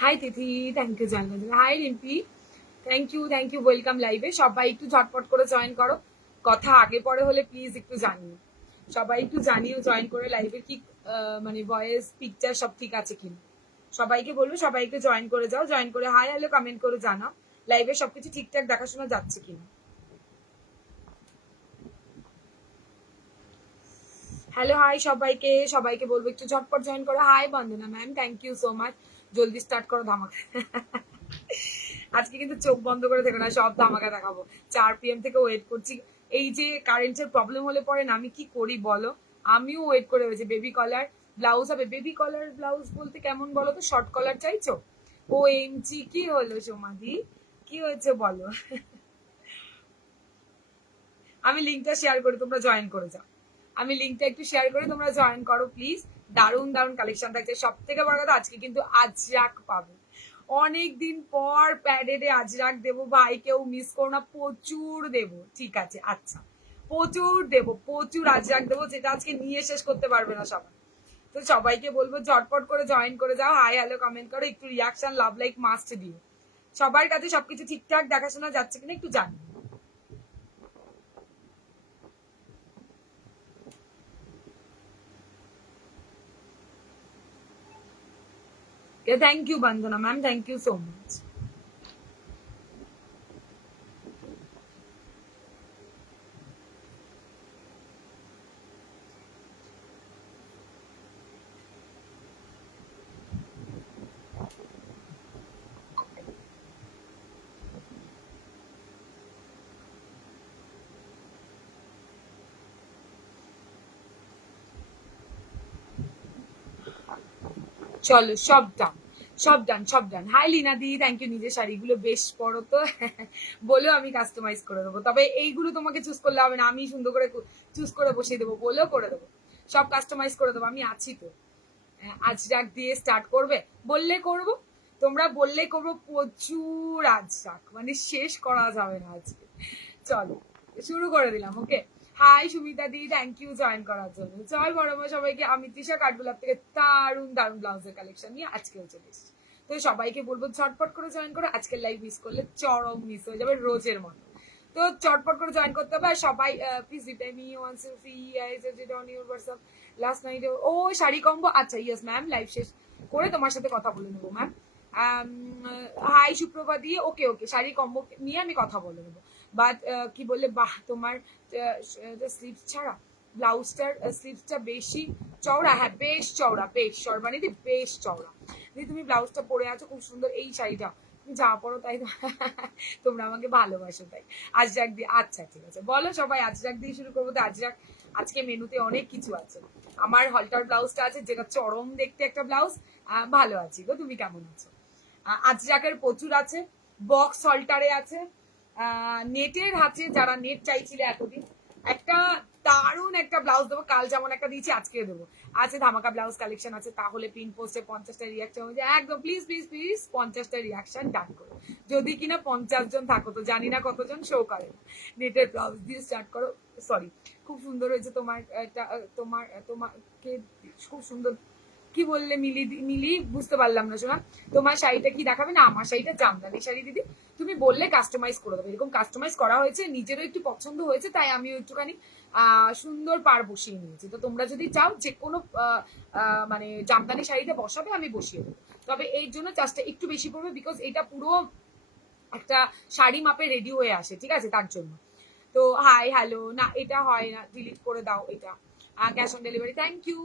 High Tithi, thank you join করার জন্য। Hi Rimpi, thank you, welcome লাইভে। সবাই একটু ঝটপট করে জয়েন করো। কথা আগে পরে হলে প্লিজ একটু জানিও, সবাই একটু জানিও জয়েন করে লাইভে কি মানে ভয়েস পিকচার সব ঠিক আছে কিনা। সবাইকে বলবো সবাইকে জয়েন করে যাও, জয়েন করে হাই হ্যালো কমেন্ট করে জানাও লাইভে সবকিছু ঠিকঠাক দেখাশোনা যাচ্ছে কিনা। হ্যালো হাই সবাইকে, সবাইকে বলবো একটু ঝটপট জয়েন করো। Hi Bandana ma'am, thank you so much. জলদি স্টার্ট করো ধামাকা। আজকে কিন্তু চোখ বন্ধ করে থেকো না, সব ধামাকা দেখাবো। 4 PM থেকে ওয়েট করছি। এই যে কারেন্টের প্রবলেম হলে পরে না আমি কি করি বলো। আমিও ওয়েট করে রয়েছি। বেবি কলার ব্লাউজ হবে। বেবি কলার ব্লাউজ বলতে কেমন বলো তো? শর্ট কলার চাইছো? ও এমজি কি হলো সোমাদি, কি হয়েছে বলো? আমি লিঙ্কটা শেয়ার করে তোমরা জয়েন করে যাও। আমি লিঙ্কটা একটু শেয়ার করে তোমরা জয়েন করো প্লিজ। দারুণ দারুণ কালেকশন থাকছে। সব থেকে বড় কথা আজকে কিন্তু আজরাক পাবে। অনেকদিন পর প্যাডেডে আজরাক দেবো ভাই, কেউ মিস করো না। প্রচুর দেবো, ঠিক আছে? আচ্ছা, প্রচুর দেবো, প্রচুর আজরাক দেবো, যেটা আজকে নিয়ে শেষ করতে পারবে না সবাই। তো সবাইকে বলবো ঝটপট করে জয়েন করে যাও, হাই হ্যালো কমেন্ট করো, একটু রিয়াকশন লাভ লাইক মাস্ট দিও। সবার কাছে সবকিছু ঠিকঠাক দেখাশোনা যাচ্ছে কিনা একটু জানি। Thank you Bandana ma'am, thank you so much. চলো সব ডান, সব ডান, সব ডান। হাই লিনা দি, থ্যাংক ইউ। নিজের শাড়িগুলো বেশ পরো তো। বলেও আমি কাস্টমাইজ করে দেবো, তবে এইগুলো তোমাকে চুজ করলে হবে না, আমি সুন্দর করে চুজ করে বসিয়ে দেবো, বলেও করে দেবো। সব কাস্টমাইজ করে দেবো, আমি আছি তো। আজরাক দিয়ে স্টার্ট করবে বললে করব, তোমরা বললে করবো। প্রচুর আজরাক, মানে শেষ করা যাবে না আজকে। চলো শুরু করে দিলাম, ওকে। হাই সুমিতা দি, থ্যাংক ইউ জয়েন করার জন্য। জয় বড়মা সবাইকে। আমি তৃষা কাঠগোলাপ থেকে দারুণ দারুণ ব্লাউজের কালেকশন নিয়ে আজকেও চলে এসেছি। তো সবাইকে বলবো ঝটপট করে জয়েন করো, আজকের লাইভ মিস করলে চরম মিস হয়ে যাবে রোজের মতো। তো চটপট করে জয়েন করতে হবে। আর সবাই please reply me once free on your WhatsApp last night. ও শাড়ি কম্বো, আচ্ছা ইয়েস ম্যাম, লাইভ শেষ করে তোমার সাথে কথা বলে নেবো ম্যাম। হাই সুপ্রভা দিয়ে, ওকে ওকে, শাড়ি কম্বো নিয়ে আমি কথা বলে নেবো। বাট কি বললে, বাহ তোমার স্লিভস ছাড়া ব্লাউজটার স্লিভসটা বেশি চওড়া। হ্যাঁ বেশ চওড়া, বেশ সর্বানিদি বেশ চওড়া। দিদি তুমি ব্লাউজটা পরে আছো খুব সুন্দর, এই শাড়িটা তুমি যা পড়ো তাই। তোমরা আমাকে ভালোবাসো তাই। আজরাক দিয়ে, আচ্ছা ঠিক আছে, বলো সবাই। আজরাক দিয়ে শুরু করবো তো। আজরাক আজকে মেনুতে অনেক কিছু আছে। আমার হলটার ব্লাউজটা আছে, যেটা চরম দেখতে একটা ব্লাউজ। ভালো আছি গো, তুমি কেমন আছো? আজরাকের প্রচুর আছে। বক্স হলটারে আছে। নেটের হাতে যারা নেট চাইছিলে এতদিন, একটা দারুণ একটা ব্লাউজ দেবো। কাল যেমন একটা দিয়েছি আজকে দেবো। আছে ধামাকা ব্লাউজ কালেকশন আছে। তাহলে পিন পোস্টে 50টা রিয়াকশন হয়ে যায় একদম। প্লিজ প্লিজ প্লিজ 50টা রিয়াকশন ডান করো। যদি কিনা 50 জন থাকো, তো জানি না কতজন শো করে। নেটের ব্লাউজ দিয়ে স্টার্ট করো। সরি, খুব সুন্দর হয়েছে তোমার তোমার তোমাকে খুব সুন্দর। কি বললে মিলি? মিলি বুঝতে পারলাম না শোনা। তোমার শাড়িটা কি দেখাবে? না আমার শাড়িটা জামদানি শাড়ি দিদি। তুমি বললে কাস্টমাইজ করে দেবো। এরকম কাস্টমাইজ করা হয়েছে, নিজেরও একটু পছন্দ হয়েছে, তাই আমিও একটুখানি সুন্দর পার বসিয়ে নিয়েছি। তো তোমরা যদি চাও যে কোনো মানে জামদানি শাড়িতে বসাবে, আমি বসিয়ে দেবো। তবে এই জন্য চার্জটা একটু বেশি পড়বে, বিকজ এটা পুরো একটা শাড়ি মাপে রেডি হয়ে আসে, ঠিক আছে? তার জন্য। তো হাই হ্যালো, না এটা হয় না, ডিলিট করে দাও এটা। Cash on delivery, thank you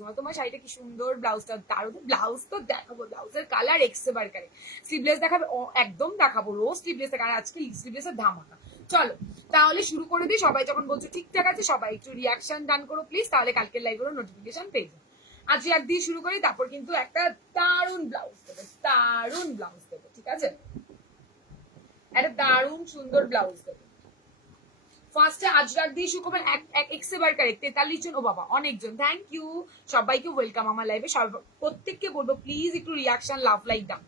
তোমার। তোমার শাড়িটা কি সুন্দর, ব্লাউজটা দারুণ। ব্লাউজ তো দেখাবো, ব্লাউজের কালার এক্সেবার কারে। স্লিভলেস দেখাবে? একদম দেখাবো, রোজ স্লিভলেস দেখাবে। আজকে স্লিভলেসের ধামাকা। চলো তাহলে শুরু করে দিই। সবাই যখন বলছো ঠিকঠাক আছে, সবাই একটু রিয়াকশন ডান করো প্লিজ, তাহলে কালকের লাইভেরও নোটিফিকেশন পেয়ে যাবে। আজ এক দিয়ে শুরু করি, তারপর কিন্তু একটা দারুণ ব্লাউজ দেবে, দারুণ ব্লাউজ দেবে, ঠিক আছে? একটা দারুণ সুন্দর ব্লাউজ দেবে। ফার্স্টে আজরাক দিয়ে শুরু করবেন। এক্সেবার কারেক্ট 43 জন। ও বাবা অনেকজন, থ্যাংক ইউ সবাইকে, ওয়েলকাম আমার লাইভে। প্রত্যেককে বলবো প্লিজ একটু রিয়াকশন লাভ লাইক দাও,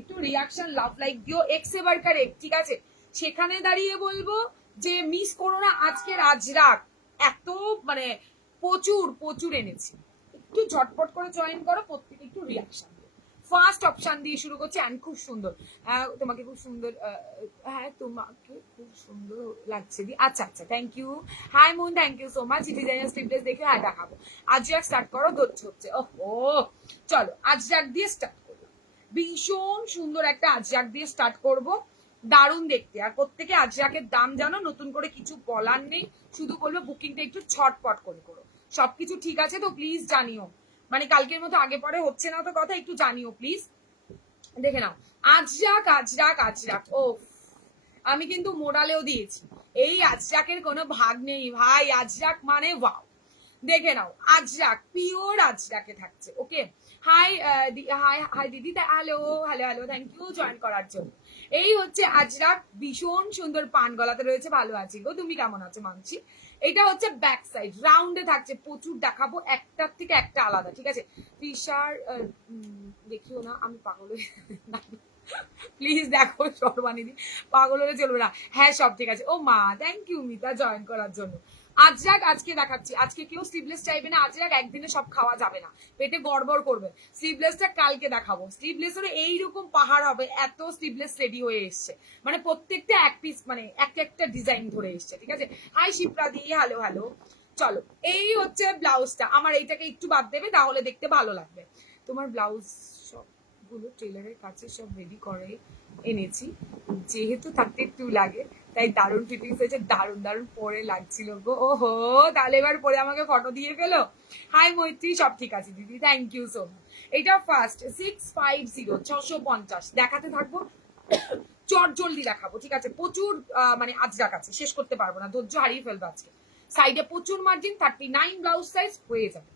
একটু রিয়াকশন লাভ লাইক দিও। এক্সেবার কারেক্ট, ঠিক আছে? সেখানে দাঁড়িয়ে বলবো যে মিস করো না আজকের আজরাক। এত মানে প্রচুর প্রচুর এনেছি। একটু ঝটপট করে জয়েন করো, প্রত্যেকে একটু রিয়াকশন দিও। ফার্স্ট অপশন দিয়ে শুরু করছি অ্যান্ড খুব সুন্দর। তোমাকে খুব সুন্দর, হ্যাঁ তোমাকে খুব সুন্দর লাগছে দি। আচ্ছা আচ্ছা, thank you. Hi Moon, thank you so much. Designer sleeveless দেখে হ্যাঁ দেখাবো। আজরাক স্টার্ট করো, ধৈর্য হচ্ছে। ও চলো আজরাক দিয়ে স্টার্ট করবো। ভীষণ সুন্দর একটা আজরাক দিয়ে স্টার্ট করব, দারুণ দেখতে। আর প্রত্যেকে আজরাকের দাম জানো, নতুন করে কিছু বলার নেই, শুধু বলবো বুকিংটা একটু ছটপট করে করো। সবকিছু ঠিক আছে তো প্লিজ জানিও, মানে কালকের মতো আগে পরে হচ্ছে না তো কথা, একটু জানিও প্লিজ। দেখে নাও আজরাক আজরাক আজরাক। ও আমি কিন্তু মোডালেও দিয়েছি, এই আজরাকের কোনো ভাগ নেই ভাই। আজরাক মানে ওয়াও। দেখে নাও আজরাক, পিওর আজরাকে থাকছে। ওকে হাই হাই হাই দিদি, hello hello hello, thank you join করার জন্য। এই হচ্ছে আজরাক, ভীষণ সুন্দর পান গলাতে রয়েছে। ভালো আছি গো, তুমি কেমন আছো মানছি। এটা হচ্ছে ব্যাক সাইড, রাউন্ডে থাকছে, প্রচুর দেখাবো, একটার থেকে একটা আলাদা, ঠিক আছে। ফিশার দেখিও না, আমি পাগল প্লিজ দেখো সর্বানিধি, পাগল হলে চলবে না। হ্যাঁ সব ঠিক আছে। ও মা থ্যাংক ইউ মিতা জয়েন করার জন্য। আজরাক আজকে দেখাচ্ছি, আজকে কেউ স্লিভলেস চাইবে না, আজরাক একদিনে সব খাওয়া যাবে না, পেটে গড়বড় করবে। স্লিভলেসটা কালকে দেখাবো। স্লিভলেসের এইরকম পাহাড় হবে, এত স্লিভলেস রেডি হয়ে এসছে, মানে প্রত্যেকটা এক পিস, মানে এক একটা ডিজাইন ধরে এসছে, ঠিক আছে। হাই শিপ্রা দি, হ্যালো হ্যালো। চলো এই হচ্ছে ব্লাউজটা আমার, এইটাকে একটু বাদ দেবে তাহলে দেখতে ভালো লাগবে। তোমার ব্লাউজ সবগুলো টেলারের কাছে সব রেডি করে এনেছি, যেহেতু 32 লাগে তাই দারুণ ফিটিংস হয়েছে, দারুণ দারুণ পরে লাগছিল গো। ওহো তাহলে এবার পরে আমাকে ফটো দিয়ে ফেলো। হাই মৈত্রী, সব ঠিক আছে দিদি, থ্যাংক ইউ সো মাচ। এটা ফার্স্ট 650 650 দেখাতে থাকবো, চট জলদি দেখাবো, ঠিক আছে। প্রচুর মানে আজরাক আছে, শেষ করতে পারবো না, ধৈর্য হারিয়ে ফেলবো আজকে। সাইডে প্রচুর মার্জিন, 39 ব্লাউজ সাইজ হয়ে যাবে।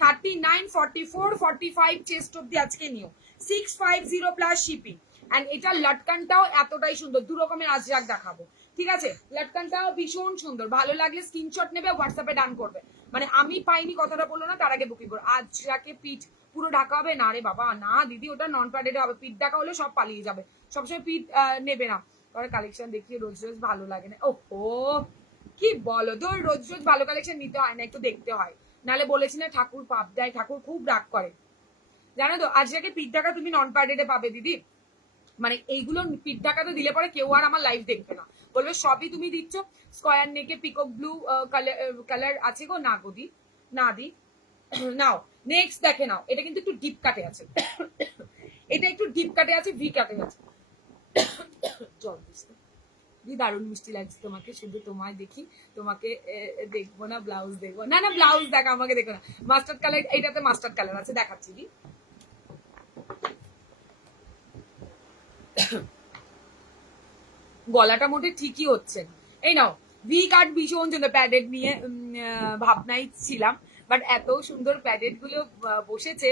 39, 44, 45 চেস্ট অব্দি আজকে নিও। 650 প্লাস শিপিং। এন্ড এটা লটকানটাও এতটাই সুন্দর, দু রকমের আজরাক দেখাবো, ঠিক আছে। লটকানটাও ভীষণ সুন্দর, ভালো লাগলে স্ক্রিনশট নেবে, হোয়াটসঅ্যাপে ডান করবে। মানে আমি পাইনি কথাটা বললো না, তার আগে বুকিং করো। আজরাকে পিঠ পুরো ঢাকা হবে না রে বাবা, না দিদি ওটা নন প্যাডেড হবে, পিঠ ঢাকা হলে সব পালিয়ে যাবে, সবসময় পিঠ নেবে না। তাহলে কালেকশন দেখিয়ে রোজ রোজ ভালো লাগে না। ওহো কি বলো, ধর রোজ রোজ ভালো কালেকশন নিতে হয় না, একটু দেখতে হয়, নাহলে বলেছি না ঠাকুর পাপ দেয়, ঠাকুর খুব রাগ করে জানো তো। আজকে পিঠ ঢাকা তুমি নন প্যাডেডে পাবে দিদি, মানে এইগুলো পিঠ ঢাকাতে দিলে পরে কেউ আর আমার লাইভ দেখবে না, বলবে সবই তুমি দিচ্ছ। স্কয়ার নেকে পিকক ব্লু কালার আছে গো, না গো দি, না দি নাও। নেক্সট দেখে নাও, এটা কিন্তু একটু ডিপ কাটে আছে, এটা একটু ডিপ কাটে আছে, ভি কাটে আছে। জল দিচ্ছে দারুণ মিষ্টি লাগছে তোমাকে, শুধু তোমায় দেখি, তোমাকে দেখবো না, ব্লাউজ দেখবো না, না ব্লাউজ দেখা আমাকে দেখো না। মাস্টার্ড কালার, এইটাতে মাস্টার্ড কালার আছে, দেখাচ্ছি দি। গলাটা মোটে ঠিকই হচ্ছে। এই নাও ভি কাট, ভীষণ সুন্দর প্যাডেড নিয়ে ভাবনাই ছিলাম, বাট এত সুন্দর প্যাডেড গুলো বসেছে,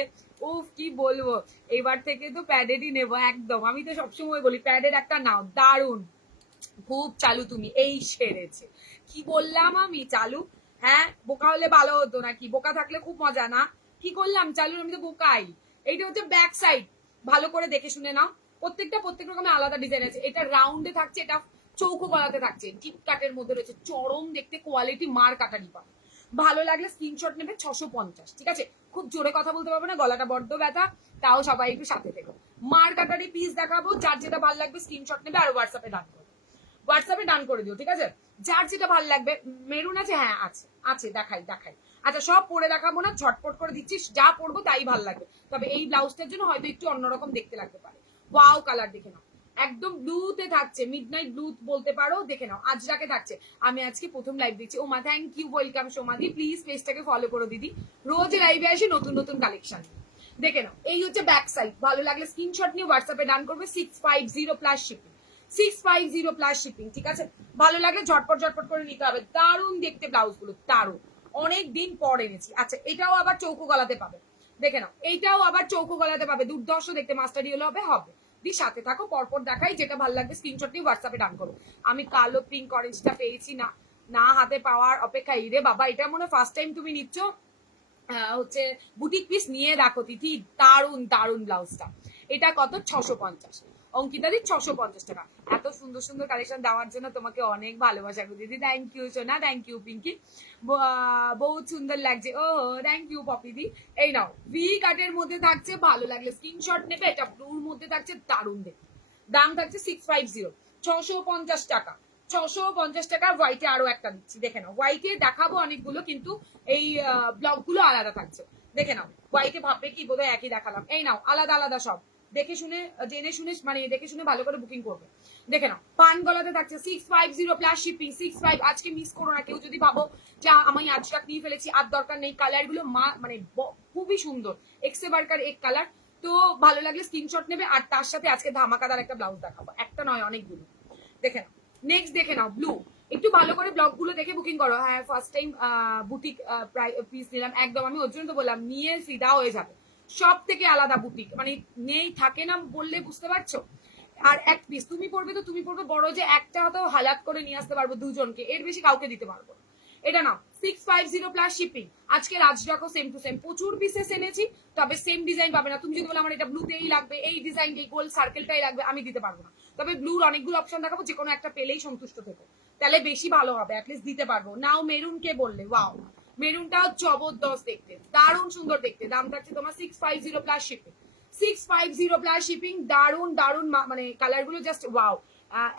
উফ কি বলবো। এবার থেকে তো প্যাডেডই নেবো একদম, আমি তো সবসময় বলি প্যাডেড একটা নাও, দারুণ খুব চালু তুমি, এই সেরেছে। কি বললাম আমি চালু, হ্যাঁ বোকা হলে ভালো হতো নাকি, বোকা থাকলে খুব মজা না, কি করলাম চালু, আমি তো বোকাই। এইটা হচ্ছে ব্যাক সাইড, ভালো করে দেখে শুনে নাও, প্রত্যেকটা প্রত্যেক রকমের আলাদা ডিজাইন আছে। এটা রাউন্ডে থাকছে, এটা চৌকো গলাতে থাকছে, টিপ কাটের মধ্যে রয়েছে, চরম দেখতে কোয়ালিটি, মার কাটারি পাবে। ভালো লাগলে স্ক্রিনশট নেবে। 650, ঠিক আছে। খুব জোরে কথা বলতে পারবো না, গলাটা বড্ড ব্যথা, তাও সবাই একটু সাথে থেকো। মার কাটারি পিস দেখাবো, যার যেটা ভালো লাগবে স্ক্রিনশট নেবে আর হোয়াটসঅ্যাপে ডান করবে, হোয়াটসঅ্যাপে ডান করে দিও, ঠিক আছে। যার যেটা ভালো লাগবে। মেরুন আছে, হ্যাঁ আছে আছে, দেখাই দেখাই। আচ্ছা সব পরে দেখাবো না, ঝটপট করে দিচ্ছিস, যা পরবো তাই ভালো লাগবে, তবে এই ব্লাউজটার জন্য হয়তো একটু অন্যরকম দেখতে লাগতে পারে। ওয়াও কালার দেখে নাও, একদম ব্লুতে থাকছে, মিডনাইট ব্লু বলতে পারো, দেখে নাও আজরাকে থাকছে। আমি আজকে প্রথম লাইভ দিচ্ছি। ও মা থ্যাংক ইউ, ওয়েলকাম সোমাদি, প্লিজ পেজটাকে ফলো করো দিদি, রোজ লাইভে আসে নতুন নতুন কালেকশন। দেখে নাও এই হচ্ছে ব্যাক সাইড, ভালো লাগলে স্ক্রিনশট নিয়ে হোয়াটসঅ্যাপে ডান করবে। 650 প্লাস শিপিং, 650 প্লাস শিপিং, ঠিক আছে। ভালো লাগলে ঝটপট ঝটপট করে নিতে হবে, দারুণ দেখতে ব্লাউজ গুলো, দারুণ, অনেক দিন পর এনেছি। আচ্ছা এটাও আবার চৌকো গলাতে পাবে, দেখে নাও এইটাও আবার চৌকো গলাতে পাবে, দুর্ধর্ষ দেখতে, মাস্টার ইয়েলো হবে হবে দি। সাথে থাকো, পরপর দেখাই, যেটা ভালো লাগবে স্ক্রিনশট নিয়ে হোয়াটসঅ্যাপে ডান করো। আমি কালো পিঙ্ক অরেঞ্জটা পেয়েছি না, না হাতে পাওয়ার অপেক্ষা। ইরে বাবা, এটা মনে ফার্স্ট টাইম তুমি নিচ্ছ, হচ্ছে বুটিক পিস নিয়ে রাখো তিথি, দারুণ দারুণ ব্লাউজটা। এটা কত? 650। অঙ্কিতা দি 650 টাকা। এত সুন্দর সুন্দর কালেকশন দেওয়ার জন্য তোমাকে অনেক ভালোবাসা গো দিদি, থ্যাংক ইউ সোনা, থ্যাংক ইউ পিঙ্কি, বহুত সুন্দর লাগছে। ও থ্যাংক ইউ পপি দি। এই নাও ভি কাটের মধ্যে থাকছে, ভালো লাগলে স্ক্রিনশট নেবে। এটা ব্লুর মধ্যে থাকছে, দারুণ দেখতে। দাম থাকছে 650, 650 টাকা, 650 টাকা। হোয়াইটে আরো একটা দিচ্ছি, দেখে নাও। হোয়াইটে দেখাবো অনেকগুলো, কিন্তু এই ব্লক গুলো আলাদা থাকছে, দেখে নাও। হোয়াইটে ভাববে কি বোধহয় একই দেখালাম, এই নাও আলাদা আলাদা সব। দেখে শুনে জেনে শুনে মানে দেখে শুনে ভালো করে বুকিং করবে। দেখে নাও পান গলাতে থাকছে 650 প্লাস শিপিং 65। আজকে মিস করো না কেউ, যদি ভাবো যে আমি আজটা নিয়ে ফেলেছি আর দরকার নেই। কালার গুলো মানে খুবই সুন্দর, এক্সে বার্কার এক কালার। তো ভালো লাগলে স্ক্রিনশট নেবে। আর তার সাথে আজকে ধামাকাদার একটা ব্লাউজ দেখাবো, একটা নয় অনেকগুলো। দেখে নাও নেক্সট, দেখে নাও ব্লু। একটু ভালো করে ব্লগ গুলো দেখে বুকিং করো। হ্যাঁ ফার্স্ট টাইম বুটিক পিস নিলাম, একদম আমি ওর জন্য তো বললাম নিয়ে ফিদা হয়ে যাবে। সব থেকে আলাদা বুটিক, মানে নেই থাকে না বললে বুঝতে পারছো। আর এক পিস তুমি পড়বে তো তুমি পড়বে বড়, যে একটা হয়তো হালাত করে নিয়ে আসতে পারবো দুজনকে, এর বেশি কাউকে দিতে পারবো। এটা নাও 650 প্লাস শিপিং। আজকে রাজডাকও সেম টু সেম, প্রচুর পিসেস এনেছি, তবে সেম ডিজাইন পাবে না। তুমি যদি বলো আমার এটা ব্লুতেই লাগবে, এই ডিজাইন এই গোল সার্কেলটাই লাগবে, আমি দিতে পারবো না। তবে ব্লুর অনেকগুলো অপশন দেখাবো, যে কোনো একটা পেলেই সন্তুষ্ট থেকো, তাহলে বেশি ভালো হবে, অ্যাটলিস্ট দিতে পারবো। নাও মেরুন কে বললে, ওয়াও মেরুনটাও জবরদস্ত দেখতে, দারুণ সুন্দর দেখতে। দাম থাকছে তোমার 650 প্লাস শিপিং, 650 প্লাস শিপিং। দারুণ দারুণ মানে কালার গুলো জাস্ট ওয়াও।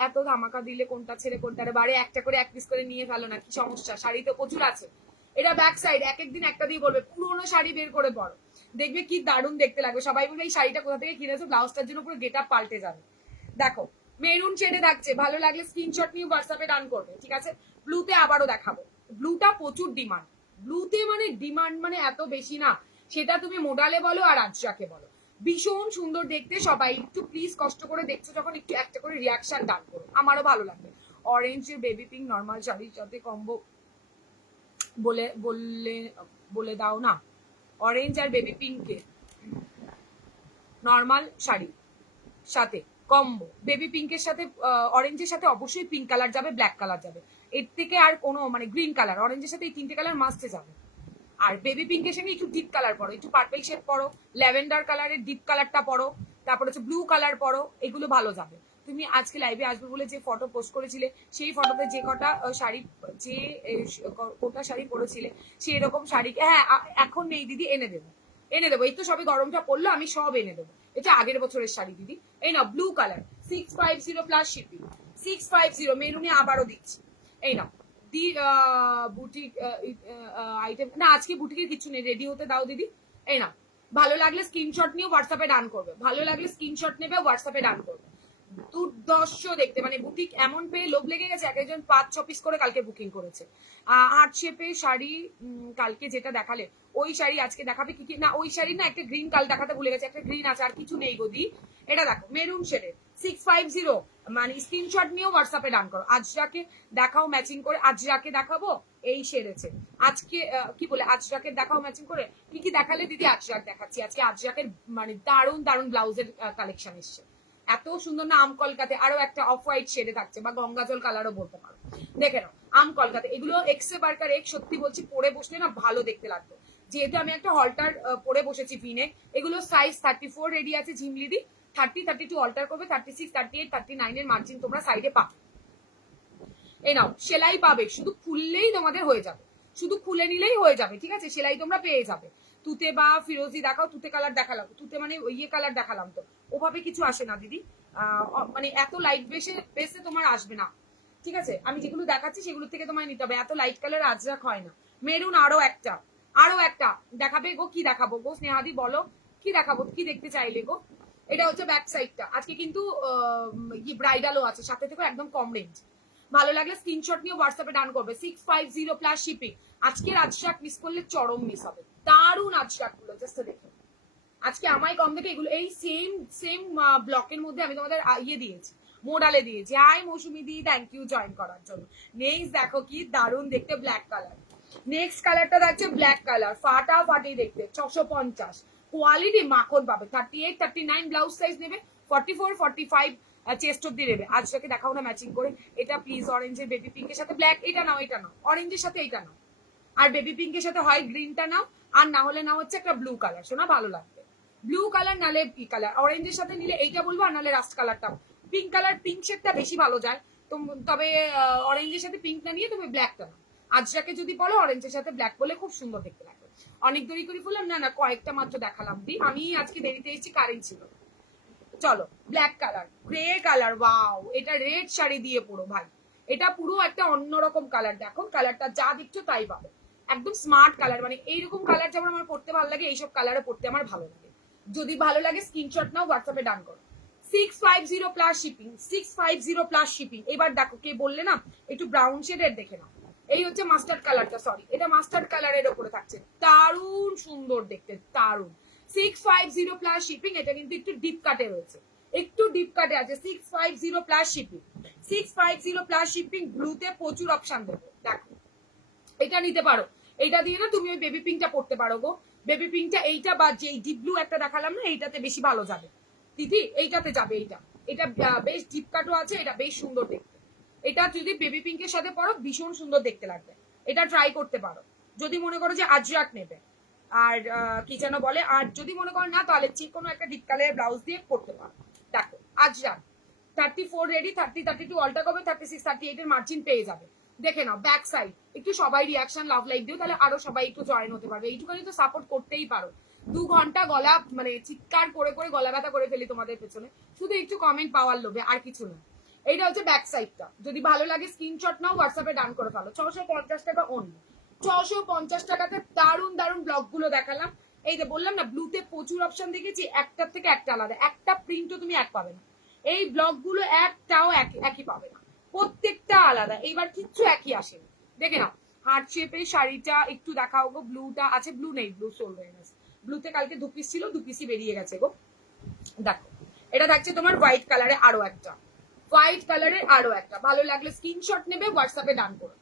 এত ধামাকা দিলে কোনটা ছেড়ে কোনটা বারে, একটা করে এক পিস করে নিয়ে ফেলো না, কি সমস্যা? শাড়ি তো প্রচুর আছে। এটা ব্যাক সাইড, এক একদিন একটা দিয়ে বলবে পুরোনো শাড়ি বের করে পড়ো, দেখবে কি দারুণ দেখতে লাগবে। সবাই বলবে এই শাড়িটা কোথা থেকে কিনেছো, ব্লাউজটার জন্য পুরো গেট আপ পাল্টে যাবে। দেখো মেরুন শেডে থাকছে, ভালো লাগলে স্ক্রিনশট নিয়ে হোয়াটসঅ্যাপে ডান করবে, ঠিক আছে। ব্লুতে আবারও দেখাবো, ব্লুটা প্রচুর ডিমান্ড। ব্লুতে মানে ডিমান্ড মানে এত বেশি না, সেটা তুমি মোডালে বলো আর আজরাকে বলো, ভীষণ সুন্দর দেখতে। সবাই একটু প্লিজ কষ্ট করে দেখছো যখন, একটু একটা করে রিয়াকশন ডান করো, আমারও ভালো লাগবে। অরেঞ্জের বেবি পিঙ্ক নর্মাল শাড়ির সাথে কম্বো বলে বললে বলে দাও না। অরেঞ্জ আর বেবি পিঙ্কে নর্মাল শাড়ি সাথে কম্বো, বেবি পিঙ্কের সাথে অরেঞ্জের সাথে অবশ্যই পিঙ্ক কালার যাবে, ব্ল্যাক কালার যাবে, এর থেকে আর কোনো মানে গ্রিন কালার, অরেঞ্জের সাথে এই তিনটে কালার মাস্টে যাবে। আর বেবি পিঙ্কের সঙ্গে একটু ডিপ কালার পরো, একটু পার্পল শেড পরো, ল্যাভেন্ডার কালারের ডিপ কালারটা পরো, তারপর হচ্ছে ব্লু কালার পরো, এগুলো ভালো যাবে। তুমি আজকে লাইভে আসবে বলে যে ফটো পোস্ট করেছিলে, সেই ফটোতে যে কটা শাড়ি, যে কোটা শাড়ি পরেছিলে সেই রকম শাড়ি, হ্যাঁ এখন নেই দিদি, এনে দেবো এনে দেবো। এই তো সবে গরমটা পড়লো, আমি সব এনে দেবো। এটা আগের বছরের শাড়ি দিদি। এই না ব্লু কালার 650 প্লাস শিপিং, 650 মেরুনে আবারও দিচ্ছি। এই নাও দি বুটিক আইটেম না, আজকে বুটিকের কিছু নেই, রেডি হতে দাও দিদি। এই না ভালো লাগলে স্ক্রিনশট নিয়ে হোয়াটসঅ্যাপে ডান করবে, ভালো লাগলে স্ক্রিনশট নেবে হোয়াটসঅ্যাপে ডান করবে। দুর্দর্শ দেখতে, মানে বুটিক এমন পেয়ে লোভ লেগে গেছে, এক একজন 5-6 পিস করে কালকে বুকিং করেছে। হার্ট শেপে শাড়ি কালকে যেটা দেখালে ওই শাড়ি আজকে দেখাবে কি কি না, ওই শাড়ি না একটা গ্রিন কাল দেখাতে ভুলে গেছে, একটা গ্রিন আছে আর কিছু নেই গদি। এটা দেখো মেরুন শেডের 650, মানে স্ক্রিনশট নিয়েও হোয়াটসঅ্যাপে ডান করো। আজরাকে দেখাও ম্যাচিং করে, আজরাকে দেখাবো এই সেরেছে আজকে, কি বলে আজরাকে দেখাও ম্যাচিং করে। কি কি দেখালে দিদি? আজরাক দেখাচ্ছি আজকে। আজরাকের মানে দারুণ দারুণ ব্লাউজের কালেকশন এসছে, এত সুন্দর না। আম কলকাতে আরো একটা অফ হোয়াইট শেডে থাকছে, বা গঙ্গা জল কালারও বলতে পারো। দেখে নাও আম কলকাতা, এগুলো এক্সে বার্কার এক, সত্যি বলছি পরে বসলে না ভালো দেখতে লাগতো। যেহেতু আমি একটা হলটার পরে বসেছি ফিনে, এগুলো সাইজ 34 রেডি আছে ঝিমলিদি, 30, 32 অল্টার করবে, 36, 38, 39 এর মার্জিন তোমরা সাইডে পাবে। এই নাও সেলাই পাবে, শুধু খুললেই তোমাদের হয়ে যাবে, শুধু খুলে নিলেই হয়ে যাবে, ঠিক আছে। সেলাই তোমরা পেয়ে যাবে। তুতে বা ফিরোজি দেখাও, তুতে কালার দেখালাম, তুতে মানে ইয়ে কালার দেখালাম, তো ওভাবে কিছু আসে না দিদি, মানে এত লাইট বেসে তোমার আসবে না, ঠিক আছে। আমি যেগুলো দেখাচ্ছি সেগুলো থেকে তোমায় নিতে হবে, এত লাইট কালার আজরাক হয় না। মেরুন আরো একটা দেখাবে গো, কি দেখাবো গো স্নেহাদি বলো, কি দেখাবো, কি দেখতে চাইলে গো? এটা হচ্ছে ব্যাক সাইডটা, আজকে কিন্তু ব্রাইডালও আছে সাথে থেকে, একদম কম রেঞ্জ। ভালো লাগলে স্ক্রিনশট নিয়ে হোয়াটসঅ্যাপে ডান করবে, 650 প্লাস শিপিং। আজকের আজরাক মিস করলে চরম মিস হবে, দারুণ আজরাক গুলো জাস্ট দেখো। আজকে আমায় কম দেখে এগুলো এই সেম ব্লকের মধ্যে আমি তোমাদের ইয়ে দিয়েছি, মোডালে দিয়েছি। হাই মৌসুমি দি, থ্যাংক ইউ জয়েন করার জন্য। নেক্সট দেখো কি দারুণ দেখতে, ব্ল্যাক কালার। নেক্সট কালারটা থাকছে ব্ল্যাক কালার, ফাটাফাটি দেখতে, 650, কোয়ালিটি মাখন পাবে। 38, 39 ব্লাউজ সাইজ নেবে, 44, 45 চেস্ট অব্দি নেবে। আজকে দেখাও না ম্যাচিং করে। এটা প্লিজ অরেঞ্জের বেবি পিঙ্কের সাথে ব্ল্যাক, এটা নাও, এটা নাও অরেঞ্জের সাথে, এটা নাও। আর বেবি পিঙ্কের সাথে হয় গ্রিনটা নাও, আর না হলে না হচ্ছে একটা ব্লু কালার, শোনা ভালো লাগবে। ব্লু কালার নালে কি কালার, অরেঞ্জের সাথে নিলে এইটা বলবো, আর নালে রাস্ট কালারটা, পিঙ্ক কালার, পিঙ্ক শেডটা বেশি ভালো যায়। তবে অরেঞ্জের সাথে পিঙ্ক না নিয়ে তুমি ব্ল্যাকটা নাও। আজরাকে যদি বলো অরেঞ্জের সাথে ব্ল্যাক বলে খুব সুন্দর দেখতে লাগবে। অনেক দেরি করে বললাম, না না কয়েকটা মাত্র দেখালাম দি, আমি আজকে দেরিতে এসেছি, কারেন্ট ছিল। চলো black colour, grey colour, wow এটা রেড শাড়ি দিয়ে পুরো ভাই, এটা পুরো একটা অন্যরকম কালার। দেখো কালারটা যা দেখছো তাই পাবে, একদম স্মার্ট কালার। মানে এইরকম কালার যেমন আমার পড়তে ভালো লাগে, এইসব কালারে পড়তে আমার ভালো লাগে। যদি ভালো লাগে স্ক্রিনশট নাও, হোয়াটসঅ্যাপে ডান করো। 650 প্লাস শিপিং, 650 প্লাস শিপিং। এবার দেখো কে বললে না একটু ব্রাউন শেডের, দেখে নাও। এই হচ্ছে মাস্টার্ড কালারটা, সরি এটা মাস্টার্ড কালারের ওপরে থাকছে, দারুণ সুন্দর দেখতে, দারুণ। 650 প্লাস শিপিং, এটা কিন্তু একটু ডিপ কাটে রয়েছে, একটু ডিপ কাটে আছে। 650 প্লাস শিপিং, 650 প্লাস শিপিং। ব্লুতে প্রচুর অপশন দেবো, দেখো এটা নিতে পারো। এটা দিয়ে না তুমি ওই বেবি পিঙ্কটা পড়তে পারো গো, বেবি পিঙ্কটা এইটা বা যে ডিপ ব্লু একটা দেখালাম না, এইটাতে বেশি ভালো যাবে দিদি, এইটাতে যাবে। এইটা এটা বেশ ডিপ কাটও আছে, এটা বেশ সুন্দর দেখতে। এটা যদি বেবি পিঙ্কের সাথে পরো ভীষণ সুন্দর দেখতে লাগবে, এটা ট্রাই করতে পারো যদি মনে করো যে আজরাক নেবে। আর কি যেন বলে, আর যদি মনে করো না তাহলে যে কোনো একটা ডিপ কালারের ব্লাউজ দিয়ে পড়তে পারো। দেখো আজরাক 34 রেডি, 30 32 অল্টা করবে, 36 38 এর মার্জিন পেয়ে যাবে। দেখে নাও ব্যাক সাইড, একটু সবাই রিয়াকশন লাভ লাইক দিও, তাহলে আরো সবাই একটু জয়েন হতে পারবে। এইটুখানি তো সাপোর্ট করতেই পারো। 2 ঘন্টা গলা মানে চিৎকার করে করে গলা ব্যথা করে ফেলি তোমাদের পেছনে, শুধু একটু কমেন্ট পাওয়ার লোভে, আর কিছু না। এইটা হচ্ছে ব্যাক সাইডটা, যদি ভালো লাগে স্ক্রিনশট নাও, হোয়াটসঅ্যাপে ডান করে ফেলো। 650 টাকা অনলি, 650 টাকাতে দারুণ দারুণ ব্লগ গুলো দেখালাম। এই যে বললাম না ব্লুতে প্রচুর অপশন দেখেছি, একটার থেকে একটা আলাদা, একটা প্রিন্টও তুমি এক পাবে না। এই ব্লগ গুলো একটাও একই পাবে না, প্রত্যেকটা আলাদা। এইবার কিচ্ছু একই আসেনি, দেখে নাও। হার্ট শেপের শাড়িটা একটু দেখাও গো, ব্লুটা আছে, ব্লু নেই, ব্লু সোল্ড হয়ে গেছে। ব্লুতে কালকে 2 পিস ছিল, 2 পিসই বেরিয়ে গেছে গো। দেখো এটা থাকছে তোমার হোয়াইট কালারে, আরো একটা হোয়াইট কালারের, আরো একটা। ভালো লাগলে স্ক্রিনশট নেবে, হোয়াটসঅ্যাপে ডান করো।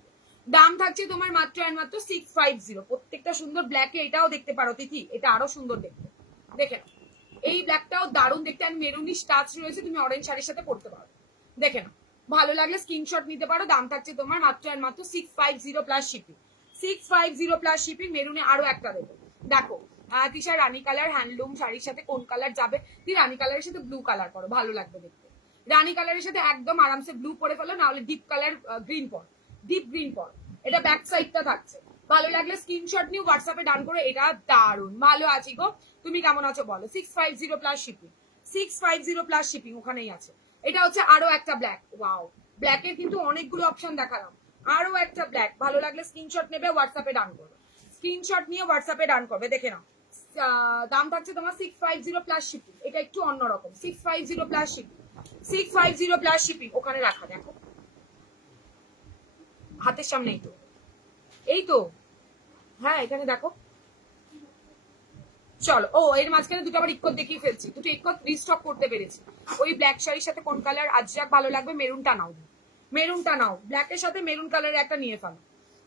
দাম থাকছে তোমার মাত্র আর মাত্র 650। প্রত্যেকটা সুন্দর ব্ল্যাকে, এটাও দেখতে পারো তিথি, এটা আরো সুন্দর দেখতে, দেখে নাও। এই ব্ল্যাকটাও দারুণ দেখতে, আর মেরুনি টাচ রয়েছে, তুমি অরেঞ্জ শাড়ির সাথে পড়তে পারো, দেখে নাও। ভালো লাগলে স্ক্রিনশট নিতে পারো। দাম থাকছে তোমার মাত্র আর মাত্র 650 প্লাস শিপিং, 650 প্লাস শিপিং। মেরুনে আরো একটা দেবো, দেখো তিশা রানী কালার হ্যান্ডলুম শাড়ির সাথে কোন কালার যাবে? তুই রানী কালারের সাথে ব্লু কালার করো, ভালো লাগবে দেখতে। রানী কালারের সাথে একদম আরামসে ব্লু পরে ফেলো, না হলে ডিপ কালার গ্রিন পর, ডিপ গ্রিন পর। এটা ব্যাক সাইডটা থাকছে, ভালো লাগলে স্ক্রিনশট নিয়ে হোয়াটসঅ্যাপে ডান করে। এটা দারুন, ভালো আছি গো, তুমি কেমন আছো বলো? 650 প্লাস শিপিং, 650 প্লাস শিপিং ওখানেই আছে। এটা হচ্ছে আরো একটা ব্ল্যাক, ওয়াও ব্ল্যাকের কিন্তু অনেকগুলো অপশন দেখালাম। আরো একটা ব্ল্যাক, ভালো লাগলে স্ক্রিনশট নেবে, হোয়াটসঅ্যাপে ডান করবে। স্ক্রিনশট নিয়ে হোয়াটসঅ্যাপে ডান করবে, দেখে নাও। দাম থাকছে তোমার 650 প্লাস শিপিং, এটা একটু অন্যরকম। 650 প্লাস শিপিং, 650 প্লাস শিপিং। ওখানে রাখা, দেখো হাতের সামনেই তো, এই তো, হ্যাঁ এখানে দেখো। চলো, ও এর মাঝখানে দুটো আবার ইক্কত দেখিয়ে ফেলছি, দুটো ইক্কত রিস্টক করতে পেরেছি। ওই ব্ল্যাক শাড়ির সাথে কোন কালার আজরাক ভালো লাগবে? মেরুনটা নাও, মেরুনটা নাও, ব্ল্যাকের সাথে মেরুন কালারের একটা নিয়ে ফেলো,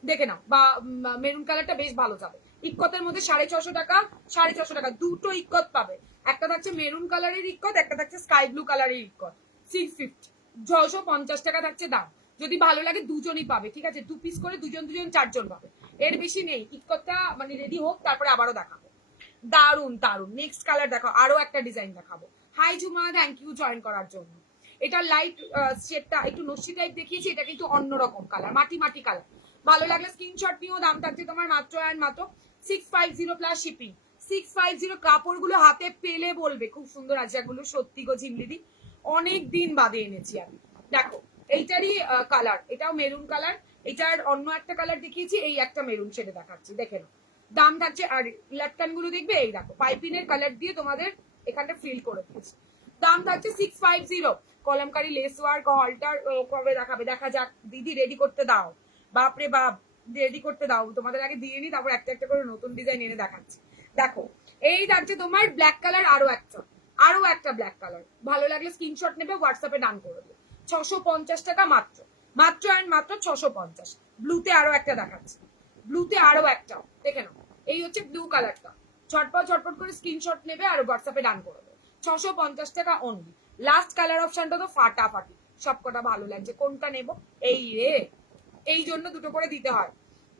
দেখে নাও। বা মেরুন কালারটা বেশ ভালো যাবে। ইক্কতের মধ্যে 650 টাকা, 650 টাকা দুটো ইক্কত পাবে। একটা থাকছে মেরুন কালারের ইক্কত, একটা থাকছে স্কাই ব্লু কালারের ইক্কত। 650, 650 টাকা থাকছে দাম। যদি ভালো লাগে দুজনই পাবে, ঠিক আছে? 2 পিস করে দুজন দুজন 4 জন পাবে, এর বেশি নেই। ইক্কতটা মানে রেডি হোক, তারপরে আবারও দেখাবো। দারুন দারুন, নেক্সট কালার দেখো, আরো একটা ডিজাইন দেখাবো। হাই জুমা, থ্যাংক ইউ জয়েন করার জন্য। এটা লাইট শেডটা একটু নস্যি টাইপ দেখিয়েছি, এটা কিন্তু অন্যরকম কালার, মাটি মাটি কালার। ভালো লাগলে স্ক্রিনশট নিও। দাম থাকছে তোমার মাত্র আর মাত্র 650 প্লাস শিপিং, 650। কাপড়গুলো হাতে পেলে বলবে খুব সুন্দর আছে এগুলো, সত্যি গো ঝিমলিদি, অনেক দিন বাদে এনেছি আমি। দেখো এইটারই কালার, এটাও মেরুন কালার, এটার অন্য একটা কালার দেখিয়েছি, এই একটা মেরুন শেডে দেখাচ্ছি, দেখে নাও। দাম থাকছে, আর লাটকান গুলো দেখবে, এই দেখো পাইপিনের কালার দিয়ে তোমাদের এখানটা ফিল করে দিয়েছি। দাম থাকছে 650। কলমকারি লেস ওয়ার্ক হলটার কবে দেখাবে? দেখা যাক দিদি, রেডি করতে দাও, বাপরে বাপ রেডি করতে দাও। তোমাদের আগে দিয়ে নি, তারপর একটা একটা করে নতুন ডিজাইন এনে দেখাচ্ছি। দেখো এই থাকছে তোমার ব্ল্যাক কালার, আরো একটা ব্ল্যাক কালার। ভালো লাগলে স্ক্রিনশট নেবে, হোয়াটসঅ্যাপে ডান করে দেবে। 650 টাকা মাত্র, মাত্র অ্যান্ড মাত্র 650। ব্লুতে আরো একটা দেখাচ্ছি, ব্লুতে আরো একটা, দেখে নাও। এই হচ্ছে ব্লু কালারটা, ঝটপট ঝটপট করে স্ক্রিনশট নেবে আর হোয়াটসঅ্যাপে ডান করে দেবে। 650 টাকা অনলি। লাস্ট কালার অপশনটা তো ফাটাফাটি, সবকটা ভালো লাগছে। কোনটা নেব? এই রে, এই জন্য দুটো করে দিতে হয়,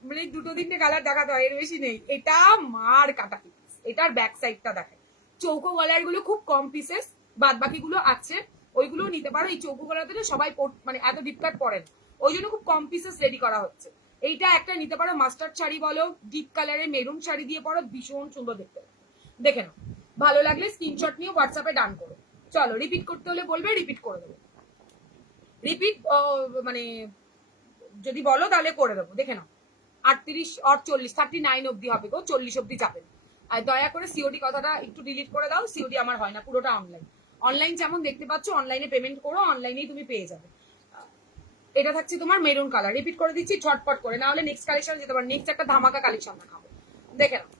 মানে দুটো তিনটে কালার দেখাতে হয়, এর বেশি নেই। এটা মার কাটা পিস, এটার ব্যাক সাইডটা দেখে, চৌকো গলার গুলো খুব কম পিসেস, বাদ বাকি গুলো আছে, ওইগুলো নিতে পারো। এই চৌকো গলাতে সবাই মানে এত ডিপ কাট পরে না, ওই জন্য খুব কম পিসেস রেডি করা হচ্ছে। এইটা একটা নিতে পারো, মাস্টার্ড শাড়ি বলো, ডিপ কালারের মেরুন শাড়ি দিয়ে পরো, ভীষণ সুন্দর দেখতে। দেখে নাও, ভালো লাগলে স্ক্রিনশট নিয়ে হোয়াটসঅ্যাপে ডান করো। চলো, রিপিট করতে হলে বলবে, রিপিট করে দেবো। রিপিট মানে যদি বলো তাহলে করে দেবো। দেখে নাও, 38 আর 40, 39 অব্দি হবে গো, 40 অব্দি যাবে না। আর দয়া করে সিওডি কথাটা একটু ডিলিট করে দাও, সিওডি আমার হয় না, পুরোটা অনলাইন। অনলাইন যেমন দেখতে পাচ্ছ, অনলাইনে পেমেন্ট করো, অনলাইনেই তুমি পেয়ে যাবে। এটা থাকছে তোমার মেরুন কালার। রিপিট করে দিচ্ছি ঝটপট করে, না হলে নেক্সট কালেকশন যেতে পারো। নেক্সট একটা ধামাকা কালেকশন দেখাবো, দেখে নাও।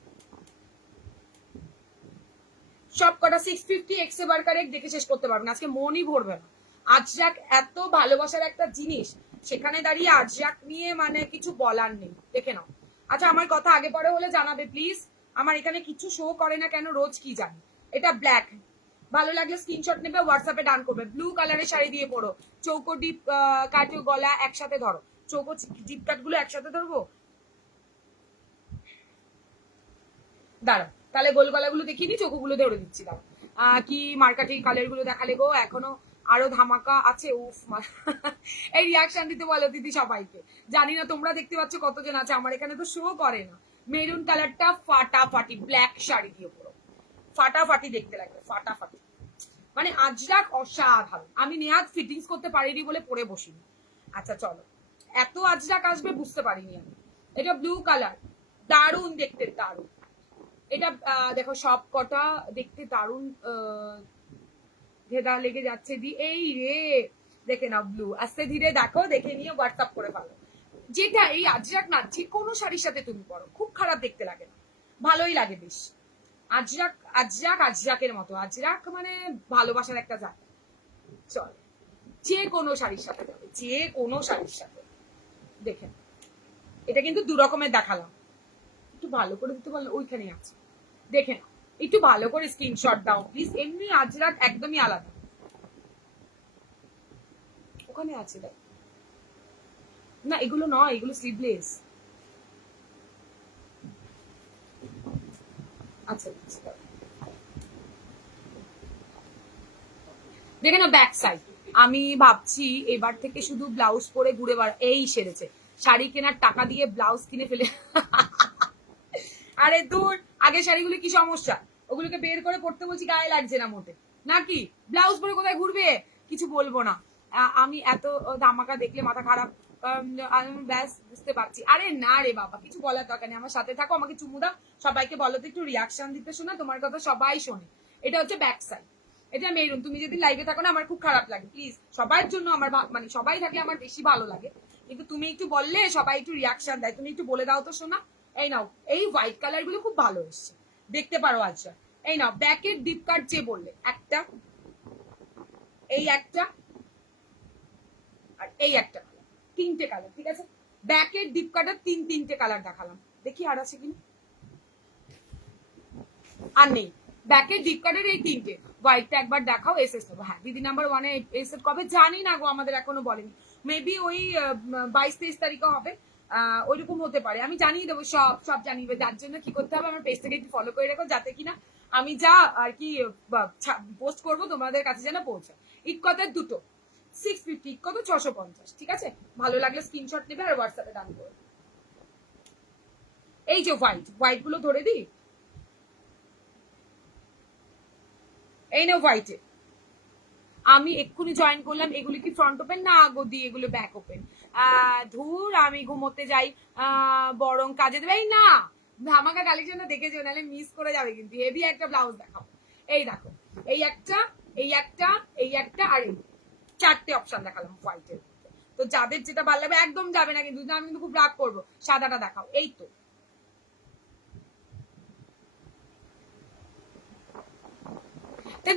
সব কটা 650 এক্সে বার্কার দেখে শেষ করতে পারবে না, আজকে মনই ভরবে না। আজরাক এত ভালোবাসার একটা জিনিস, সেখানে দাঁড়িয়ে আজরাক নিয়ে মানে কিছু বলার নেই। দেখে নাও। আচ্ছা, আমার কথা আগে পরে হলে জানাবে প্লিজ, আমার এখানে কিছু শো করে না কেন, রোজ কি জানি। এটা ব্ল্যাক, ভালো লাগলে স্ক্রিনশট নেবে, হোয়াটসঅ্যাপে ডান করবে। ব্লু কালারের শাড়ি দিয়ে পড়ো, চৌকো ডিপ কাটো গলা একসাথে ধরো, চৌকো ডিপ কাট গুলো একসাথে ধরবো, দাঁড়া তাহলে গোল গলাগুলো দেখিয়ে দিই, চোখগুলো ধরে দিচ্ছি। দাঁড়া, কি মার্কাটি কালার গুলো দেখালে গো, এখনো আরো ধামাকা আছে। উফ এই রিয়াকশন দিতে বলো দিদি সবাইকে, জানি না তোমরা দেখতে পাচ্ছ কতজন আছে, আমার এখানে তো শো করে না। মেরুন কালারটা ফাটাফাটি, ব্ল্যাক শাড়ি দিয়ে পরো, ফাটাফাটি দেখতে লাগবে, ফাটাফাটি। মানে আজরাক অসাধারণ। আমি নেহাত ফিটিংস করতে পারিনি বলে পরে বসিনি। আচ্ছা চলো, এত আজরাক আসবে বুঝতে পারিনি আমি। এটা ব্লু কালার, দারুণ দেখতে, দারুণ। এটা দেখো সব কটা দেখতে দারুণ ঘেদা লেগে যাচ্ছে দি, এই রে দেখে নাও। ব্লু আস্তে ধীরে দেখো, দেখে নিয়ে হোয়াটসঅ্যাপ করে ফেলো। যেটা এই আজরাক না, যে কোনো শাড়ির সাথে তুমি পরো, খুব খারাপ দেখতে লাগে না, ভালোই লাগে বেশ। আজরাক আজরাক আজরাকের মতো, আজরাক মানে ভালোবাসার একটা জায়গা। চল, যে কোনো শাড়ির সাথে যাবে, যে কোনো শাড়ির সাথে। দেখে, এটা কিন্তু দু রকমের দেখালাম, একটু ভালো করে দিতে পারলে, ওইখানে আছে দেখে নাও। একটু ভালো করে স্ক্রিনশট দাও প্লিজ, এমনি আজরাক একদমই আলাদা। ওখানে আছে দেখ না, এগুলো নয়, এগুলো স্লিভলেস। আচ্ছা দেখে না ব্যাক সাইড। আমি ভাবছি এবার থেকে শুধু ব্লাউজ পরে ঘুরে এই সেরেছে, শাড়ি কেনার টাকা দিয়ে ব্লাউজ কিনে ফেলে। আরে দূর, আগে শাড়িগুলো কি সমস্যা, ওগুলোকে বের করে পড়তে বলছি, গায়ে লাগছে না মোটে, নাকি ব্লাউজ পরে কোথায় ঘুরবে। কিছু বলবো না, আমি এত ধামাকা দেখলে মাথা খারাপ, আমি ব্যাস বুঝতে পারছি। আরে না রে বাবা, কিছু বলার দরকার নেই, আমার সাথে থাকো, আমাকে চুমু দাও, সবাইকে বলো তো একটু রিয়াকশন দিতে, শোনা তোমার কথা সবাই শোনে। এটা হচ্ছে ব্যাক সাইড, এটা মেরুন। তুমি যদি লাইভে থাকো না, আমার খুব খারাপ লাগে, প্লিজ সবার জন্য আমার মানে সবাই থাকলে আমার বেশি ভালো লাগে, কিন্তু তুমি একটু বললে সবাই একটু রিয়াকশন দেয়, তুমি একটু বলে দাও তো শোনা। এই নাও, এই হোয়াইট কালার গুলো খুব ভালো এসছে, দেখতে পারো আচ্ছা। এই নাও, ব্যাকের ডিপ কাট যে বললে একটা, এই একটা, আর এই একটা কালার, তিনটে কালার, ঠিক আছে। ব্যাকের ডিপ কাটার তিনটে কালার দেখালাম, দেখি আর আছে কিনা, আর নেই। ব্যাকের ডিপ কাটের এই তিনটে, হোয়াইটটা একবার দেখাও, এস এস নেবো। হ্যাঁ, দিদি নাম্বার 1-এ এস এস কবে জানি না গো, আমাদের এখনো বলেনি। মেবি ওই 22-23 তারিখে হবে, ওইরকম হতে পারে। আমি জানিয়ে দেবো, সব সব জানিয়ে দেবো। যার জন্য কি করতে হবে, আমার পেজ থেকে একটু ফলো করে রেখো, যাতে কিনা আমি যা আর কি পোস্ট করবো তোমাদের কাছে যেন পৌঁছায়। ইটকতের দুটো 650, ইটকত 650, ঠিক আছে। ভালো লাগলে স্ক্রিনশট নেবে আর হোয়াটসঅ্যাপে ডান করবে। এই যে হোয়াইট, হোয়াইট গুলো ধরে দিই, এই নাও হোয়াইটে। আমি এক্ষুনি জয়েন করলাম, এগুলো কি ফ্রন্ট ওপেন না গদি, এগুলো ব্যাক ওপেন। ধুর, আমি ঘুমোতে যাই, বরং কাজে দেবে। এই না, ধামাকা কালেকশনটা দেখেছো, নাহলে মিস করে যাবে কিন্তু। হেভি একটা ব্লাউজ দেখাবো, এই দেখো, এই একটা, এই একটা, এই একটা, আর এই চারটে অপশন দেখালাম হোয়াইটের। তো যাদের যেটা ভালো লাগবে, একদম যাবে না কিন্তু, আমি কিন্তু খুব রাগ করবো। সাদাটা দেখাও, এই তো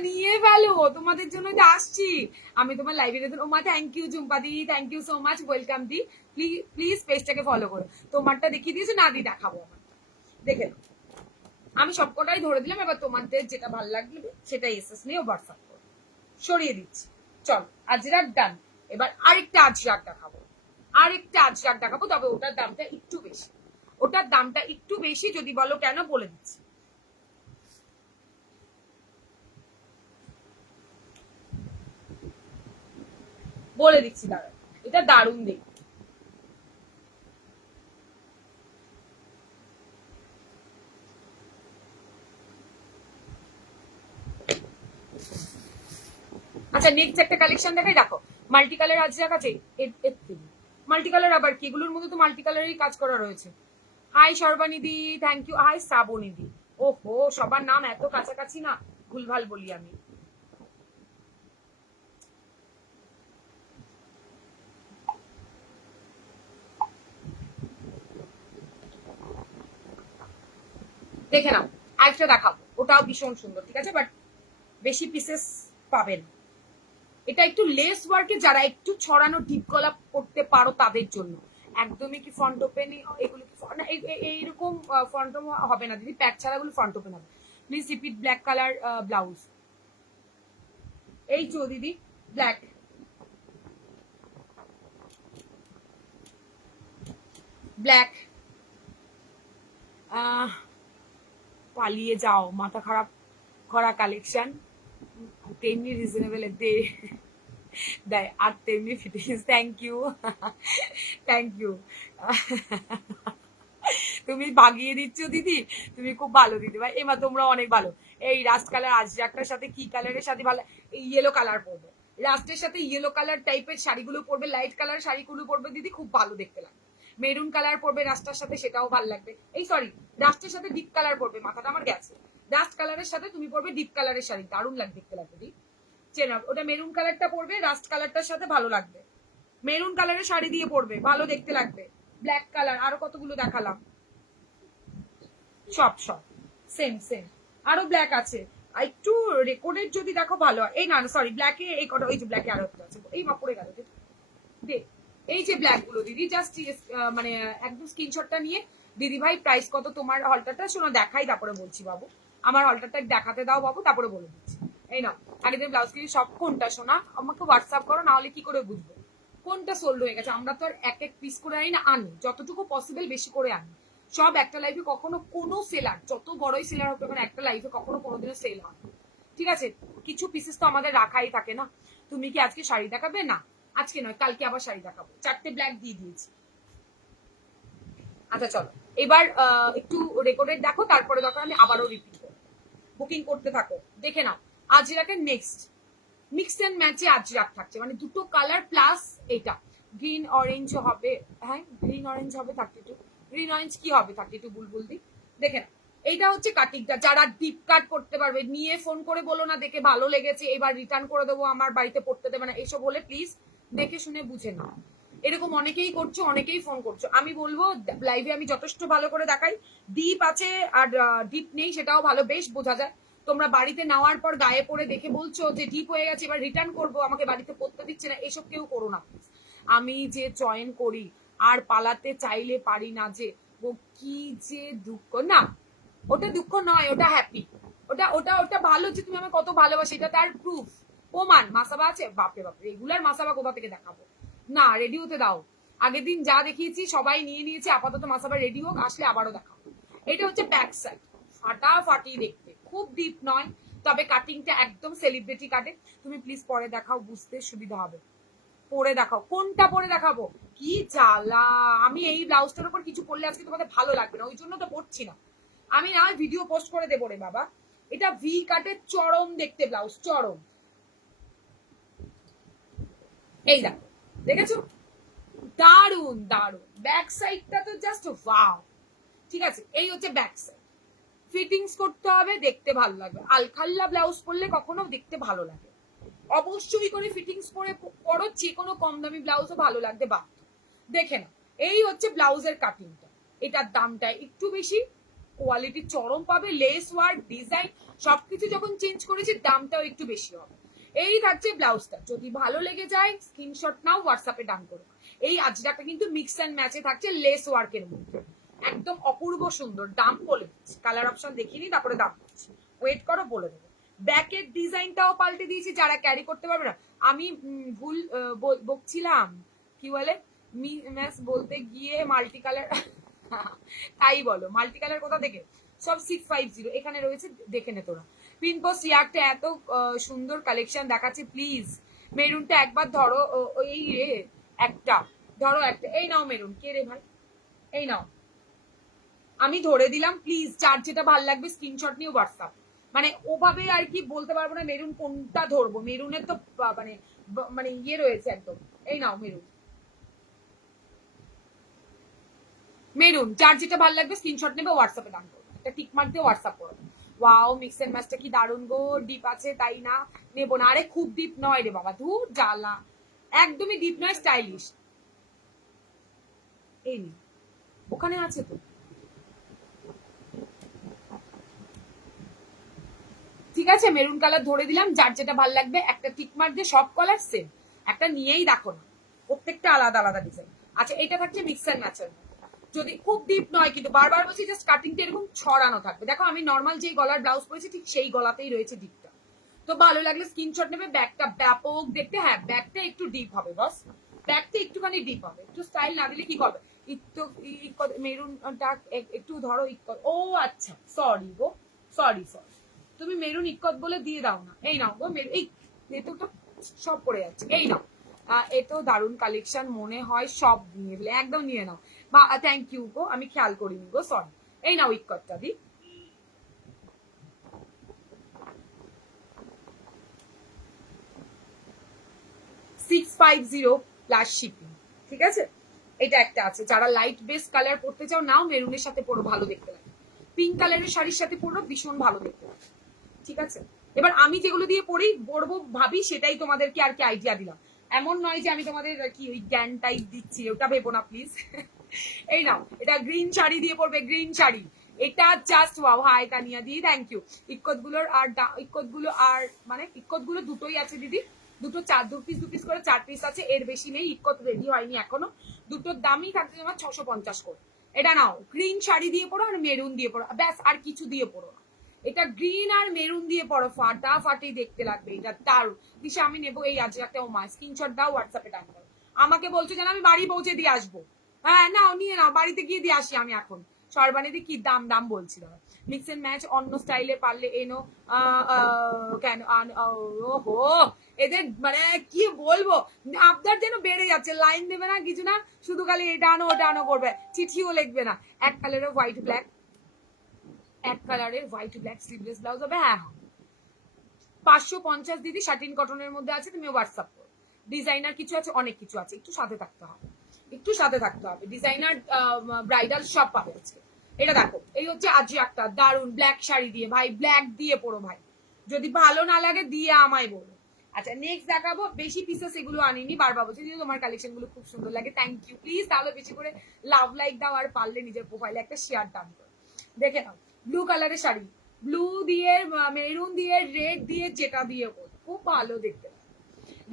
নিয়ে ফেলো, তোমাদের জন্য তো আসছি আমি, তোমার লাইব্রেরি। ও মা, থ্যাংক ইউ জুম্পা দি, thank you so much, welcome দি। প্লিজ পেজটাকে ফলো করো। তোমারটা দেখিয়ে দিয়েছো না দি, দেখাবো আমার, দেখে আমি সবকটাই ধরে দিলাম। এবার তোমাদের যেটা ভালো লাগবে সেটাই এসএস নিয়ে হোয়াটসঅ্যাপ করো, সরিয়ে দিচ্ছি। চল, আজরাক ডান। এবার আরেকটা আজরাক দেখাবো, আরেকটা আজরাক দেখাবো, তবে ওটার দামটা একটু বেশি। ওটার দামটা একটু বেশি, যদি বলো কেন বলে দিচ্ছি। বলে দিচ্ছি দাঁড়া, এটা দারুণ দেখতে। আচ্ছা নেক্সট একটা কালেকশন দেখাই, দেখো মাল্টি কালার আজরাক আছে। মাল্টি কালার আবার কি, এগুলোর মধ্যে তো মাল্টি কালারেরই কাজ করা রয়েছে। Hi Sarbanidhi, thank you. Hi শ্রাবণীদি। ওহো, সবার নাম এত কাছাকাছি না, ভুলভাল বলি আমি। দেখে নাও, আরেকটা দেখাবো, ওটাও ভীষণ সুন্দর, ঠিক আছে, বাট বেশি পিসেস পাবেন। এটা একটু লেস ওয়ার্কে যারা একটু ছড়ানো ডিপ গলা করতে পারো তাদের জন্য। একদমই কি ফ্রন্ট ওপেন, এগুলো কি এইরকম ফ্রন্ট হবে না দিদি, প্যাক ছাড়া গুলো ফ্রন্ট ওপেন হবে। Please repeat black colour blouse. এই চো দিদি, ব্ল্যাক, ব্ল্যাক। পালিয়ে যাও, মাথা খারাপ করা কালেকশন, তেমনি রিজনেবল দেয় আর তেমনি fittings. Thank you, thank you. তুমি ভাগিয়ে দিচ্ছ দিদি, তুমি খুব ভালো দিদি ভাই, এমা তোমরা অনেক ভালো। এই রাস্ট কালার আজরাকটার সাথে কি কালারের সাথে ভালো, এই ইয়েলো কালার পরবে, রাস্টের সাথে ইয়েলো কালার টাইপের শাড়িগুলো পরবে, লাইট কালার শাড়িগুলো পরবে দিদি, খুব ভালো দেখতে লাগবে। মেরুন কালার পরবে রাস্টার সাথে, সেটাও ভালো লাগবে। এই সরি, রাস্টের সাথে ডিপ কালার পরবে, মাথাটা আমার গেছে। রাস্ট কালারের সাথে তুমি পরবে ডিপ কালারের শাড়ি, দারুণ লাগবে, দেখতে লাগবে দিদি। চেনা ওটা মেরুন কালারটা পরবে, রাস্ট কালারটার সাথে ভালো লাগবে। মেরুন কালারের শাড়ি দিয়ে পরবে, ভালো দেখতে লাগবে। ব্ল্যাক কালার, আরো কতগুলো দেখালাম, সব সব সেম সেম। আরো ব্ল্যাক আছে, একটু রেকর্ডের যদি দেখো ভালো হয়। এই না সরি, ব্ল্যাকে এই কটা, এই যে ব্ল্যাকে আরো একটা আছে, এই মা পড়ে গেল দে। এই যে ব্ল্যাক গুলো দিদি, জাস্ট মানে একদম স্ক্রিনশটটা নিয়ে দিদি ভাই প্রাইস কত তোমার হলটারটা, শোনো দেখাই তারপরে বলছি বাবু, আমার হলটারটা দেখাতে দাও বাবু, তারপরে বলে দিচ্ছি। এই না আগে ব্লাউজ কিনি সব, কোনটা শোনা আমাকে হোয়াটসঅ্যাপ করো, না হলে কি করে বুঝবো কোনটা সোল্ড হয়ে গেছে। আমরা তো আর এক এক পিস করে আনি না, আনি যতটুকু পসিবল বেশি করে আনি। সব একটা লাইফে কখনো কোনো সেলার, যত বড়ই সেলার হোক মানে একটা লাইফে কখনো কোনোদিনও সেল হয়, ঠিক আছে। কিছু পিসেস তো আমাদের রাখাই থাকে না। তুমি কি আজকে শাড়ি দেখাবে? না আজকে নয়, কালকে আবার শাড়ি দেখাবো, 4টে ব্ল্যাক দিয়ে দিয়েছি। আচ্ছা চলো এবার একটু রেকর্ডেড দেখো, তারপরে দরকার আমি আবারও রিপিট করবো, বুকিং করতে থাকো। দেখে নাও আজরাকের নেক্সট মিক্স এন্ড ম্যাচে আজরাক থাকছে, মানে দুটো কালার প্লাস এটা গ্রিন অরেঞ্জ হবে। হ্যাঁ গ্রিন অরেঞ্জ হবে 32, গ্রিন অরেঞ্জ কি হবে 32 বুলবুল দি। দেখে নাও এইটা হচ্ছে কাটিংটা, যারা ডিপ কাট করতে পারবে নিয়ে ফোন করে বলো না দেখে ভালো লেগেছে এবার রিটার্ন করে দেবো, আমার বাড়িতে পড়তে দেবে না, এইসব হলে প্লিজ দেখে শুনে বুঝে নাও। এরকম অনেকেই করছো, অনেকেই ফোন করছো, আমি বলবো লাইভে আমি যথেষ্ট ভালো করে দেখাই, ডিপ আছে আর ডিপ নেই সেটাও ভালো বেশ বোঝা যায়। তোমরা বাড়িতে নেওয়ার পর গায়ে পরে দেখে বলছো যে ডিপ হয়ে গেছে এবার রিটার্ন করবো, আমাকে বাড়িতে পড়তে দিচ্ছে না, এসব কেউ করো না। আমি যে চয়ন করি আর পালাতে চাইলে পারি না, যে ও কি যে দুঃখ না, ওটা দুঃখ নয়, ওটা হ্যাপি, ওটা ওটা ওটা ভালো যে তুমি আমাকে কত ভালোবাসো, এটা তার প্রুফ প্রমাণ। মাসাবা আছে, বাপরে বাপরে রেগুলার মাসাবা কোথা থেকে দেখাবো, না রেডি হতে দাও। আগের দিন যা দেখিয়েছি সবাই নিয়ে নিয়েছে, আপাতত মাসাবা রেডি হোক, আসলে আবারও দেখাবো। এটা হচ্ছে ব্যাক সাইড, ফাটাফাটি দেখতে, খুব ডিপ নয়, তবে কাটিংটা একদম সেলিব্রিটি কাটে। তুমি প্লিজ পরে দেখাও, বুঝতে সুবিধা হবে, পরে দেখাও। কোনটা পরে দেখাবো, কি জ্বালা, আমি এই ব্লাউজটার উপর কিছু করলে আজকে তোমাদের ভালো লাগবে না, ওই জন্য তো পড়ছি না। আমি না ভিডিও পোস্ট করে দেবো রে বাবা। এটা ভি কাটের চরম দেখতে ব্লাউজ, চরম। এই দেখো, দেখেছো, দারুন দারুন, ব্যাক সাইডটা তো জাস্ট ওয়াও, ঠিক আছে। এই হচ্ছে ব্যাক সাইড, ফিটিংস করতে হবে, দেখতে ভালো লাগবে। আলখাল্লা ব্লাউজ পরলে কখনো দেখতে ভালো লাগে, অবশ্যই করে ফিটিংস করে পরো, যে কোনো কম দামি ব্লাউজও ভালো লাগবে বাধ্য। দেখে না এই হচ্ছে ব্লাউজের কাটিংটা, এটার দামটা একটু বেশি, কোয়ালিটি চরম পাবে, লেস ওয়ার্ক ডিজাইন সবকিছু যখন চেঞ্জ করেছি দামটাও একটু বেশি হবে। এই থাকছে ব্লাউজটা, যদি ভালো লেগে যায় স্ক্রিনশট নাও, হোয়াটসঅ্যাপে ডান করো। এই আজরাটা কিন্তু মিক্স অ্যান্ড ম্যাচে থাকছে লেস ওয়ার্কের মধ্যে, একদম অপূর্ব সুন্দর। দাম বলে দিচ্ছি, কালার অপশন দেখিনি তারপরে দাম দিচ্ছি, ওয়েট করো বলে দেবো। ব্যাকের ডিজাইনটাও পাল্টে দিয়েছি, যারা ক্যারি করতে পারবে না। আমি ভুল বকছিলাম, কি বলে ম্যাচ বলতে গিয়ে মাল্টি কালার, তাই বলো মাল্টি কালার কোথা থেকে, সব 650 এখানে রয়েছে, দেখে নে তোরা। পিনপোস্ট রিয়াক্টে এত সুন্দর কালেকশন দেখাচ্ছে, প্লিজ মেরুনটা একবার ধরো, এই রে একটা ধরো, একটা এই নাও মেরুন। কে রে ভাই? এই নাও, আমি ধরে দিলাম। প্লিজ যার যেটা ভালো লাগবে স্ক্রিনশট নিয়ে হোয়াটসঅ্যাপ, মানে ওভাবে আর কি বলতে পারবো না মেরুন কোনটা ধরবো। মেরুনের তো মানে মানে ইয়ে রয়েছে একদম। এই নাও মেরুন, মেরুন যার যেটা ভালো লাগবে স্ক্রিনশট নেবে, হোয়াটসঅ্যাপে ডান করবে, একটা টিক মার্ক দিয়ে হোয়াটসঅ্যাপ করবে। ওয়াও, মিক্স এন্ড ম্যাচটা কি দারুণ গো। ডিপ আছে তাই না? নেবো না। আরে খুব ডিপ নয় রে বাবা, ধুর জ্বালা, একদমই ডিপ নয়, স্টাইলিশ। এই নি, ওখানে আছে তো। ঠিক আছে, মেরুন কালার ধরে দিলাম, যার যেটা ভালো লাগবে একটা টিক মার্ক দিয়ে, সব কালার সেম, একটা নিয়েই দেখো না, প্রত্যেকটা আলাদা আলাদা ডিজাইন। আচ্ছা, এটা থাকছে মিক্স এন্ড ম্যাচের, যদি খুব ডিপ নয়, কিন্তু বারবার বলছি জাস্ট কাটিংটা এরকম ছড়ানো থাকবে। দেখো আমি নর্মাল যে গলার ব্লাউজ পরেছি ঠিক সেই গলাতেই রয়েছে ডিপটা। তো ভালো লাগলে স্ক্রিনশট নেবে। ব্যাগটা ব্যাপক দেখতে, হ্যাঁ ব্যাগটা একটু ডিপ হবে, বস ব্যাগটা একটুখানি ডিপ হবে, একটু স্টাইল না দিলে কি করবে। একটু মেরুনটা একটু ধরো, ও আচ্ছা সরি গো, সরি সরি, তুমি মেরুন ইক্কত বলে দিয়ে দাও না। এই নাও গো মেরুন, এই তো সব পড়ে যাচ্ছে। এই নাও, এতো দারুণ কালেকশন মনে হয়, সব নিয়ে ফেলে, একদম নিয়ে নাও। বা থ্যাংক ইউ গো, আমি খেয়াল করিনি গো, সরি। এই নাও ইক্কতটা দি। 650 প্লাস শিপিং। ঠিক আছে, এটা একটা আছে। যারা লাইট বেস কালার পড়তে চাও নাও, মেরুনের সাথে পরো, ভালো দেখতে লাগে। পিঙ্ক কালারের শাড়ির সাথে পরো, ভীষণ ভালো দেখতে লাগে। ঠিক আছে, এবার আমি যেগুলো দিয়ে পড়বো ভাবি, সেটাই তোমাদেরকে আর কি আইডিয়া দিলাম। এমন নয় যে আমি তোমাদের কি ওই জ্ঞান টাইপ দিচ্ছি, ওটা ভেবো না প্লিজ। এই নাও, এটা গ্রিন শাড়ি দিয়ে পড়বে, গ্রিন শাড়ি। এটা জাস্ট ওয়াও। হাই তানিয়া দি, থ্যাংক ইউ। ইক্কত গুলোর আর মানে ইক্কত গুলো দুটোই আছে দিদি, দুটো দু পিস করে 4 পিস আছে, এর বেশি নেই। ইক্কত রেডি হয়নি এখনো। দুটোর দামই থাকছে তোমার 650 করে। এটা নাও, গ্রিন শাড়ি দিয়ে পড়ো আর মেরুন দিয়ে পড়ো, ব্যাস আর কিছু দিয়ে পড়ো না। এটা গ্রিন আর মেরুন দিয়ে পড়ো, ফাটাফাটি দেখতে লাগবে। এটা দারুণ। দিশা আমি নেবো এই, আজ একটা ওমা স্ক্রিনশট দাও, হোয়াটসঅ্যাপে ডান করো। আমাকে বলছো যেন আমি বাড়ি পৌঁছে দিয়ে আসবো। হ্যাঁ নাও, নিয়ে নাও, বাড়িতে গিয়ে দিয়ে আসি আমি এখন। সর্বানিদি কি দাম দাম বলছিল। মিক্স এন্ড ম্যাচ অন্য স্টাইলে পারলে এনো। কেন ওহো, এদের মানে কি বলবো, আপনার যেন বেড়ে যাচ্ছে, লাইন দেবে না কিছু না, শুধু খালি এটা আনো ওটা আনো করবে, চিঠিও লিখবে না। এক কালারের হোয়াইট ব্ল্যাক, এক কালারের হোয়াইট ব্ল্যাক স্লিভলেস ব্লাউজ হবে। হ্যাঁ 550 দিদি, শাটিন কটনের মধ্যে আছে, তুমি হোয়াটসঅ্যাপ করো। ডিজাইনার কিছু আছে, অনেক কিছু আছে, একটু সাথে থাকতে হবে, একটু সাথে থাকতে হবে। ডিজাইনার ব্রাইডাল সব পাবে আজকে। এটা দেখো, এই হচ্ছে আজ একটা দারুন ব্ল্যাক শাড়ি দিয়ে, ভাই ব্ল্যাক দিয়ে পড়ো ভাই, যদি ভালো না লাগে দিয়ে আমায় বলো। আচ্ছা নেক্সট দেখাবো, বেশি পিসেস এগুলো আনিনি, বারবার বলছি যদি তোমার কালেকশন গুলো খুব সুন্দর লাগে, থ্যাংক ইউ। প্লিজ তাহলে বেশি করে লাভ লাইক দাও, আর পারলে নিজের প্রোফাইলে একটা শেয়ার ডান করো। দেখে নাও, ব্লু কালারের শাড়ি, ব্লু দিয়ে মেরুন দিয়ে রেড দিয়ে, যেটা দিয়ে খুব ভালো দেখতে।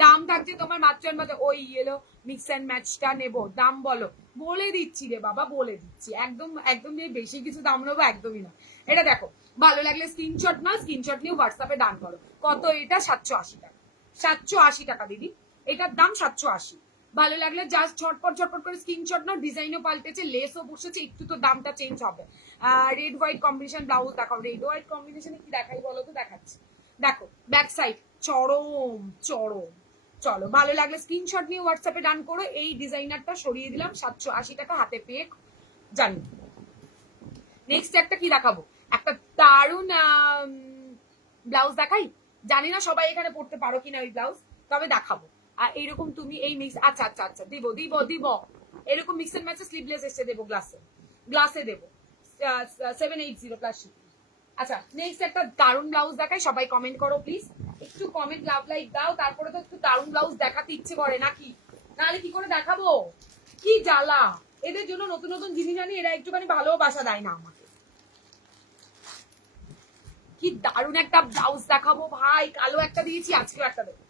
দাম থাকছে তোমার মাত্র ওই ইয়েলো মিক্স অ্যান্ড ম্যাচটা নেবো, দাম বলো। বলে দিচ্ছি রে বাবা, বলে দিচ্ছি, একদম একদম যে বেশি কিছু দাম নেবো একদমই না। এটা দেখো, ভালো লাগলে স্ক্রিনশট না, স্ক্রিনশট নিয়ে হোয়াটসঅ্যাপে দান করো। কত এটা? 780 টাকা। 780 টাকা দিদি, এটার দাম 780। ভালো লাগলে জাস্ট ঝটপট ঝটপট করে স্ক্রিনশট নাও। ডিজাইনও পাল্টেছে, লেসও বসেছে, একটু তো দামটা চেঞ্জ হবে। রেড হোয়াইট কম্বিনেশন ব্লাউজ দেখাও। রেড হোয়াইট কম্বিনেশনে কি দেখাই বলো তো? দেখাচ্ছি, দেখো ব্যাক সাইড চরম চরম। চলো, ভালো লাগলে স্ক্রিনশট নিয়ে হোয়াটসঅ্যাপে ডান করো। এই ডিজাইনারটা সরিয়ে দিলাম, 780 টাকা, হাতে পেয়ে জানি। নেক্সট একটা কি দেখাবো, একটা দারুন ব্লাউজ দেখাই। জানি না সবাই এখানে পড়তে পারো কিনা ওই ব্লাউজ, তবে দেখাবো। আর এইরকম তুমি এই মিক্স, আচ্ছা আচ্ছা আচ্ছা, দিব দিব দিব, এরকম মিক্স এন্ড ম্যাচে স্লিভলেস এসে দেবো, গ্লাসে গ্লাসে দেবো। 780 প্লাস। আচ্ছা নেক্সট একটা দারুন ব্লাউজ দেখাই, সবাই কমেন্ট করো প্লিজ, একটু কমেন্ট লাভ লাইক দাও, তারপরে তো একটু দারুন ব্লাউজ দেখাতে ইচ্ছে করে নাকি, নাহলে কি করে দেখাবো? কি জ্বালা, এদের জন্য নতুন নতুন জিনিস আনি, এরা একটুখানি ভালোবাসা দেয় না আমাকে। কি দারুন একটা ব্লাউজ দেখাবো ভাই, কালো একটা দিয়েছি, আজকেও একটা দেবো।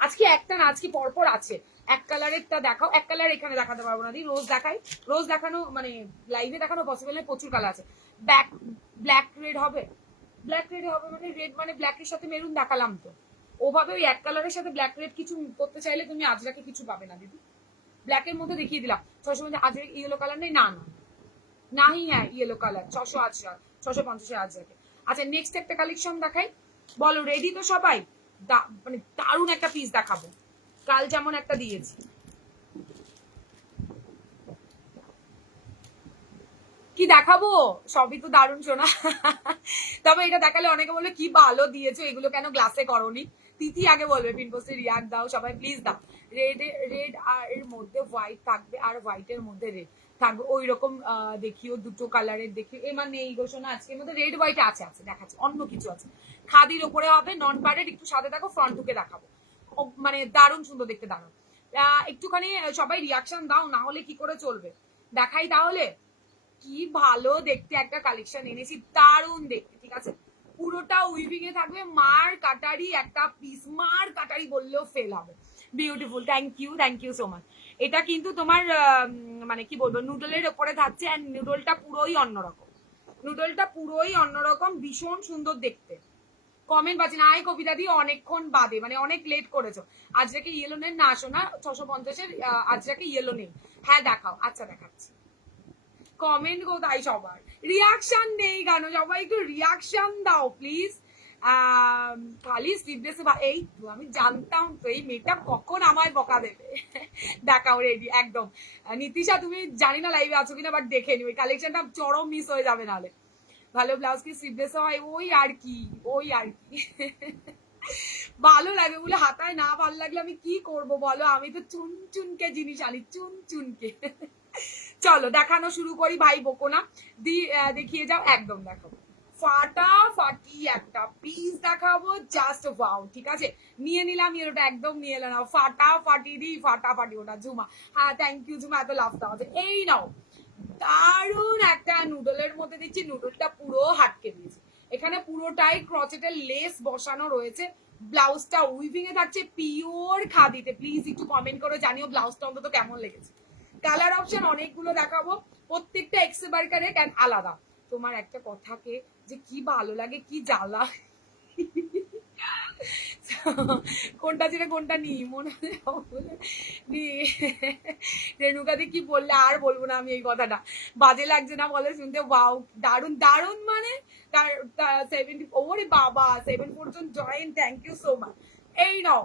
আজকে একটা না, আজকে পরপর আছে। এক কালারেরটা দেখাও, এক কালার এখানে দেখাতে পারবো না দি, রোজ দেখাই। রোজ দেখানো মানে লাইভে দেখানো পসিবল নয়, প্রচুর কালার আছে। ব্ল্যাক রেড হবে, ব্ল্যাক রেড হবে মানে রেড মানে ব্ল্যাকের সাথে মেরুন দেখালাম তো, ওভাবে ওই এক কালারের সাথে ব্ল্যাক রেড কিছু করতে চাইলে তুমি আজরাকে কিছু পাবে না দিদি। ব্ল্যাকের মধ্যে দেখিয়ে দিলাম, 600 মধ্যে আজরাকে ইয়েলো কালার নেই, না না নাহি, হ্যাঁ ইয়েলো কালার 680, 650 আজরাকে। আচ্ছা নেক্সট একটা কালেকশন দেখাই, বলো রেডি তো সবাই? মানে দারুণ একটা পিস দেখাবো। কাল যেমন একটা দিয়েছি, কি দেখাবো, সবই তো দারুণ শোনা। তবে এটা দেখালে অনেকে বলবে কি ভালো দিয়েছো, এগুলো কেন গ্লাসে করনি। তিথি আগে বলবে পিন পোস্টে রিয়াক্ট দাও সবাই প্লিজ দাও। রেড আর এর মধ্যে হোয়াইট থাকবে আর হোয়াইটের মধ্যে রেড থাকবে, ওই রকম দেখিও, দুটো কালারের দেখিও। এবার নেই গো শোনা, আজকের মধ্যে রেড হোয়াইট আছে, আছে দেখাচ্ছে, অন্য কিছু আছে। খাদির ওপরে হবে, নন প্যাডেড, একটু সাথে দেখো, ফ্রন্ট টুকে দেখাবো, মানে দারুণ সুন্দর দেখতে, দারুণ। একটুখানি সবাই রিয়াকশন দাও, না হলে কি করে চলবে। দেখাই তাহলে, কি ভালো দেখতে একটা কালেকশন এনেছি, দারুণ দেখতে, ঠিক আছে। পুরোটা উইভিং এ থাকবে, মার কাটারি একটা পিস, মার কাটারি বললেও ফেল হবে। Beautiful, thank you so much. এটা কিন্তু তোমার মানে কি বলবো, নুডলের ওপরে থাকছে, এন্ড নুডলটা পুরোই অন্যরকম, নুডলটা পুরোই অন্যরকম, ভীষণ সুন্দর দেখতে। কমেন্ট পাচ্ছি না, আই কবিতা দিয়ে অনেকক্ষণ বাদে, মানে অনেক লেট করেছো। আজকে ইয়েলো নেন না, আসো না 650-এর, আজকে ইয়েলো নেই। হ্যাঁ দেখাও, আচ্ছা দেখাচ্ছি। কমেন্ট কোথায় সবার, রিয়াকশন নেই কেন, সবাই একটু রিয়াকশন দাও প্লিজ। খালি স্লিভলেস, এই তো আমি জানতাম তো এই মেয়েটা কখন আমায় বকা দেবে। দেখাও রেডি একদম। নীতিশা তুমি জানি না লাইভে আছো কিনা, বাট দেখে নিও, এই কালেকশনটা চরম মিস হয়ে যাবে নাহলে। ভালো ব্লাউজ কি স্লিভলেস হয়, ওই আর কি, ওই আর কি। ভালো লাগে বলে হাতায়, না ভালো লাগলে আমি কি করব বলো, আমি তো চুন চুনকে জিনিস আনি, চুন চুনকে। চলো দেখানো শুরু করি ভাই, বকো না, দেখিয়ে যাও, একদম দেখো, ফাটাফাটি একটা পিস দেখাবো, জাস্ট ওয়াও, ঠিক আছে। নিয়ে নিলাম ওটা, একদম নিয়ে এলাম, ফাটাফাটি দি ফাটাফাটি, ওটা ঝুমা, হ্যাঁ থ্যাংক ইউ ঝুমা, এত লাভ দেওয়া আছে। এই নাও, দারুণ একটা নুডলের মধ্যে দিচ্ছি, নুডলটা পুরো হাটকে দিয়েছি, এখানে পুরোটাই ক্রচেটের লেস বসানো রয়েছে, ব্লাউজটা উইভিং এ থাকছে পিওর খাদিতে। প্লিজ একটু কমেন্ট করে জানিও ব্লাউজটা অন্তত কেমন লেগেছে। কালার অপশন অনেকগুলো দেখাবো, প্রত্যেকটা এক্সেবারকারে কেন আলাদা। তোমার একটা কথাকে যে কি ভালো লাগে, কি জ্বালা, কোনটা ছেড়ে কোনটা নিই মনে রেণুকাদি কি বললে আর বলবো না আমি এই কথাটা, বাজে লাগছে না বলে শুনতে। ওয়াও, দারুন দারুন, মানে তার 70, ওরে বাবা 7 পর্যন্ত join, thank you so much. এই নাও,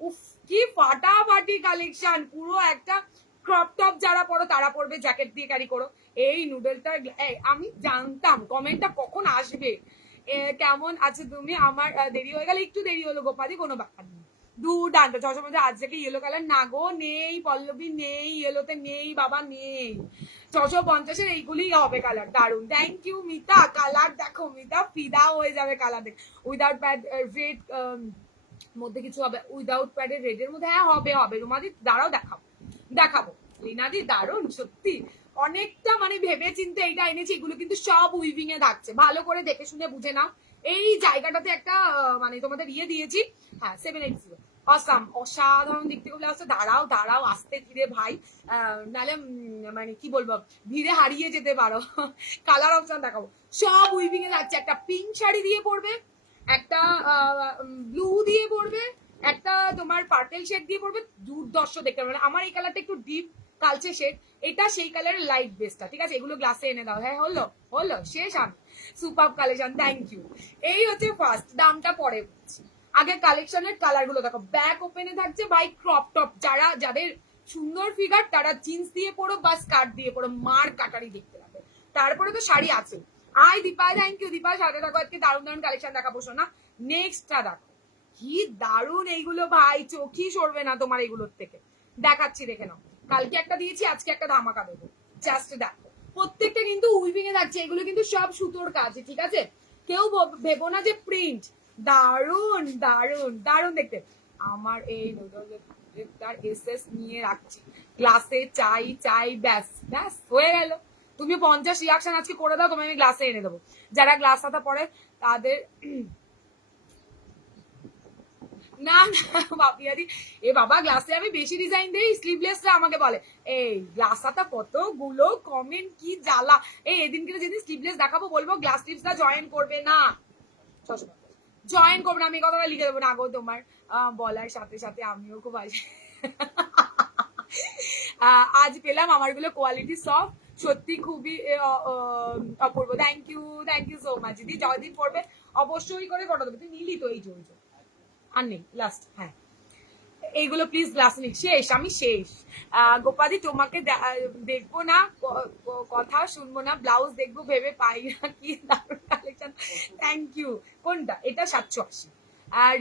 উফ কি ফাটাফাটি কালেকশন, পুরো একটা ক্রপ টপ যারা পড়ো তারা পড়বে, জ্যাকেট দিয়ে ক্যারি করো। এই নুডলটা আমি জানতাম কমেন্টটা কখন আসবে। কেমন আছে তুমি, আমার দেরি হয়ে গেলে, একটু দেরি হলো গোপাদি, কোনো ব্যাপার নেই। দুর্দান্ত, ছশো মধ্যে আজ থেকে ইয়েলো কালার না গো, নেই পল্লবী, নেই ইয়েলোতে, নেই বাবা, নেই। 650-এর এইগুলি হবে কালার, দারুন, থ্যাংক ইউ মিতা। কালার দেখো মিতা, ফিদা হয়ে যাবে কালার দেখ, উইদাউট প্যাড রেড মধ্যে কিছু হবে, উইদাউট প্যাডের রেডের মধ্যে, হ্যাঁ হবে হবে, রুমাদি দাঁড়াও দেখাবো, দেখাবো লিনাদি, দারুন সত্যি, অনেকটা মানে ভেবে চিন্তে এইটা এনেছি, এগুলো কিন্তু সব উইভিং এ থাকছে, ভালো করে দেখে শুনে বুঝে নাও। এই জায়গাটাতে একটা মানে তোমাদের ইয়ে দিয়েছি, হ্যাঁ 780, অসাম, অসাধারণ দেখতে গুলো আসছে। দাঁড়াও দাঁড়াও, আস্তে ধীরে ভাই, নাহলে মানে কি বলবো, ভিড়ে হারিয়ে যেতে পারো। কালার অপশন দেখাবো, সব উইভিং এ যাচ্ছে, একটা পিঙ্ক শাড়ি দিয়ে পরবে, একটা ব্লু দিয়ে পরবে, একটা তোমার পার্পেল শেড দিয়ে পরবে, দুর্দর্শ দেখতে পারবে। আমার এই কালারটা একটু ডিপ কালচে শেড, এটা সেই কালারের লাইট বেসটা, ঠিক আছে। এগুলো গ্লাসে এনে দাও, হ্যাঁ হলো হলো শেষ। আমি সুপার কালেকশন, থ্যাংক ইউ। এই হচ্ছে ফার্স্ট, দামটা পরে বলছি, আগে কালেকশনের কালার গুলো দেখো। ব্যাক ওপেনে থাকছে ভাই, ক্রপ টপ, যারা যাদের সুন্দর ফিগার তারা জিন্স দিয়ে পড়ো বা স্কার্ট দিয়ে পড়ো, মার কাটারি দেখতে লাগবে। তারপরে তো শাড়ি আছে। Hi Dipal, thank you Dipal, সাথে থাকো, আজকে দারুণ দারুণ কালেকশন দেখাবো শোনা। নেক্সটটা দেখো, কি দারুণ এইগুলো ভাই, চোখই সরবে না তোমার এইগুলোর থেকে। দেখাচ্ছি দেখে নাও, কালকে একটা দিয়েছি, আজকে একটা ধামাকা দেবো, জাস্ট দেখো। প্রত্যেকটা কিন্তু উইভিং এ থাকছে, এগুলো কিন্তু সব সুতোর কাজ, ঠিক আছে। কেউ ভেবো না যে প্রিন্ট। দারুণ দারুণ দারুণ দেখতে। আমার এই নুডলটার এসএস নিয়ে রাখছি, গ্লাসে চাই চাই, ব্যাস ব্যাস হয়ে গেল। তুমি 50 রিয়াকশন আজকে করে দাও, তোমায় আমি গ্লাসে এনে দেবো। যারা গ্লাস হাতা পরে তাদের না না বাপিয়াদি, এ বাবা গ্লাসে আমি বেশি ডিজাইন দেই, স্লিভলেসটা আমাকে বলে এই গ্লাস হাতা কতগুলো কমেন্ট, কি জ্বালা। এই এদিনকে যেদিন স্লিভলেস দেখাবো বলবো গ্লাস স্লিভসটা জয়েন করবে না, জয়েন করবে না, আমি কথাটা লিখে দেবো না গো তোমার বলার সাথে সাথে আমিও খুব আজ পেলাম আমারগুলো কোয়ালিটি সফট, সত্যি খুবই অপূর্ব। থ্যাংক ইউ সো মাচ দিদি, জয়দিন পড়বে অবশ্যই করে ফটো দেবে। তুই নিলি তো, এই যে আর নেই লাস্ট, হ্যাঁ এইগুলো প্লিজ গ্লাস নিক। শেষ, আমি শেষ। গোপাদি তোমাকে দেখবো না, কথা শুনবো না, ব্লাউজ দেখবো ভেবে পাই না। কি দারুণ কালেকশন, থ্যাংক ইউ। কোনটা? এটা 780।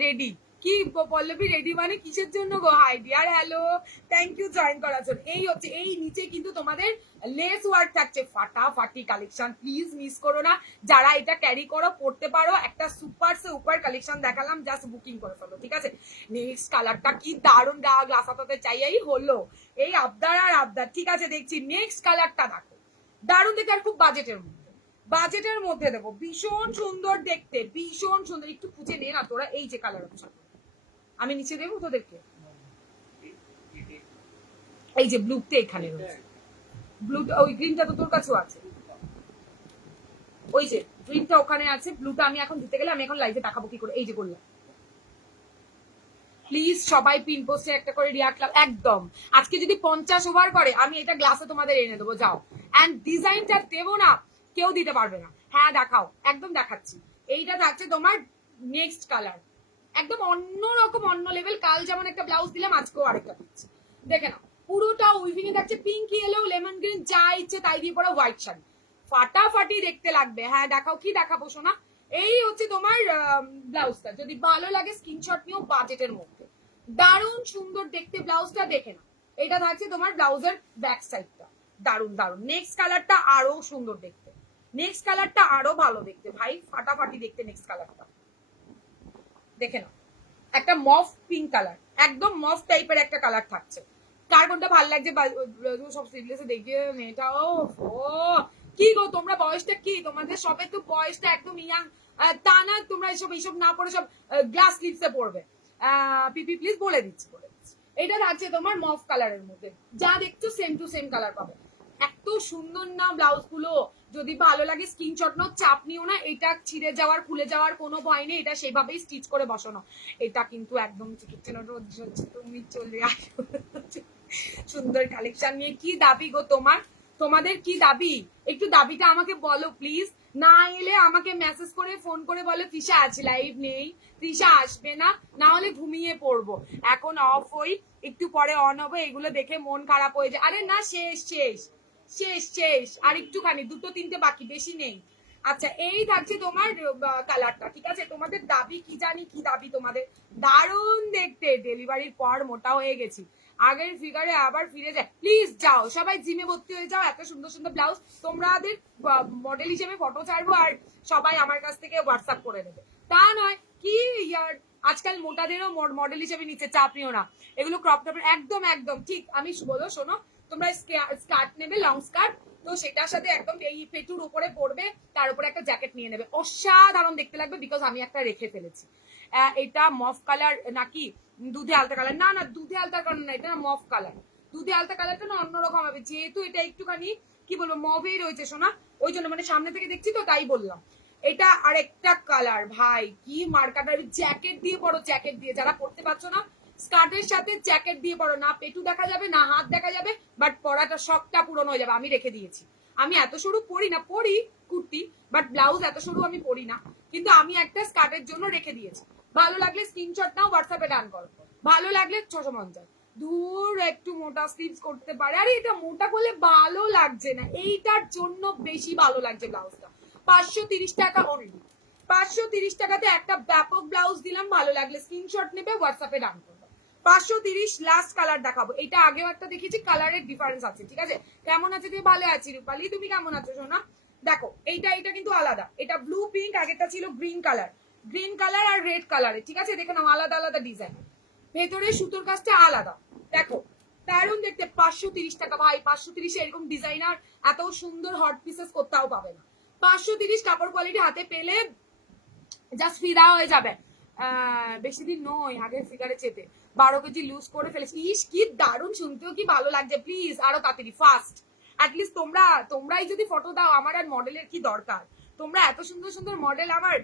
রেডি কি পল্লবী? রেডি মানে কিসের জন্য গো? Hi dear, hello, thank you join করার জন্য। এই হচ্ছে, এই নিচে কিন্তু তোমাদের লেস ওয়ার্ক থাকছে, ফাটাফাটি কালেকশন, প্লিজ মিস করো না। যারা এটা ক্যারি করো, পড়তে পারো, একটা সুপার সে উপর কালেকশন দেখালাম, জাস্ট বুকিং করে ফেলো, ঠিক আছে? নেক্সট কালারটা কি দারুণ, গ্লাস হাতাতে চাইয়াই হলো, এই আবদার আর আবদার। ঠিক আছে, দেখছি নেক্সট কালারটা দেখো, দারুণ দেখে, আর খুব বাজেটের মধ্যে, বাজেটের মধ্যে দেবো, ভীষণ সুন্দর দেখতে, ভীষণ সুন্দর। একটু খুঁজে নে না তোরা, এই যে কালার আমি নিচে দেবো তোদেরকে, এই যে ব্লুতে এখানে রয়েছে, ব্লুটা, ওই গ্রিনটা তো তোর কাছেও আছে, ওই যে গ্রিনটা ওখানে আছে, ব্লুটা আমি এখন দিতে গেলে আমি এখন লাইভে দেখাবো কি করে। এই যে বললাম, প্লিজ সবাই পিন পোস্টে একটা করে রিয়াক্ট, একদম। আজকে যদি 50 ওভার করে আমি এটা গ্লাসে তোমাদের এনে দেবো, যাও। এন্ড ডিজাইনটা দেবো না, কেউ দিতে পারবে না। হ্যাঁ দেখাও, একদম দেখাচ্ছি। এইটা থাকছে তোমার নেক্সট কালার, একদম অন্য রকম, অন্য লেভেল। কাল যেমন একটা ব্লাউজ দিলাম, আজকেও আরেকটা দিচ্ছি, দেখে নাও। পুরোটা উইভিং এ থাকছে, পিঙ্ক, ইয়েলো, লেমন গ্রিন, যা ইচ্ছে তাই দিয়ে পরে হোয়াইট শাড়ি, ফাটাফাটি দেখতে লাগবে। হ্যাঁ দেখাও, কি দেখাবো শোনা? এই হচ্ছে তোমার ব্লাউজটা, যদি ভালো লাগে স্ক্রিনশট নিও, বাজেটের মধ্যে দারুণ সুন্দর দেখতে ব্লাউজটা, দেখে নাও। এটা থাকছে তোমার ব্লাউজের ব্যাক সাইডটা, দারুণ দারুণ। নেক্সট কালারটা আরো সুন্দর দেখতে, নেক্সট কালারটা আরো ভালো দেখতে, ভাই ফাটাফাটি দেখতে। নেক্সট কালারটা দেখে নাও, একটা মফ পিঙ্ক কালার, একদম মফ টাইপের একটা কালার থাকছে। কার কোনটা ভালো লাগছে সব সিরিয়াসে দেখবে মেয়েটা। ও কি গো তোমরা, বয়সটা কি তোমাদের? সবে তো বয়সটা একদম ইয়াং, তা না তোমরা এইসব না পড়ে সব গ্লাস লিপসে পড়বে। পিপি প্লিজ বলে দিচ্ছি, বলে দিচ্ছি। এটা থাকছে তোমার মফ কালারের মধ্যে, যা দেখছো সেম টু সেম কালার পাবে। এত সুন্দর না ব্লাউজ গুলো, যদি ভালো লাগে স্ক্রিনশট নাও, চাপ নিও না। এটা ছিঁড়ে যাওয়ার, খুলে যাওয়ার কোনো ভয় নেই, এটা সেভাবেই স্টিচ করে বসানো। এটা কিন্তু একদম তুমি চলে আসো সুন্দর কালেকশন নিয়ে। কি দাবি গো তোমার? তোমাদের কি দাবি? একটু দাবিটা আমাকে বলো প্লিজ। না এলে আমাকে মেসেজ করে, ফোন করে বলো তৃষা আছে, লাইভ নেই, তৃষা আসবে না, না হলে ঘুমিয়ে পড়বো। এখন অফ হই, একটু পরে অন হবে, এগুলো দেখে মন খারাপ হয়ে যায়। আরে না, শেষ শেষ শেষ শেষ, আর একটুখানি, 2-3টে বাকি, বেশি নেই। আচ্ছা, এই থাকছে তোমার কালারটা, ঠিক আছে? তোমাদের দাবি কি জানি, কি দাবি তোমাদের? দারুণ দেখতে, ডেলিভারির পর মোটা হয়ে গেছি, আগের ফিগারে আবার ফিরে যায়। প্লিজ যাও সবাই জিমে ভর্তি হয়ে যাও, এত সুন্দর সুন্দর ব্লাউজ তোমাদের মডেল হিসেবে ফটো ছাড়বো, আর সবাই আমার কাছ থেকে হোয়াটসঅ্যাপ করে নেবে, তা নয় কি ইয়ার। আজকাল মোটাদেরও মডেল হিসেবে নিচ্ছে, চাপ নিও না। এগুলো ক্রপ টপের, একদম একদম ঠিক। আমি বলো শোনো, তোমরা স্কার্ট নেবে, লং স্কার্ট, তো সেটার সাথে একদম এই পেটুর উপরে পড়বে, তার উপরে একটা জ্যাকেট নিয়ে নেবে, অসাধারণ দেখতে লাগবে। বিকজ আমি একটা রেখে ফেলেছি, এটা মফ কালার নাকি দুধে আলতা কালার, না না দুধে আলতা কালার না, এটা মফ কালার। দুধে আলতা কালারটা না অন্যরকম হবে, যেহেতু এটা একটুখানি কি বলবো মভেই রয়েছে শোনা, ওই জন্য মানে সামনে থেকে দেখছি তো তাই বললাম। এটা আরেকটা কালার, ভাই কি মার্কাটার, জ্যাকেট দিয়ে পড়ো, জ্যাকেট দিয়ে, যারা পড়তে পারছো না স্কার্টের সাথে জ্যাকেট দিয়ে পড়ো, না পেটু দেখা যাবে না হাত দেখা যাবে, বাট পরাটা শখটা পূরণ হয়ে যাবে। আমি রেখে দিয়েছি, আমি এত সরু পরি না, পরি কুর্তি, বাট ব্লাউজ এত সরু আমি পরি না, কিন্তু আমি একটা স্কার্টের জন্য রেখে দিয়েছি। ভালো লাগলে স্ক্রিনশট নাও, হোয়াটসঅ্যাপে ডান করো, ভালো লাগলে 650। দূর একটু মোটা স্লিভস করতে পারে, আরে এটা মোটা করলে ভালো লাগছে না, এইটার জন্য বেশি ভালো লাগছে ব্লাউজটা। 530 টাকা অনলি, 530 টাকাতে একটা ব্যাপক ব্লাউজ দিলাম, ভালো লাগলে স্ক্রিনশট নেবে, হোয়াটসঅ্যাপে ডান করবে। 530। লাস্ট কালার দেখাবো, এটা আগেও একটা দেখেছি, কালারের ডিফারেন্স আছে, ঠিক আছে? কেমন আছে? তুমি ভালো আছি রূপালী, তুমি কেমন আছো সোনা? দেখো এইটা কিন্তু আলাদা, এটা ব্লু পিঙ্ক, আগেরটা ছিল গ্রিন কালার, গ্রিন কালার আর রেড কালারে, ঠিক আছে? দেখে নাও, আলাদা আলাদা ডিজাইন, ভেতরে সুতোর কাজটা আলাদা, দেখো দারুণ দেখতে। 530 টাকা ভাই, 530 এরকম ডিজাইনার এত সুন্দর হট পিসেস কোথাও পাবে না। 530 কাপড় কোয়ালিটি হাতে পেলে জাস্ট ফিদা হয়ে যাবে। বেশি দিন নয় আগের ফিগারে চেতে 12 কেজি লুজ করে ফেলেছি। ইস কি দারুণ, শুনতেও কি ভালো লাগছে। প্লিজ আরো তাড়াতাড়ি, ফাস্ট। অ্যাটলিস্ট তোমরাই যদি ফটো দাও, আমার আর মডেলের কি দরকার? তোমরা এত সুন্দর সুন্দর মডেল, আমার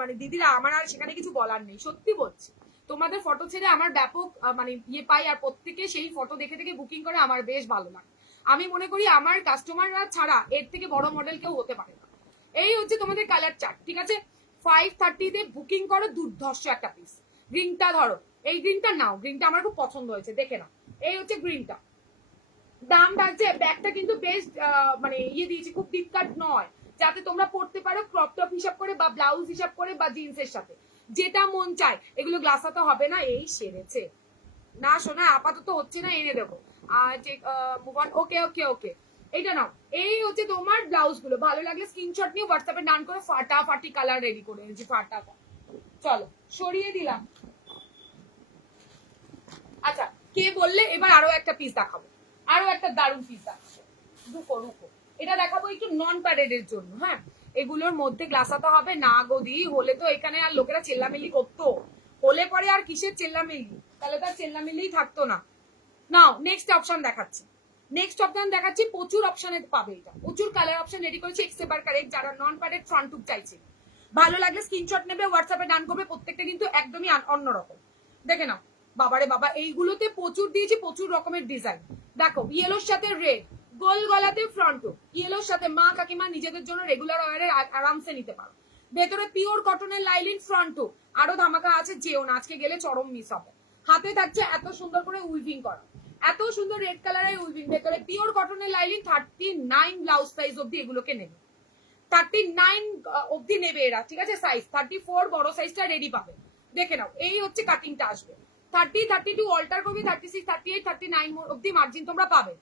মানে দিদিরা, আমার আর সেখানে কিছু বলার নেই, সত্যি বলছি। তোমাদের ফটো ছেড়ে আমার ব্যাপক মানে ইয়ে পাই, আর প্রত্যেকে সেই ফটো দেখে দেখে বুকিং করে, আমার বেশ ভালো লাগে। আমি মনে করি আমার কাস্টমাররা ছাড়া এর থেকে বড় মডেল কেউ হতে পারে না। এই হচ্ছে তোমাদের কালার চার্ট, ঠিক আছে? 530 তে বুকিং করো, দুর্ধর্ষ একটা পিস। রিংটা ধরো, এই গ্রিনটা নাও, গ্রিনটা আমার খুব পছন্দ হয়েছে, দেখে নাও। এই হচ্ছে গ্রিনটা। দাম থাকছে, ব্যাগটা কিন্তু বেশ মানে ইয়ে দিয়েছি, খুব ডিপ কাট নয়, যাতে তোমরা পড়তে পারো ক্রপ টপ হিসাব করে বা ব্লাউজ হিসাব করে বা জিন্সের সাথে, যেটা মন চায়। এগুলো গ্লাসাতে হবে না, এই সেরেছে না শোনা, আপাতত হচ্ছে না, এনে দেবো। আর মুভ অন, ওকে ওকে ওকে। এইটা নাও, এই হচ্ছে তোমার ব্লাউজ গুলো। ভালো লাগলে স্ক্রিনশট নিয়ে হোয়াটসঅ্যাপে ডান করে ফাটাফাটি কালার রেডি করে এনেছি, ফাটাফাটি। চলো সরিয়ে দিলাম। আচ্ছা, কে বললে এবার আরো একটা পিস দেখাবো, আরো একটা দারুণ পিস দেখাবো। রুকো রুকো, এটা দেখাবো একটু নন প্যাডেডের জন্য। হ্যাঁ, এগুলোর মধ্যে গ্লাসাতে হবে না গদি, হলে তো এখানে আর লোকেরা চেল্লামিল্লি করতো, হলে পরে আর কিসের চেল্লামিল্লি, তাহলে তো আর চেল্লামিল্লি থাকতো না। নাও নেক্সট অপশন দেখাচ্ছি, নেক্সট অপশন দেখাচ্ছি, প্রচুর অপশনে পাবে, এটা প্রচুর কালার অপশন রেডি করেছি এক্সেপার কারেক্ট। যারা নন প্যাডেড ফ্রন্ট টুক চাইছে, ভালো লাগলে স্ক্রিনশট নেবে, হোয়াটসঅ্যাপে ডান করবে। প্রত্যেকটা কিন্তু একদমই অন্যরকম, দেখে নাও। বাবারে বাবা, এইগুলোতে প্রচুর দিয়েছি, প্রচুর রকমের ডিজাইন। দেখো ইয়েলোর সাথে রেড, গোল গলাতে ফ্রন্ট টুক, ইয়েলোর সাথে মা কাকিমা নিজেদের জন্য রেগুলার ওয়ারে আরামসে নিতে পারো। ভেতরে পিওর কটনের লাইলিন ফ্রন্ট টুক, আরো ধামাকা আছে, যেও না, আজকে গেলে চরম মিস হবে। হাতে থাকছে এত সুন্দর করে উইভিং করা, এত সুন্দর রেড কালারের উইভিং, ভেতরে পিওর কটনের লাইলিন। 39 ব্লাউজ সাইজ অব্দি এগুলোকে নেবে, 39 অব্দি নেবে এরা, ঠিক আছে। সাইজ 34 বড় সাইজটা রেডি পাবে, দেখে নাও। এই হচ্ছে কাটিংটা আসবে, 30, 32 অল্টার করবে, 36, 38, 39 অব্দি মার্জিন তোমরা পাবে।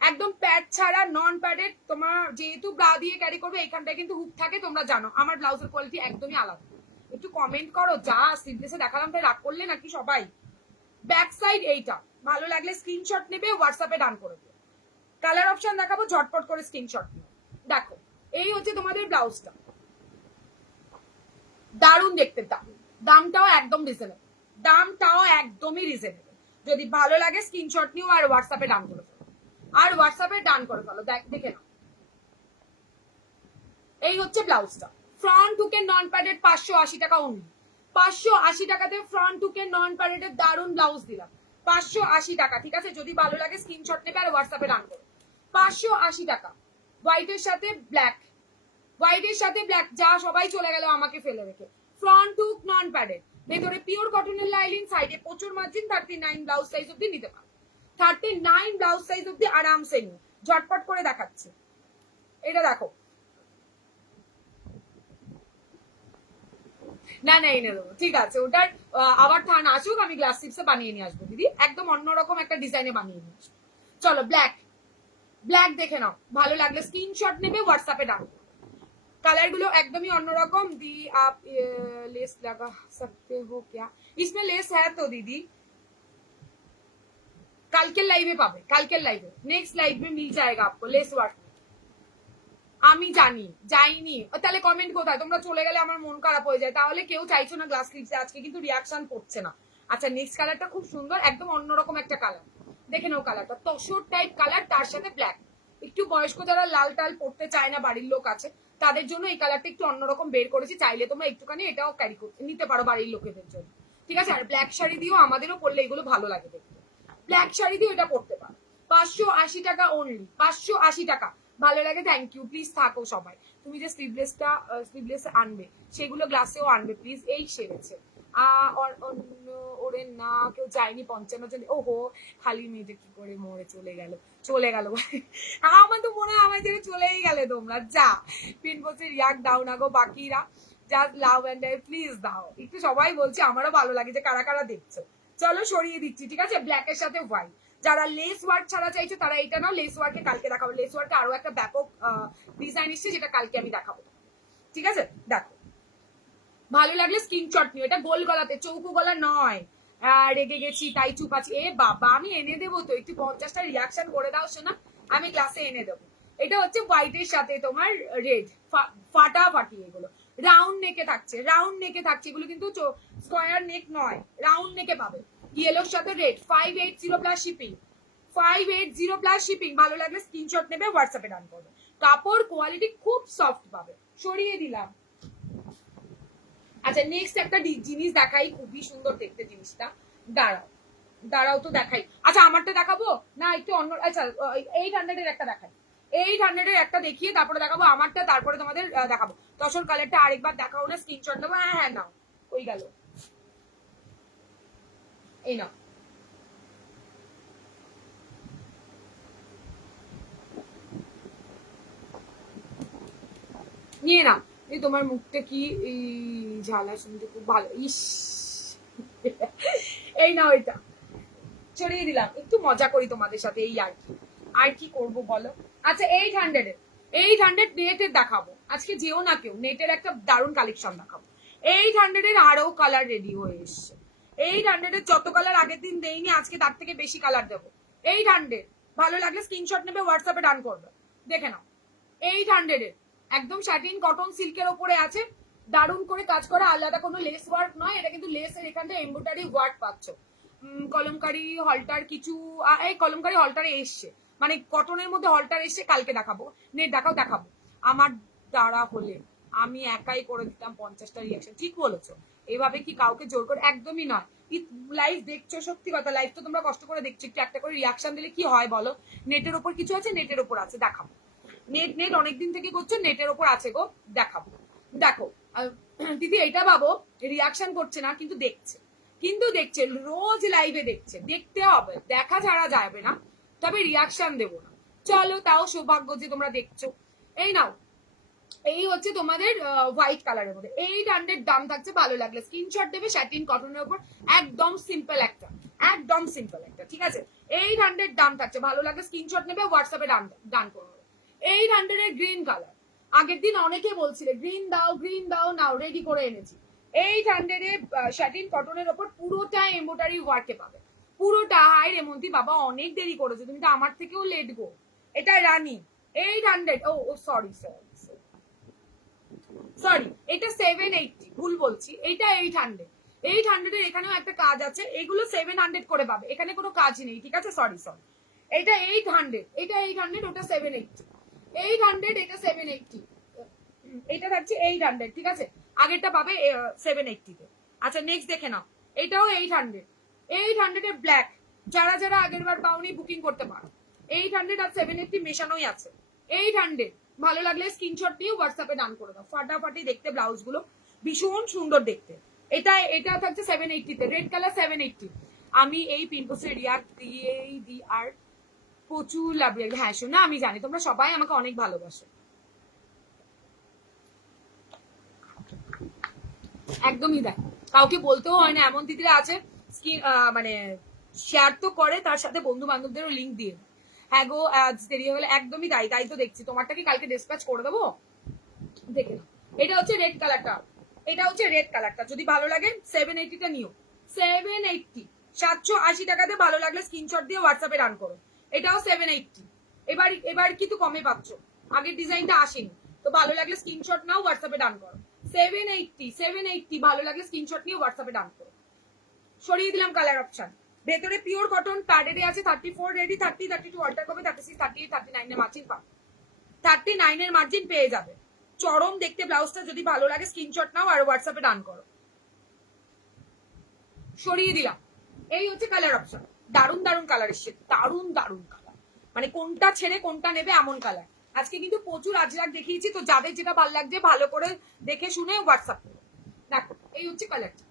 একদম প্যাড ছাড়া, নন প্যাডেড। তোমার যেহেতু ব্রা দিয়ে ক্যারি করবে, এখানটায় কিন্তু হুক থাকে, তোমরা জানো আমার ব্লাউজের কোয়ালিটি একদমই আলাদা। একটু কমেন্ট করো, যা স্লিভলেসে দেখালাম তাই রাগ করলে নাকি সবাই। ব্যাক সাইড এইটা, ভালো লাগলে স্ক্রিনশট নেবে, হোয়াটসঅ্যাপে ডান করে দেবে। কালার অপশন দেখাবো, ঝটপট করে স্ক্রিনশট নেবে। দেখো এই হচ্ছে তোমাদের ব্লাউজটা, দারুণ দেখতে, দামটাও একদম রিজনেবল, দামটাও একদমই রিজনেবল। যদি ভালো লাগে স্ক্রিনশট নিও আর হোয়াটসঅ্যাপে ডান করে ফেলো, আর হোয়াটসঅ্যাপে ডান করে ফেলো। দেখে নাও, এই হচ্ছে ব্লাউজটা। ফ্রন্ট হুকের নন প্যাডেড 580 টাকা অনলি, 580 টাকাতে ফ্রন্ট হুকের নন প্যাডেডের দারুণ ব্লাউজ দিলাম, 580 টাকা, ঠিক আছে। যদি ভালো লাগে স্ক্রিনশট নেবে আর হোয়াটসঅ্যাপে ডান করো। 580 টাকা, হোয়াইটের সাথে ব্ল্যাক, হোয়াইটের সাথে ব্ল্যাক, যা সবাই চলে গেল আমাকে ফেলে রেখে। ফ্রন্ট হুক নন প্যাডেড, ভেতরে পিওর কটনের লাইলিন, সাইডে প্রচুর মার্জিন, 39 ব্লাউজ সাইজ অব্দি নিতে পারো, 39 ব্লাউজ সাইজ অব্দি আরামসে নিয়ে। ঝটপট করে দেখাচ্ছি, এটা দেখো। না না এনে দেবো, ঠিক আছে। ওটার আবার থান আসুক, আমি গ্লাস সিপসে বানিয়ে নিয়ে আসবো দিদি, একদম অন্যরকম একটা ডিজাইনে বানিয়ে নিয়ে আসবো। চলো ব্ল্যাক, ব্ল্যাক দেখে নাও, ভালো লাগলে স্ক্রিনশট নেবে, হোয়াটসঅ্যাপে ডান। कलर गुलो एकदम ही अन्य दी। आप लेस लगा सकते हो क्या? इसमें लेस है तो दीदी कल के लाइव पाबे, कल के लाइव नेक्स्ट लाइव में मिल जाएगा आपको लेस वर्क। আমি জানি যাইনি, তাহলে কমেন্ট কোথায়? তোমরা চলে গেলে আমার মন খারাপ হয়ে যায়, তাহলে কেউ চাইছো না গ্লাস স্লিভসে, আজকে কিন্তু রিয়াকশন পড়ছে না। আচ্ছা নেক্সট কালারটা খুব সুন্দর, একদম অন্যরকম একটা কালার, দেখে নাও কালারটা, তসর টাইপ কালার, তার সাথে ব্ল্যাক। একটু বয়স্ক যারা লাল টাল পড়তে চায় না, বাড়ির লোক আছে, তাদের জন্য এই কালারটা একটু অন্যরকম বের করেছি। চাইলে তোমরা একটুখানি এটাও ক্যারি করতে নিতে পারো বাড়ির লোকেদের জন্য, ঠিক আছে। আর ব্ল্যাক শাড়ি দিয়েও আমাদেরও পরলে এগুলো ভালো লাগে দেখতে, ব্ল্যাক শাড়ি দিয়ে এটা পরতে পারো। 580 টাকা অনলি, 580 টাকা। ভালো লাগে, থ্যাংক ইউ। প্লিজ থাকো সবাই, তুমি যে স্লিভলেসটা স্লিভলেস আনবে সেগুলো গ্লাসেও আনবে প্লিজ। এই সেরেছে ওরে না, কেউ যায়নি 55 জন। ওহো, খালি মেয়েটা কি করে মরে চলে গেল, চলে গেল আমার তো মনে হয় আমার ছেড়ে চলেই গেলে তোমরা। যা পিন বলছে রিয়াক্ট দাও না গো বাকিরা, জাস্ট লাভ এন্ড প্লিজ দাও একটু। সবাই বলছে, আমারও ভালো লাগে যে কারা কারা দেখছো। চলো সরিয়ে দিচ্ছি, ঠিক আছে। ব্ল্যাকের সাথে হোয়াইট, যারা লেস ওয়ার্ক ছাড়া চাইছো তারা এটা নাও। লেস ওয়ার্কে কালকে দেখাবো, লেস ওয়ার্কে আরো একটা ব্যাপক ডিজাইন এসছে যেটা কালকে আমি দেখাবো, ঠিক আছে। দেখো ভালো লাগলে স্ক্রিনশট নিও। এটা গোল গলাতে, চৌকো গলা নয়। রেগে গেছি তাই চুপ আছি, এ বাবা আমি এনে দেবো তো, একটু 50টা রিয়াকশন করে দাও শোনা, আমি ক্লাসে এনে দেবো। এটা হচ্ছে হোয়াইটের সাথে তোমার রেড, ফাটাফাটি। এগুলো রাউন্ড নেকে থাকছে, রাউন্ড নেকে থাকছে, এগুলো কিন্তু স্কোয়ার নেক নয়, রাউন্ড নেকে পাবে। ইয়েলোর সাথে red, 580 plus shipping, 580 plus shipping. ভালো লাগলে স্ক্রিনশট নেবে, হোয়াটসঅ্যাপে ডান করবে। কাপড় কোয়ালিটি খুব সফট পাবে, সরিয়ে দিলাম। আচ্ছা নেক্সট একটা জিনিস দেখাই, খুবই সুন্দর দেখতে জিনিসটা। দাঁড়াও দাঁড়াও তো দেখাই। আচ্ছা আমারটা দেখাবো না একটু অন্য, আচ্ছা 800 এর একটা দেখাই, 800 এর একটা দেখিয়ে তারপরে দেখাবো আমারটা, তারপরে তোমাদের দেখাবো। তখন কালারটা আরেকবার দেখাও না, স্ক্রিনশট নেবো। হ্যাঁ হ্যাঁ নাও, ওই গেল। এই নাও, নিয়ে নাও। এই তোমার মুখটা কি ঝালা, শুনতে খুব ভালো। ইস, এই নাও, এটা ছড়িয়ে দিলাম। একটু মজা করি তোমাদের সাথে, এই আর কি, আর কি করবো বলো। আচ্ছা 800 800 নেটের দেখাবো আজকে, যেও না কেউ, নেটের একটা দারুণ কালেকশন দেখাবো। 800 আরো কালার রেডি হয়ে এসছে। 800 যত কালার আগের দিন দেইনি, আজকে তার থেকে বেশি কালার দেবো। 800 ভালো লাগলে স্ক্রিনশট নেবে, হোয়াটসঅ্যাপে ডান করবে, দেখে নাও। 800 একদম স্যাটিন কটন সিল্কের ওপরে আছে, দারুণ করে কাজ করা, আলাদা কোনো লেস ওয়ার্ক নয়, এটা কিন্তু লেসের এখান থেকে এমব্রয়ডারি ওয়ার্ক পাচ্ছ। কলমকারি হলটার কিছু, এই কলমকারি হলটারে এসছে, মানে কটনের মধ্যে হলটার এসছে, কালকে দেখাবো। নেট দেখাবো। আমার দ্বারা হলে আমি একাই করে দিতাম 50টা রিয়াকশন। ঠিক বলেছো, এইভাবে কি কাউকে জোর করে, একদমই নয়। লাইভ দেখছো, সত্যি কথা, লাইভ তো তোমরা কষ্ট করে দেখছো, একটু একটা করে রিয়াকশন দিলে কি হয় বলো। নেটের ওপর কিছু আছে, নেটের ওপর আছে, দেখাবো। নেট অনেকদিন থেকে করছো, নেটের ওপর আছে গো, দেখাবো। দেখো দিদি, এটা ভাবো রিয়াকশন করছে না, কিন্তু দেখছে, রোজ লাইভে দেখছে, দেখতে হবে, দেখা ছাড়া যাবে না, তবে রিয়াকশন দেবো না। চলো, তাও সৌভাগ্য যে তোমরা দেখছো। এই নাও, এই হচ্ছে তোমাদের হোয়াইট কালারের মধ্যে 800 দাম থাকছে। ভালো লাগলে স্ক্রিনশট দেবে, স্যাটিন কটনের উপর, একদম সিম্পল একটা, ঠিক আছে। 800 দাম থাকছে, ভালো লাগলে স্ক্রিনশট নেবে, হোয়াটসঅ্যাপে ডান করবে। 800 এর গ্রিন কালার, আগের দিন অনেকে বলছিলে গ্রিন দাও, নাও রেডি করে এনেছি। 800 এর স্যাটিন কটনের ওপর পুরোটা এমব্রয়ডারি ওয়ার্কে পাবে, পুরোটা। হাই রেমন্তি বাবা, অনেক দেরি করেছো তুমি তো, আমার থেকেও লেট গো। এটা রানী 800, ও সরি, এটা 780, ভুল বলছি, এটা 800। 800 এর এখানেও একটা কাজ আছে, এগুলো 700 করে পাবে, এখানে কোনো কাজ নেই, ঠিক আছে, সরি। এটা 800, ওটা 780। 800, এটা 780, এটা থাকছে 800, ঠিক আছে। আগেরটা পাবে 780 তে। আচ্ছা নেক্সট দেখে নাও, এটাও 800। 800 এর ব্ল্যাক, যারা আগের বার পাওনি বুকিং করতে পারো। 800 আর 780 মেশানোই আছে। 800 ভালো লাগলে স্ক্রিনশট নিয়ে হোয়াটসঅ্যাপে ডান করে দাও। ফাটাফাটি দেখতে, ব্লাউজ গুলো ভীষণ সুন্দর দেখতে। এটা থাকছে 780 তে, রেড কালার 780। আমি এই পিম্পলসের রিয়াক্ট দিই আর প্রচুর লাভ। হ্যাঁ শোনা, আমি জানি তোমরা সবাই আমাকে অনেক ভালোবাসো, একদমই দেখ, কাউকে বলতেও হয় না, এমন দিদিরা আছে মানে শেয়ার তো করে, তার সাথে বন্ধু বান্ধবদেরও লিঙ্ক দিয়ে। হ্যাঁ গো, দেরি হয়ে গেলে, একদমই তাই তো দেখছি। তোমারটা কি কালকে ডিসপ্যাচ করে দেবো, দেখে নাও। এটা হচ্ছে রেড কালারটা, যদি ভালো লাগে 780টা নিও। 780, 780 টাকাতে ভালো লাগলে স্ক্রিনশট দিয়ে হোয়াটসঅ্যাপে রান করো। এটাও 780। এবার কিন্তু কমে পাচ্ছ, আগের ডিজাইনটা আসেনি, তো ভালো লাগলে স্ক্রিনশট নাও, হোয়াটসঅ্যাপে ডান করো। 780 ভালো লাগলে স্ক্রিনশট নিয়ে হোয়াটসঅ্যাপে ডান করো। সরিয়ে দিলাম কালার অপশন। ভেতরে পিওর কটন, প্যাডেডে আছে 34 রেডি, 30, 32 অল্টার করবে, 36, 38, 39 এর মার্জিন পাবে, 39 এর মার্জিন পেয়ে যাবে। চরম দেখতে ব্লাউজটা, যদি ভালো লাগে স্ক্রিনশট নাও আর হোয়াটসঅ্যাপে ডান করো। সরিয়ে দিলাম। এই হচ্ছে কালার অপশন, দারুন কালার এসছে, দারুন কালার, মানে কোনটা ছেড়ে কোনটা নেবে এমন কালার। আজকে কিন্তু প্রচুর আজরাক দেখিয়েছি, তো যাদের যেটা ভালো লাগছে ভালো করে দেখে শুনে হোয়াটসঅ্যাপ করো। দেখো এই হচ্ছে কালারটা।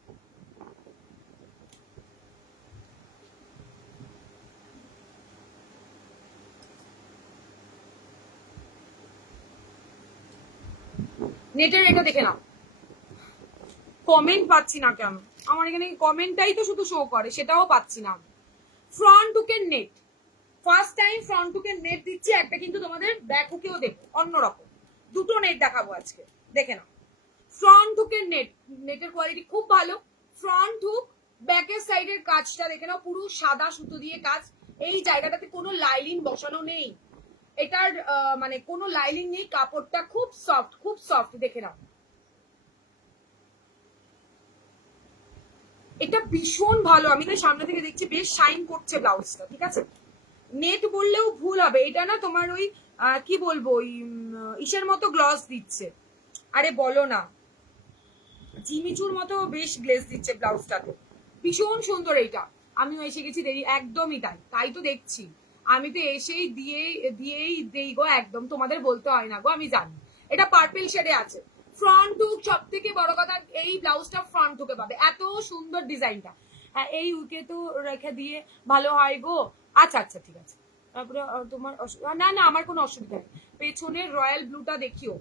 নেটের এটা দেখে নাও। কমেন্ট পাচ্ছি না কেন, আমার এখানে কমেন্টটাই তো শুধু শো করে, সেটাও পাচ্ছি না। ফ্রন্ট হুকের নেট, ফার্স্ট টাইম ফ্রন্ট হুকের নেট দিচ্ছি একটা, কিন্তু তোমাদের ব্যাক হুকেও দেখো অন্যরকম, দুটো নেট দেখাবো আজকে, দেখে নাও। ফ্রন্ট হুকের নেটের কোয়ালিটি খুব ভালো। ফ্রন্ট হুক, ব্যাকের সাইডের কাজটা দেখে নাও, পুরো সাদা সুতো দিয়ে কাজ। এই জায়গাটাতে কোনো লাইলিন বসানো নেই, এটার মানে কোনো লাইলিন নেই, কাপড়টা খুব সফট, দেখে নাও। এটা ভীষণ ভালো, আমি তাই সামনে থেকে দেখছি, বেশ শাইন করছে ব্লাউজটা, ঠিক আছে। নেট বললেও ভুল হবে, এটা না তোমার ওই কি বলবো, ওই ইসের মতো গ্লস দিচ্ছে, আরে বলো না, জিমিচুর মতো বেশ গ্লেজ দিচ্ছে ব্লাউজটাতে, ভীষণ সুন্দর। এইটা আমিও এসে গেছি দেরি, একদমই তাই তো দেখছি, আমি তো এসেই দিয়েই দেই গো, একদম তোমাদের বলতে হয় না গো, আমি জানি। এটা পার্পল শেডে আছে। ফ্রন্ট হুক, সব থেকে বড় কথা এই ব্লাউজটা ফ্রন্ট হুকে পাবে, এত সুন্দর ডিজাইনটা, হ্যাঁ এই উইকে তো রেখে দিয়ে ভালো হয় গো। আচ্ছা আচ্ছা ঠিক আছে। তারপরে তোমার না না আমার কোনো অসুবিধা নেই। পেছনের রয়্যাল ব্লুটা দেখিও,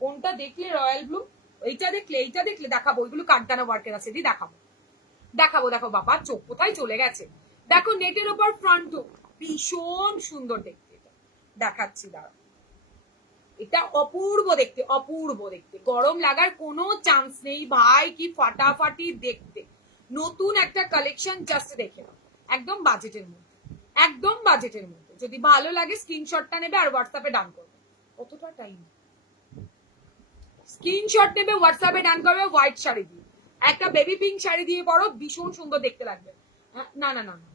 কোনটা দেখলে রয়্যাল ব্লু? এইটা দেখলে দেখাবো, ওইগুলো কাঠদানা ওয়ার্কের আছে, দি দেখাবো দেখাবো। দেখো বাবা চোখ কোথায় চলে গেছে। দেখো নেটের ওপর ফ্রন্ট ভীষণ সুন্দর দেখতে, এটা দেখাচ্ছি দাঁড়া। এটা অপূর্ব দেখতে, অপূর্ব দেখতে, গরম লাগার কোনো চান্স নেই ভাই, কি ফাটাফাটি দেখতে। নতুন একটা কালেকশন, জাস্ট দেখে নাও, একদম বাজেটের মধ্যে, একদম বাজেটের মধ্যে। যদি ভালো লাগে স্ক্রিনশটটা নেবে আর হোয়াটসঅ্যাপে ডান করবে। কতটা টাইম? স্ক্রিনশট নেবে, হোয়াটসঅ্যাপে ডান করবে। হোয়াইট শাড়ি দিয়ে, একটা বেবি পিঙ্ক শাড়ি দিয়ে পরো, ভীষণ সুন্দর দেখতে লাগবে। না না না না,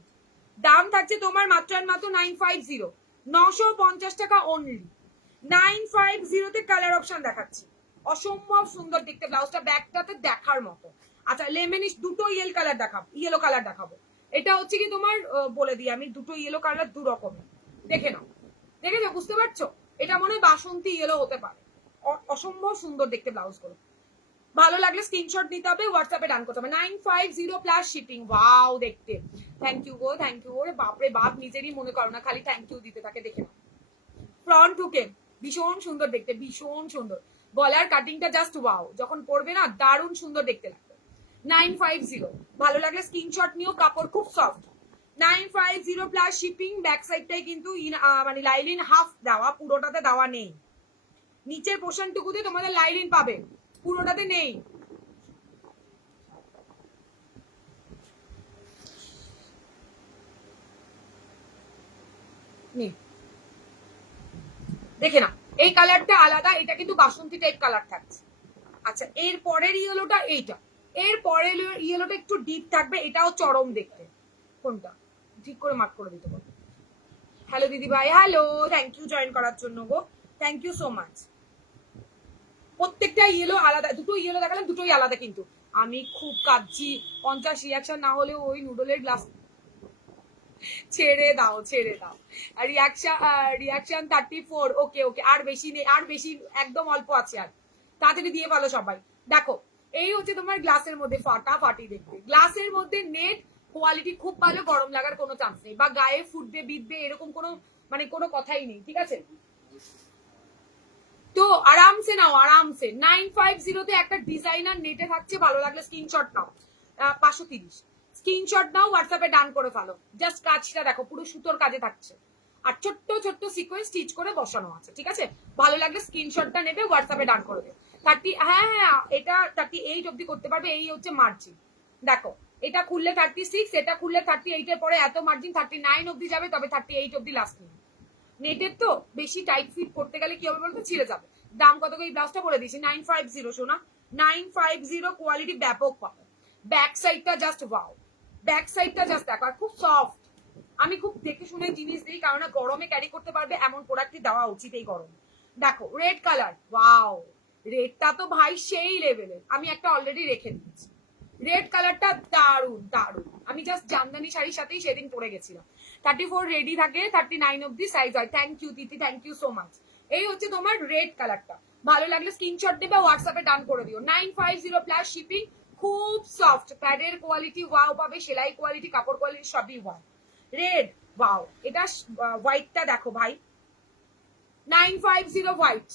দাম থাকছে তোমার মাত্র আর মাত্র 950, 950 টাকা অনলি। 950 কালার অপশন দেখাচ্ছি, অসম্ভব সুন্দর দেখতে। ব্লাউজটা ব্যাকটাতে দেখার মতো। আচ্ছা লেমনিশ দুটো ইয়েলো কালার দেখাবো। এটা হচ্ছে কি তোমার বলে দিই আমি, দুটো ইয়েলো কালার দু রকমের, দেখে নাও। দেখেছো, বুঝতে পারছো? এটা মনে হয় বাসন্তী ইয়েলো হতে পারে। অসম্ভব সুন্দর দেখতে ব্লাউজ গুলো। ভালো লাগলে স্ক্রিনশট নিতে হবে, হোয়াটসঅ্যাপে ডান করতে হবে। 950 প্লাস শিপিং। ওয়াও দেখতে, থ্যাংক ইউ গো, থ্যাংক ইউ। ওরে বাপরে বাপ, নিজেরই মনে করো না, খালি থ্যাংক ইউ দিতে থাকে। দেখে নাও ফ্রন্ট হুকে ভীষণ সুন্দর দেখতে, ভীষণ সুন্দর। গলার কাটিংটা জাস্ট ওয়াও, যখন পরবে না দারুণ সুন্দর দেখতে লাগবে। 950, ভালো লাগলে স্ক্রিনশট নিও, কাপড় খুব সফট। 950 plus shipping. ব্যাক সাইডটাই কিন্তু মানে লাইলিন হাফ দেওয়া, পুরোটাতে দেওয়া নেই। নিচের পোর্শনটুকুতে তোমাদের লাইলিন পাবে, পুরোটাতে নেই। দেখে না, এই কালারটা আলাদা, এটা কিন্তু বাসন্তী টাইপ কালার থাকছে। আচ্ছা এর পরের ইয়েলোটা এইটা, এর পরের ইয়েলোটা একটু ডিপ থাকবে, এটাও চরম দেখতে। কোনটা ঠিক করে মার্ক করে দিতে পারবো। হ্যালো দিদি ভাই, হ্যালো, থ্যাংক ইউ জয়েন করার জন্য গো, থ্যাংক ইউ সো মাচ। প্রত্যেকটা ইয়েলো আলাদা, দুটো ইয়েলো দেখালাম, দুটোই আলাদা। কিন্তু আমি খুব কাঁদছি, 50 রিয়াকশন না হলেও ওই নুডলের গ্লাস ছেড়ে দাও, ছেড়ে দাও। রিয়াকশন 34। ওকে ওকে, আর বেশি নেই, আর বেশি একদম অল্প আছে, আর তাড়াতাড়ি দিয়ে ভালো সবাই। দেখো এই হচ্ছে তোমার গ্লাসের মধ্যে ফাটাফাটি দেখতে, গ্লাসের মধ্যে নেট কোয়ালিটি খুব ভালো, গরম লাগার কোনো চান্স নেই, বা গায়ে ফুটবে বিঁধবে এরকম কোনো মানে কোনো কথাই নেই, ঠিক আছে? তো আরামসে নাও, আরামসে। 950 একটা ডিজাইনার নেটে থাকছে, ভালো লাগলে স্ক্রিনশট নাও। 530 স্ক্রিনশট নাও, হোয়াটসঅ্যাপে ডান করে ফেলো। জাস্ট কাজটা দেখো, পুরো সুতোর কাজে থাকছে, আর ছোট্ট ছোট্ট সিকোয়েন্স স্টিচ করে বসানো আছে, ঠিক আছে? ভালো লাগলে স্ক্রিনশটটা নেবে, হোয়াটসঅ্যাপে ডান করে দেবে। 30, হ্যাঁ হ্যাঁ, এটা 38 অব্দি করতে পারবে। এই হচ্ছে মার্জিন, দেখো এটা খুললে 36, এটা খুললে 38 এর পরে এত মার্জিন 39 অব্দি যাবে, তবে 38 অব্দি লাস্ট নেই। নেটের তো বেশি টাইট ফিট করতে গেলে কি হবে বলতো, ছিঁড়ে যাবে। দাম কত করে এই ব্লাউজটা বলে দিয়েছি, 950 শোনা, 950। কোয়ালিটি ব্যাপক পাবে। ব্যাক সাইডটা জাস্ট ওয়াও, ব্যাক সাইডটা জাস্ট দেখো, আর খুব সফট। আমি খুব দেখে শুনে জিনিস দিই, কারণ গরমে ক্যারি করতে পারবে এমন প্রোডাক্টই দেওয়া উচিত এই গরমে। দেখো রেড কালার, ওয়াও, রেডটা তো ভাই সেই লেভেলের। আমি একটা অলরেডি রেখে দিয়েছি, রেড কালারটা দারুন দারুন। আমি জাস্ট জামদানি শাড়ির সাথেই সেদিন পরে গেছিলাম। 34 রেডি থাকে, 39 অব্দি সাইজ হয়। Thank you Tithi, thank you so much. এই হচ্ছে তোমার রেড কালারটা, ভালো লাগলে স্ক্রিনশট দেবে, হোয়াটসঅ্যাপে ডান করে দিও। 950 প্লাস শিপিং। খুব সফট, প্যাডের কোয়ালিটি ওয়াও পাবে, সেলাই কোয়ালিটি, কাপড় কোয়ালিটি সবই ওয়াও। রেড ওয়াও, এটা হোয়াইটটা দেখো ভাই, 950 হোয়াইট,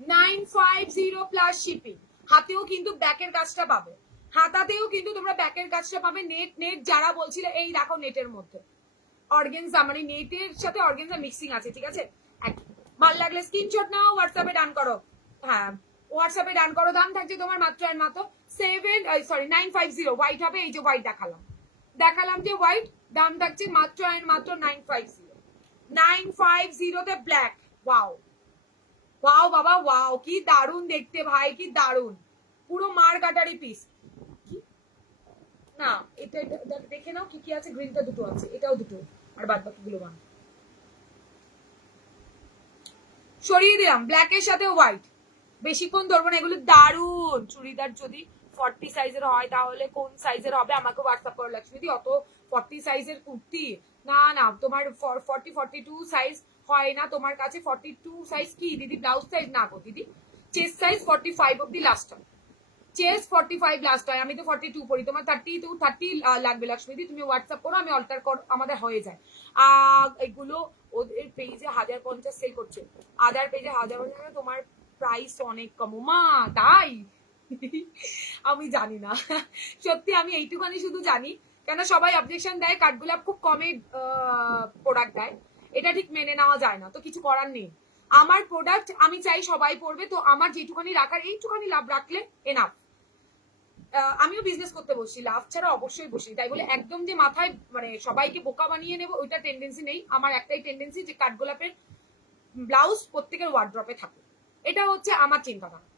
950 প্লাস শিপিং। হাতেও কিন্তু ব্যাকের কাজটা পাবে, হাতাতেও কিন্তু তোমরা ব্যাকের কাজটা পাবে। নেট নেট যারা বলছিলে, এই দেখো নেটের মধ্যে অর্গেনজা, মানে নেটের সাথে অর্গেনজা মিক্সিং আছে, ঠিক আছে? ভালো লাগলে স্ক্রিনশট নাও, হোয়াটসঅ্যাপে ডান করো। হ্যাঁ হোয়াটসঅ্যাপে ডান করো। দাম থাকছে তোমার মাত্র আর মাত্র 950। হোয়াইট হবে, এই যে হোয়াইট দেখালাম যে হোয়াইট। দাম থাকছে মাত্র আর মাত্র 950। 950 ব্ল্যাক। ওয়াও ওয়াও বাবা, ওয়াও, কি দারুন দেখতে ভাই, কি দারুন, পুরো মার কাটারি পিস। না এটা দেখে নাও কি কি আছে, গ্রিনটা দুটো আছে, এটাও দুটো, আর বাদ বাকিগুলো বান সরিয়ে দিলাম। ব্ল্যাকের সাথে হোয়াইট, বেশিক্ষণ ধরবো না, এগুলো দারুন। চুড়িদার যদি 40 সাইজের হয় তাহলে কোন সাইজের হবে আমাকে হোয়াটসঅ্যাপ করে লাগছে দিদি। অত 40 সাইজের কুর্তি না না, তোমার 42 সাইজ হয় না তোমার কাছে। 42 সাইজ কি দিদি ব্লাউজ সাইজ? না গো দিদি, চেস্ট সাইজ 45 অব্দি লাস্ট হয়। চেস্ট 45 লাস্ট হয়, আমি তো 42 পড়ি, তোমার 30 লাগবে লক্ষ্মীদি, তুমি হোয়াটসঅ্যাপ করো, আমি অল্টার কর, আমাদের হয়ে যায়। এগুলো ওদের পেজে 1050 সেল করছে, আদার পেজে 1050, তোমার প্রাইস অনেক কম। মা তাই? আমি জানি না সত্যি, আমি এইটুখানি শুধু জানি, কেন সবাই অবজেকশন দেয় কাঠগোলাপ খুব কমে প্রোডাক্ট দেয়, এটা ঠিক মেনে নেওয়া যায় না, তো কিছু করার নেই। আমার প্রোডাক্ট আমি চাই সবাই পড়বে, তো আমার যেটুখানি রাখার এইটুখানি লাভ রাখলে এনাফ। আমিও বিজনেস করতে বসি, লাভ ছাড়া অবশ্যই বসি, তাই বলে একদম যে মাথায় মানে সবাইকে বোকা বানিয়ে নেবো ওইটা টেন্ডেন্সি নেই। আমার একটাই টেন্ডেন্সি যে কাঠগোলাপের ব্লাউজ প্রত্যেকের ওয়ার্ড্রপে থাকে, এটা হচ্ছে আমার চিন্তাধারা।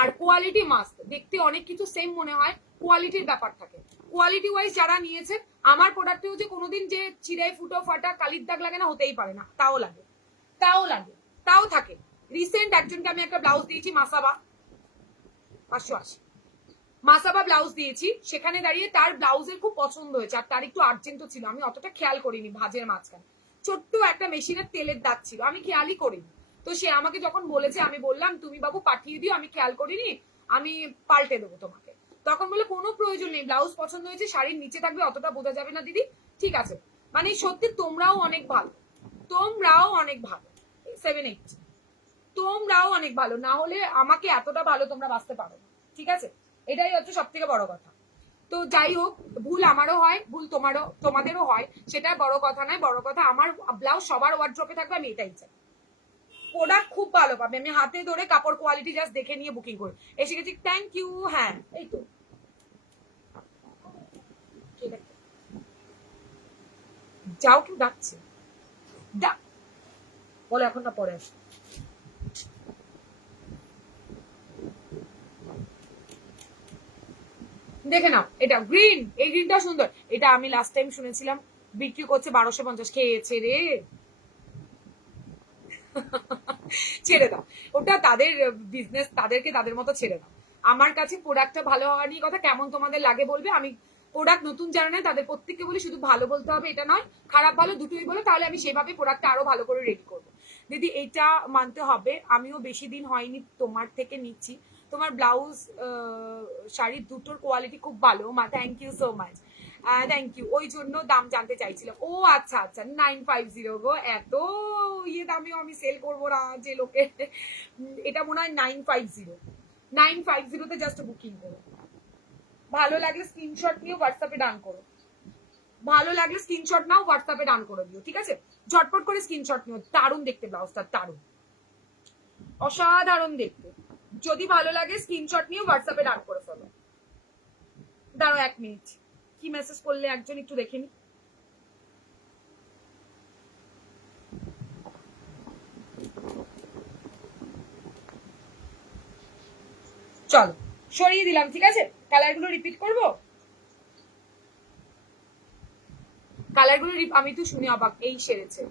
আর কোয়ালিটি মাস্ট, দেখতে অনেক কিছু সেম মনে হয়, কোয়ালিটির ব্যাপার থাকে। কোয়ালিটি ওয়াইজ যারা নিয়েছে, আমার প্রোডাক্টেও যে কোনোদিন যে চিরাই ফুটো ফাটা কালির দাগ লাগে না, হতেই পারে না, তাও লাগে, তাও লাগে, তাও থাকে। রিসেন্ট একজনকে আমি একটা ব্লাউজ দিয়েছি মাসাবা 580, মাসাবা ব্লাউজ দিয়েছি, সেখানে দাঁড়িয়ে তার ব্লাউজের খুব পছন্দ হয়েছে, আর তার একটু আর্জেন্টও ছিল, আমি অতটা খেয়াল করিনি, ভাঁজের মাঝখানে ছোট্ট একটা মেশিনের তেলের দাগ ছিল, আমি খেয়ালই করিনি। তো সে আমাকে যখন বলেছে, আমি বললাম তুমি বাবু পাঠিয়ে দিও, আমি খেয়াল করিনি, আমি পাল্টে দেবো তোমাকে। তখন বলে কোনো প্রয়োজন নেই, ব্লাউজ পছন্দ হয়েছে, শাড়ির নিচে থাকবে, অতটা বোঝা যাবে না দিদি, ঠিক আছে। মানে সত্যি তোমরাও অনেক ভালো, তোমরাও অনেক ভালো, 7-8, তোমরাও অনেক ভালো, না হলে আমাকে এতটা ভালো তোমরা বাঁচতে পারো না, ঠিক আছে, এটাই হচ্ছে সব থেকে বড় কথা। তো যাই হোক, ভুল আমারও হয়, ভুল তোমাদেরও হয়, সেটা বড় কথা নয়, বড় কথা আমার ব্লাউজ সবার ওয়ার্ড্রপে থাকবে, আমি এটাই চাই। প্রোডাক্ট খুব ভালো পাবে, আমি হাতে ধরে কাপড় কোয়ালিটি জাস্ট দেখে নিয়ে বুকিং করি, এসে গেছি, থ্যাংক ইউ। হ্যাঁ এই তো যাও, কেউ ডাকছে, ডাক বলো, এখন না পরে আসো। দেখে নাও, এটা গ্রিন, এই গ্রিনটা সুন্দর, এটা আমি লাস্ট টাইম শুনেছিলাম বিক্রি করছে 1250, খেয়েছে রে ছেড়ে দাও, ওটা তাদের বিজনেস, তাদেরকে তাদের মতো ছেড়ে দাও। আমার কাছে প্রোডাক্টটা ভালো হওয়া নিয়ে কথা, কেমন তোমাদের লাগে বলবে। আমি প্রোডাক্ট নতুন যারা নেয় তাদের প্রত্যেককে বলি শুধু ভালো বলতে হবে এটা নয়, খারাপ ভালো দুটোই বলো, তাহলে আমি সেভাবে প্রোডাক্টটা আরো ভালো করে রেডি করবো। দিদি এটা মানতে হবে, আমিও বেশি দিন হয়নি তোমার থেকে নিচ্ছি, তোমার ব্লাউজ শাড়ির দুটোর কোয়ালিটি খুব ভালো মা, thank you so much, thank you. ওই জন্য দাম জানতে চাইছিলাম। ও আচ্ছা আচ্ছা, 950 গো, এত ইয়ে দামেও আমি সেল করবো না যে লোকে, এটা মনে হয় 950, 950-তে জাস্ট বুকিং করো। ভালো লাগলে স্ক্রিনশট নিয়ে হোয়াটসঅ্যাপে ডান করো, ভালো লাগলে স্ক্রিনশট নাও, হোয়াটসঅ্যাপে ডান করে দিও, ঠিক আছে, ঝটপট করে স্ক্রিনশট নিও। দারুণ দেখতে ব্লাউজটা, দারুণ, অসাধারণ দেখতে। যদি ভালো লাগে স্ক্রিনশট নিয়ে হোয়াটসঅ্যাপে ডান করে ফেলো। দাঁড়াও 1 মিনিট, কি মেসেজ করলে একজন, একটু দেখে নি। চলো সরিয়ে দিলাম, ঠিক আছে, কালারগুলো রিপিট করবো, কালারগুলো আমি তো শুনে অবাক, এই সেরেছে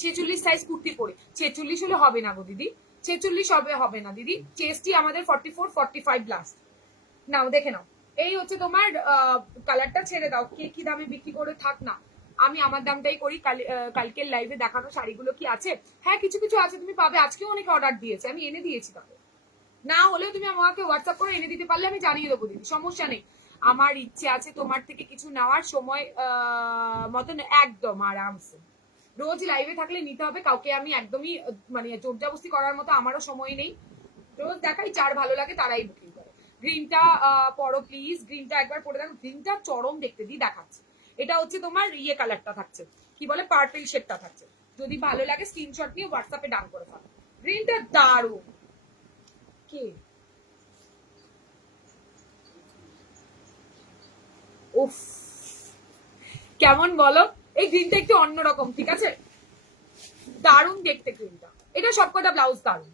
46 সাইজ কুর্তি পরে, 46 হলে হবে না গো দিদি, 46 হবে না দিদি, চেস্টই আমাদের 44 45 লাস্ট। নাও দেখে নাও, এই হচ্ছে তোমার কালারটা, ছেড়ে দাও, কে কি দামে বিক্রি করে থাক না, আমি আমার দামটাই করি। কালকের লাইভে দেখানো শাড়িগুলো কি আছে, হ্যাঁ কিছু কিছু আছে, তুমি পাবে, আজকেও অনেকে অর্ডার দিয়েছে, আমি এনে দিয়েছি তাকে, না হলেও তুমি আমাকে হোয়াটসঅ্যাপ করে এনে দিতে পারলে আমি জানিয়ে দেবো দিদি, সমস্যা নেই। আমার ইচ্ছে আছে তোমার থেকে কিছু নেওয়ার সময় মতন, একদম আরামসে। রোজ লাইভে থাকলে নিতে হবে, কাউকে আমি একদমই মানে জোরজাবস্তি করার মতো আমারও সময় নেই, রোজ দেখাই, যার ভালো লাগে তারাই বুকিং করে। গ্রিনটা পরো প্লিজ, গ্রিনটা একবার পরে দেখো, গ্রিনটা চরম দেখতে দিই, দেখাচ্ছে। এটা হচ্ছে তোমার ইয়ে কালারটা থাকছে, কি বলে পার্পল শেডটা থাকছে, যদি ভালো লাগে স্ক্রিনশট নিয়ে হোয়াটসঅ্যাপে ডান করে ফেলো। গ্রিনটা দারুণ। কে উফ, কেমন বলো, এই গ্রিনটা একটু অন্যরকম, ঠিক আছে, দারুণ দেখতে গ্রিনটা, এটা সবকটা ব্লাউজ দারুণ।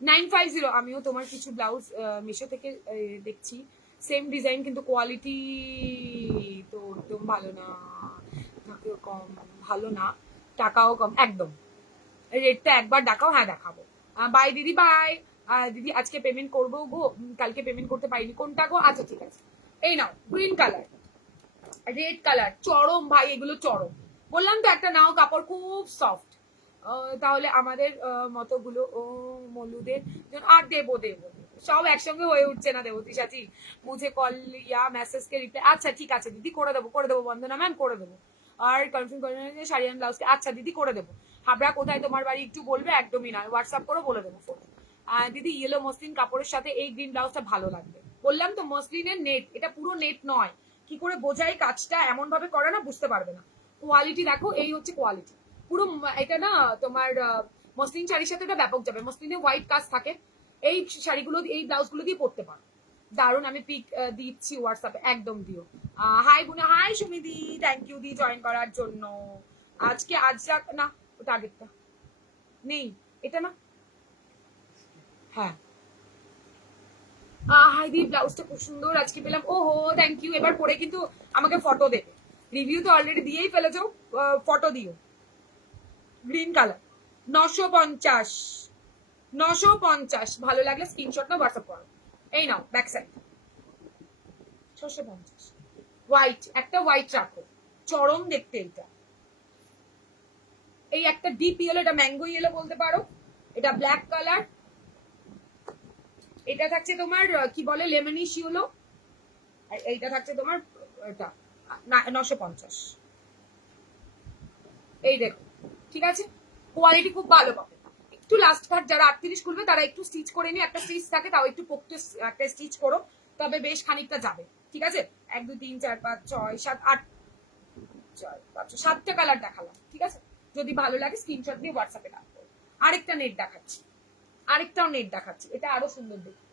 950, আমিও তোমার কিছু ব্লাউজ মিশো থেকে দেখছি, সেম ডিজাইন কিন্তু কোয়ালিটি তো একদম ভালো না, কম ভালো না, টাকাও কম একদম, রেটটা একবার দেখাও, হ্যাঁ দেখাবো। বাই দিদি, বাই দিদি, আজকে পেমেন্ট করবো গো, কালকে পেমেন্ট করতে পারিনি, কোনটা গো, আচ্ছা ঠিক আছে, এই নাও গ্রিন কালার, রেড কালার, চরম ভাই, এগুলো চরম, বললাম তো একটা নাও, কাপড় খুব সফট, তাহলে আমাদের মতগুলো ও মলুদের জন্য আর দেবো দেবো সব একসঙ্গে হয়ে উঠছে না দেবতী চাচি মুঝে কল ইয়া মেসেজ কে রিপ্লাই আচ্ছা ঠিক আছে দিদি করে দেবো বন্দনা ম্যাম করে দেবো আর কনফার্ম করে যে শাড়িয়ান ব্লাউজকে আচ্ছা দিদি করে দেবো হাবড়া কোথায় তোমার বাড়ি একটু বলবে একদমই নয় হোয়াটসঅ্যাপ করে বলে দেবো ফোন দিদি ইয়েলো মসলিন কাপড়ের সাথে এই গ্রিন ব্লাউজটা ভালো লাগবে বললাম তো মসলিনের নেট এটা পুরো নেট নয় কি করে বোঝাই কাজটা এমন ভাবে করে না বুঝতে পারবে না কোয়ালিটি দেখো এই হচ্ছে কোয়ালিটি পুরো এটা না তোমার মসলিন শাড়ির সাথে এটা ব্যাপক যাবে মসলিনে হোয়াইট কাজ থাকে এই শাড়িগুলো এই ব্লাউজগুলো দিয়ে পরতে পারো দারুন আমি পিক দিচ্ছি হোয়াটসঅ্যাপে একদম দিও হাই বুনা হাই সুমিদি থ্যাংক ইউ দি জয়েন করার জন্য আজকে আজ না ওটা আগেরটা নেই এটা না হ্যাঁ হাই দি ব্লাউজটা খুব সুন্দর আজকে পেলাম ওহো থ্যাংক ইউ এবার পরে কিন্তু আমাকে ফটো দেবে রিভিউ তো অলরেডি দিয়েই ফেলেছো ফটো দিও গ্রিন কালার 950 950 ভালো লাগলে স্ক্রিনশট না হোয়াটসঅ্যাপ করো এই নাও ব্যাক সাইড 650 হোয়াইট একটা হোয়াইট রাখো চরম দেখতে এটা এই একটা ডিপ ইয়েলো এটা ম্যাঙ্গো ইয়েলো বলতে পারো এটা ব্ল্যাক কালার এটা থাকছে তোমার কি বলে লেমনিশ ইয়েলো এইটা থাকছে তোমার এটা 950 এই দেখো ঠিক আছে কোয়ালিটি খুব ভালো পাবে একটু লাস্ট কাট যারা 38 খুলবে তারা একটু স্টিচ করে নিয়ে একটা স্টিচ থাকে তাও একটু পোক্ত একটা স্টিচ করো তবে বেশ খানিকটা যাবে ঠিক আছে 1 2 3 4 5 6 7 8 7টা কালার দেখালাম ঠিক আছে যদি ভালো লাগে স্ক্রিনশট দিয়ে হোয়াটসঅ্যাপে রাখো আরেকটা নেট দেখাচ্ছি আরেকটাও নেট দেখাচ্ছি এটা আরো সুন্দর দেখতে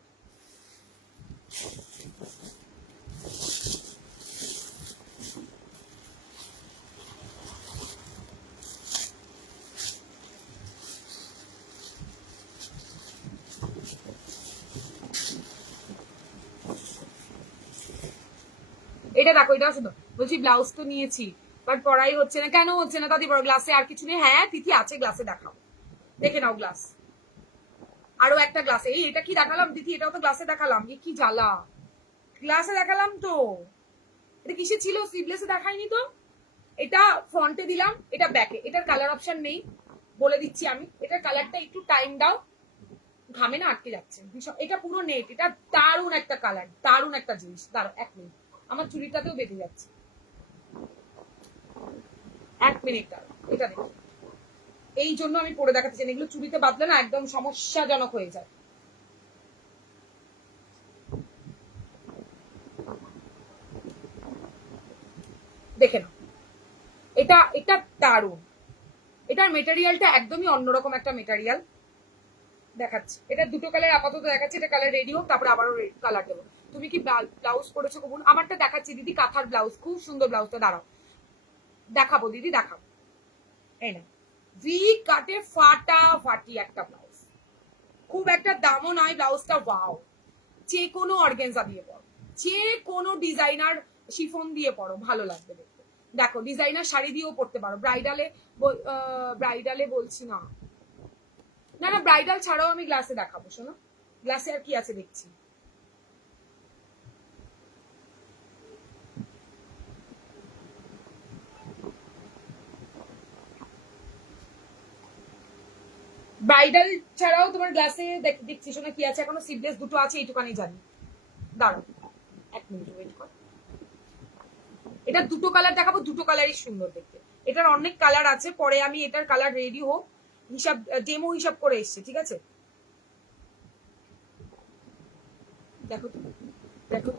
এটা দেখো এটাও সুন্দর বলছি ব্লাউজ তো নিয়েছি বাট পড়াই হচ্ছে না কেন হচ্ছে না দাদি বড় গ্লাসে আর কিছু নেই হ্যাঁ তিথি আছে গ্লাসে দেখাও দেখে নাও গ্লাস আরো একটা গ্লাসে এই এটা কি দেখালাম দিদি এটাও তো গ্লাসে দেখালাম এই কি জ্বালা গ্লাসে দেখালাম তো এটা কিসে ছিল সিডলেসে দেখাইনি তো এটা ফ্রন্টে দিলাম এটা ব্যাকে এটার কালার অপশন নেই বলে দিচ্ছি আমি এটার কালারটা একটু টাইম দাও ঘামে না আটকে যাচ্ছে এটা পুরো নেট এটা দারুণ একটা কালার দারুণ একটা জিনিস দাঁড়ো 1 মিনিট আমার চুড়িটাতেও বেঁধে যাচ্ছে 1 মিনিট দাঁড়ো এটা দেখো এই জন্য আমি পরে দেখাতে চাই এগুলো চুড়িতে বাঁধলে না একদম সমস্যাজনক হয়ে যায় দেখে নাও এটা এটা দারুণ এটার মেটেরিয়ালটা একদমই অন্যরকম একটা মেটেরিয়াল দেখাচ্ছি এটা দুটো কালার আপাতত দেখাচ্ছি এটা কালার রেডি হোক তারপরে আবারও কালার দেবো তুমি কি ব্লাউজ করেছো কবুন আমারটা দেখাচ্ছি দিদি কাঁথার ব্লাউজ খুব সুন্দর ব্লাউজটা দাঁড়াও দেখাবো দিদি দেখাবো এই না ভি কাটে ফাটাফাটি একটা ব্লাউজ খুব একটা দামও নয় ব্লাউজটা ওয়াও যে কোনো অর্গেনজা দিয়ে পড়ো যে কোনো ডিজাইনার শিফন দিয়ে পড়ো ভালো লাগবে দেখতে দেখো ডিজাইনার শাড়ি দিয়েও পড়তে পারো ব্রাইডালে বলছি না না না ব্রাইডাল ছাড়াও আমি গ্লাসে দেখাবো শোনো গ্লাসে আর কি আছে দেখছি ব্রাইডাল ছাড়াও তোমার গ্লাসে দেখছি শোনা কি আছে এখনো সিডলেস দুটো আছে এইটুকানি জানি দাঁড়াও 1 মিনিট ওয়েট কর এটা দুটো কালার দেখাবো দুটো কালারই সুন্দর দেখতে এটার অনেক কালার আছে পরে আমি এটার কালার রেডি হোক হিসাব ডেমো হিসাব করে এসছে ঠিক আছে দেখো দেখো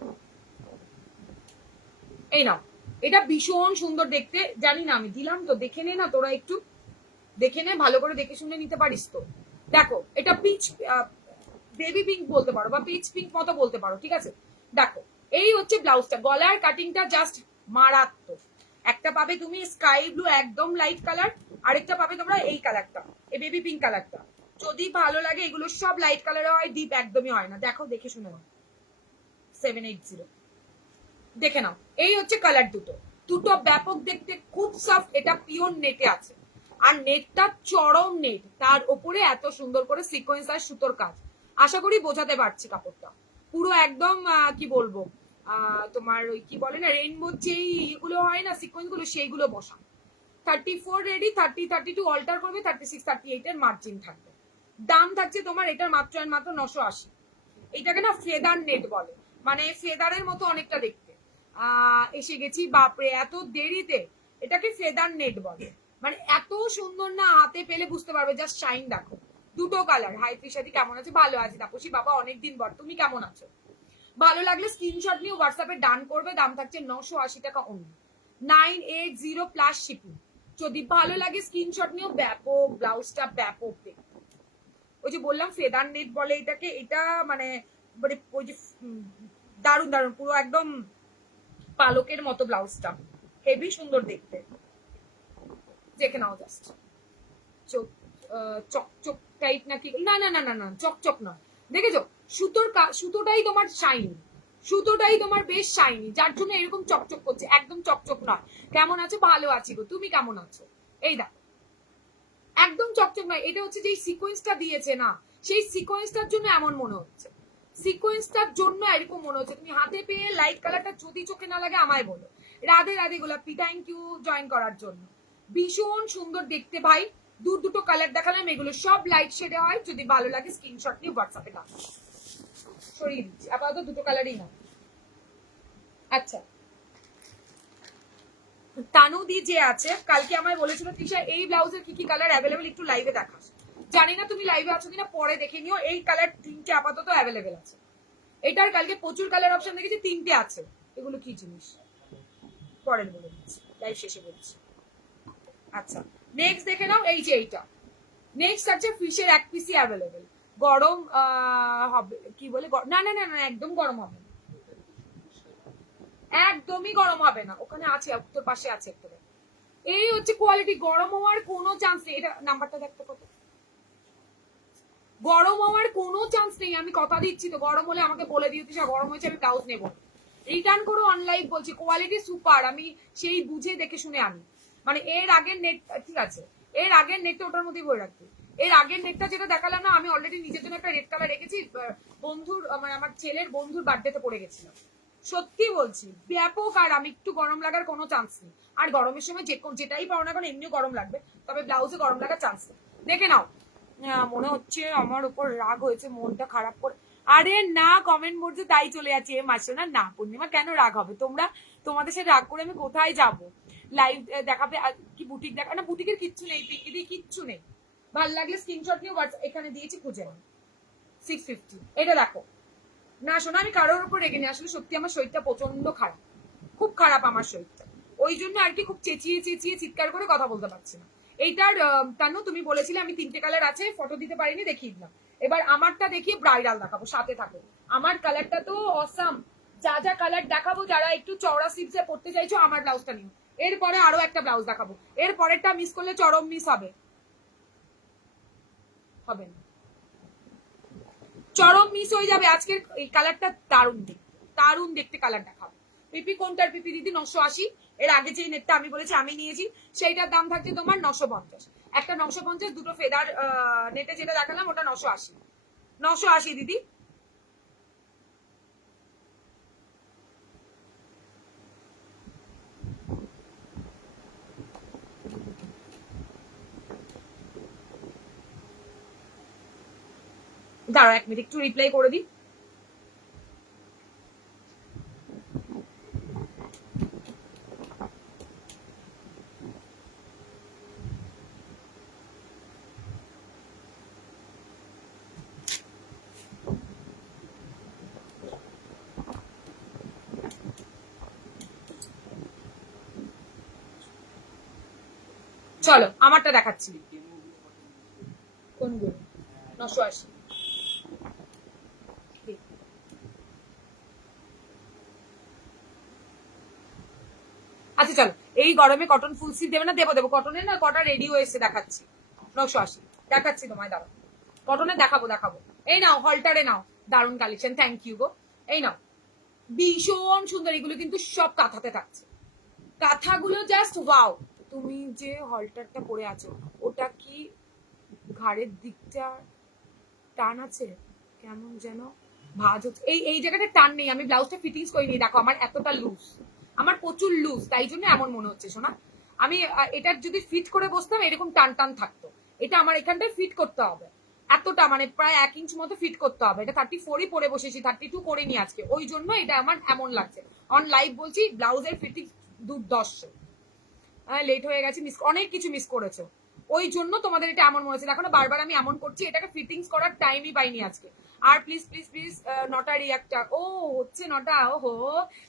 এই নাও এটা ভীষণ সুন্দর দেখতে জানি না আমি দিলাম তো দেখে নে না তোরা একটু দেখে নে ভালো করে দেখে শুনে নিতে পারিস তো দেখো এটা পিচ বেবি পিঙ্ক বলতে পারো বা পিচ পিঙ্ক মতো বলতে পারো ঠিক আছে দেখো এই হচ্ছে ব্লাউজটা গলার কাটিংটা জাস্ট মারাত্মক একটা পাবে তুমি স্কাই ব্লু একদম লাইট কালার আরেকটা পাবে তোমরা এই কালারটা এই বেবি পিঙ্ক কালারটা যদি ভালো লাগে এগুলো সব লাইট কালারে হয় ডিপ একদমই হয় না দেখো দেখে শুনে নাও 780 দেখে নাও এই হচ্ছে কালার দুটো দুটো ব্যাপক দেখতে খুব সফট এটা পিওর নেটে আছে আর নেটটা চরম নেট তার উপরে এত সুন্দর করে সিকোয়েন্স আর সুতোর কাজ আশা করি বোঝাতে পারছি কাপড়টা পুরো একদম কি বলবো তোমার ওই কি বলে না রেইনবোর যে ইয়েগুলো হয় না সিকোয়েন্স গুলো সেইগুলো বসা 34 রেডি, 30 32 অল্টার করবে, 36 38 এর মার্জিন থাকবে। দাম থাকছে তোমার এটার মাত্র আর মাত্র 980। এটাকে না ফেদার নেট বলে, মানে ফেদারের মতো অনেকটা দেখতে। এসে গেছি, বাপরে এত দেরিতে। এটাকে ফেদার নেট বলে, মানে এত সুন্দর না, হাতে পেলে বুঝতে পারবে। জাস্ট শাইন দেখো, দুটো কালার। হাই ত্রিশাদি কেমন আছে? ভালো আছি তাপসী বাবা, অনেকদিন পর। তুমি কেমন আছো? ভালো লাগলে স্ক্রিনশট নিয়ে হোয়াটসঅ্যাপে ডান করবে। দাম থাকছে 980 টাকা অনলি, 980 প্লাস শিপিং। যদি ভালো লাগে স্ক্রিনশট নিও। ব্যাপক ব্লাউজটা, ব্যাপক দেখতে। ওই যে বললাম ফেদার নেট বলে এটাকে, এটা মানে মানে ওই যে দারুন দারুন, পুরো একদম পালকের মতো ব্লাউজটা, হেভি সুন্দর দেখতে। দেখে নাও জাস্ট। চোখ চকচক টাইপ নাকি? না না না না না, চকচক নয়। দেখেছো সুতোটাই তোমার শাইনি, সুতোটাই তোমার বেশ শাইনি, যার জন্য এরকম চকচক করছে। একদম চকচক নয়। কেমন আছো? ভালো আছি গো, তুমি কেমন আছো? এই দেখো, একদম চকচক নয়। এটা হচ্ছে যে সিকোয়েন্সটা দিয়েছে না, সেই সিকোয়েন্সটার জন্য এমন মনে হচ্ছে, সিকোয়েন্সটার জন্য এরকম মনে হচ্ছে। তুমি হাতে পেয়ে লাইট কালারটা যদি চোখে না লাগে আমায় বলো। রাধে রাধে গোলাপি, থ্যাংক ইউ জয়েন করার জন্য। ভীষণ সুন্দর দেখতে ভাই। দুটো কালার দেখালাম, এগুলো সব লাইট শেডে হয়। যদি ভালো লাগে স্ক্রিনশট নিয়ে হোয়াটসঅ্যাপে দাও। সরিয়ে দিচ্ছি আপাতত, দুটো কালারই না। আচ্ছা, তানুদি যে আছে, কালকে আমায় বলেছিল তৃষা এই ব্লাউজের কি কি কালার অ্যাভেলেবেল একটু লাইভে দেখাস। জানি না তুমি লাইভে আছো কিনা, পরে দেখে নিও। এই কালার 3টে আপাতত অ্যাভেলেবেল আছে। এটার কালকে প্রচুর কালার অপশন দেখেছি, 3টে আছে। এগুলো কি জিনিস পরে বলে দিচ্ছি, লাইভ শেষে বলছি। আচ্ছা, নেক্সট দেখে নাও। এই যে এইটা নেক্সট আছে ফিশের এক পিসি অ্যাভেলেবেল। গরম হবে কি বলে? না না না না, একদম গরম হবে না, একদমই গরম হবে না। ওখানে আছে, তোর পাশে আছে একটা। এই হচ্ছে কোয়ালিটি, গরম হওয়ার কোনো চান্স নেই। এটা নাম্বারটা দেখতে কত? গরম হওয়ার কোনো চান্স নেই, আমি কথা দিচ্ছি তো। গরম হলে আমাকে বলে দিও তৃষা গরম হয়েছে, আমি ব্লাউজ নেবো। রিটার্ন করো অনলাইন বলছি, কোয়ালিটি সুপার। আমি সেই বুঝে দেখে শুনে আনি। মানে এর আগের নেট ঠিক আছে, এর আগের নেটটা ওটার মধ্যেই বলে রাখবো। এর আগের নেটটা যেটা দেখালাম না, আমি অলরেডি নিজের জন্য একটা রেড কালার রেখেছি। বন্ধুর মানে আমার ছেলের বন্ধুর বার্থডেতে পড়ে গেছিলাম। সত্যি বলছি, ব্যাপক। আর আমি একটু গরম লাগার কোনো চান্স নেই। আর গরমের সময় যেটাই পাও না কারণ এমনিও গরম লাগবে, তবে ব্লাউজে গরম লাগার চান্স নেই। দেখে নাও। মনে হচ্ছে আমার উপর রাগ হয়েছে, মনটা খারাপ করে। আরে না, কমেন্ট বলছে তাই চলে যাচ্ছে। মাসে না না, পূর্ণিমা কেন রাগ হবে? তোমাদের সাথে রাগ করে আমি কোথায় যাব? লাইভ দেখাবে কি বুটিক দেখা? না, বুটিকের কিচ্ছু নেই, পিকিদি কিচ্ছু নেই। ভাল লাগলে স্ক্রিনশট নিয়ে এখানে দিয়েছি, খুঁজে নাও। 650 এটা দেখো। না শোনা, আমি কারোর উপর রেগে নিই। আসলে সত্যি আমার শরীরটা প্রচন্ড খারাপ, খুব খারাপ আমার শরীরটা। ওই জন্য আর কি খুব চেঁচিয়ে চেঁচিয়ে চিৎকার করে কথা বলতে পারছি না। এইটার তানু তুমি বলেছিলে আমি 3টে কালার আছে, ফটো দিতে পারিনি, দেখিয়ে দিলাম। এবার আমারটা দেখিয়ে ব্রাইডাল দেখাবো, সাথে থাকো। আমার কালারটা তো অসাম। যা যা কালার দেখাবো, যারা একটু চওড়া স্লিভসে পড়তে চাইছো আমার ব্লাউজটা নিও। এরপরে আরো একটা ব্লাউজ দেখাবো, এর পরেরটা মিস করলে চরম মিস হবে। হবে না, চরম মিস হয়ে যাবে। আজকের এই কালারটা দারুণ দেখতে, দারুণ দেখতে কালার দেখাবো। পিপি কোনটার পিপি দিদি? 980। এর আগে যে নেটটা আমি বলেছি আমি নিয়েছি, সেইটার দাম থাকছে তোমার 950। একটা 950, দুটো ফেদার নেটে যেটা দেখালাম ওটা 980। 980 দিদি। দাঁড়াও 1 মিনিট, একটু রিপ্লাই করে দিই। চলো আমারটা দেখাচ্ছি। কোনগুলো? 980। আচ্ছা চলো, এই গরমে কটন ফুল স্লিভ দেবে না? দেবো দেবো, কটনের না কটা রেডি হয়েছে দেখাচ্ছি। 980 দেখাচ্ছি তোমায়, দাঁড়াও। কটনে দেখাবো দেখাবো। এই নাও, হলটারে নাও, দারুণ কালেকশন, থ্যাংক ইউ গো। এই নাও, ভীষণ সুন্দর। এগুলো কিন্তু সব কাঁথাতে থাকছে, কাঁথাগুলো জাস্ট ওয়াও। তুমি যে হলটারটা পরে আছো, ওটা কি ঘাড়ের দিকটা টান আছে? কেমন যেন ভাঁজ হচ্ছে। এই এই জায়গাটা টান নেই, আমি ব্লাউজটা ফিটিংস করিনি। দেখো আমার এতটা লুজ, আমার প্রচুর লুজ, তাই জন্য এমন মনে হচ্ছে শোনা। আমি এটার যদি ফিট করে বসতাম এরকম টান টান থাকতো, এটা আমার এখানটায় ফিট করতে হবে এতটা, মানে প্রায় 1 ইঞ্চ মতো ফিট করতে হবে। এটা 34ই পরে বসেছি, 32 করিনি আজকে, ওই জন্য এটা আমার এমন লাগছে। অন লাইভ বলছি, ব্লাউজের ফিটিং দুর্দর্শ। লেট হয়ে গেছে, অনেক কিছু মিস করেছো, ওই জন্য তোমাদের এটা এমন মনে হচ্ছে। দেখো না বারবার আমি এমন করছি, এটাকে ফিটিংস করার টাইমই পাইনি আজকে। আর প্লিজ প্লিজ প্লিজ নটা রিয়াক্টার, ও হচ্ছে নটা, ওহো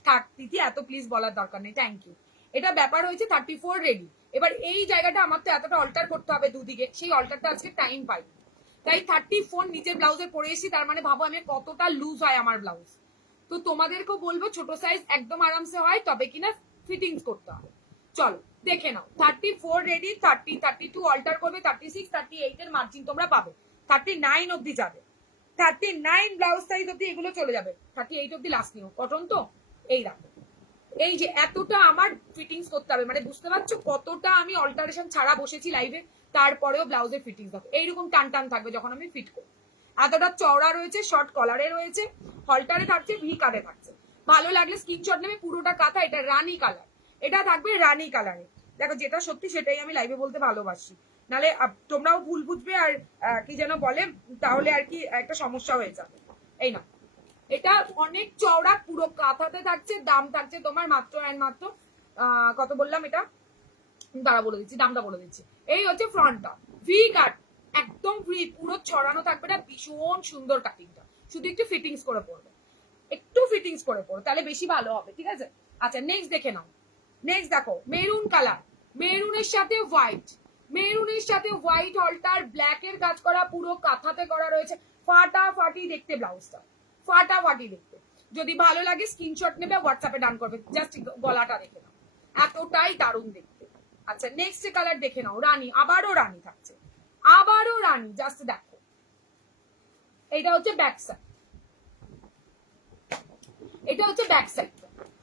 থাক দিদি, এত প্লিজ বলার দরকার নেই, থ্যাংক ইউ। এটা ব্যাপার হয়েছে 34 রেডি। এবার এই জায়গাটা আমার তো এতটা অল্টার করতে হবে দুদিকে, সেই অল্টারটা আজকে টাইম পাই, তাই 34 নিচের ব্লাউজে পরে এসেছি। তার মানে ভাবো আমি কতটা লুজ হয় আমার ব্লাউজ। তো তোমাদেরকেও বলবো ছোট সাইজ একদম আরামসে হয়, তবে কিনা ফিটিংস করতে হবে। চলো দেখে নাও, 34 রেডি, 30 32 অল্টার করবে, 36 38 এর মার্জিন তোমরা পাবে, 39 অব্দি যাবে, 39 ব্লাউজ সাইজ অব্দি এগুলো চলে যাবে, 38 অব্দি লাস্ট নিও, কটন তো। এই রাখো, এই যে এতটা আমার ফিটিংস করতে হবে, মানে বুঝতে পারছো কতটা আমি অল্টারেশন ছাড়া বসেছি লাইভে, তারপরেও ব্লাউজের ফিটিংস দেখো এইরকম টান টান থাকবে যখন আমি ফিট করবো। এতটা চওড়া রয়েছে, শর্ট কলারে রয়েছে, হলটারে থাকছে, ভি কাটে থাকছে। ভালো লাগলে স্ক্রিনশট নেবে, পুরোটা কাঁথা, এটা রানী কালার, এটা থাকবে রানী কালারে। দেখো যেটা সত্যি সেটাই আমি লাইভে বলতে ভালোবাসি, নালে তোমরাও ভুল বুঝবে আর কি যেন বলে, তাহলে আর কি একটা সমস্যা হয়ে যাবে। এই না, এটা অনেক চওড়া, পুরো কাঁথাতে থাকছে, দাম থাকছে তোমার মাত্র অ্যান্ড মাত্র কত বললাম এটা, দাঁড়া বলে দিচ্ছি, দামটা বলে দিচ্ছি। এই হচ্ছে ফ্রন্টটা, ভি কাট, একদম ফ্রি, পুরো ছড়ানো থাকবে, এটা ভীষণ সুন্দর কাটিংটা, শুধু একটু ফিটিংস করে পড়বে, একটু ফিটিংস করে পড়ো তাহলে বেশি ভালো হবে, ঠিক আছে। আচ্ছা নেক্সট দেখে নাও, নেক্সট দেখো মেরুন কালার, মেরুনের সাথে হোয়াইট, মেরুনের সাথে হোয়াইট অল্টার, ব্ল্যাক এর কাজ করা, পুরো কাঁথাতে করা রয়েছে, ফাটাফাটি দেখতে ব্লাউজটা, ফাটাফাটি দেখতে। যদি ভালো লাগে স্ক্রিনশট নেবে, হোয়াটসঅ্যাপে ডান করবে, জাস্ট গলাটা দেখে নাও, এতটাই দারুণ দেখতে। আচ্ছা নেক্সট কালার দেখে নাও, রানী, আবারও রানী থাকছে, আবারও রানী, জাস্ট দেখো, এটা হচ্ছে ব্যাক সাইড, এটা হচ্ছে ব্যাক সাইড,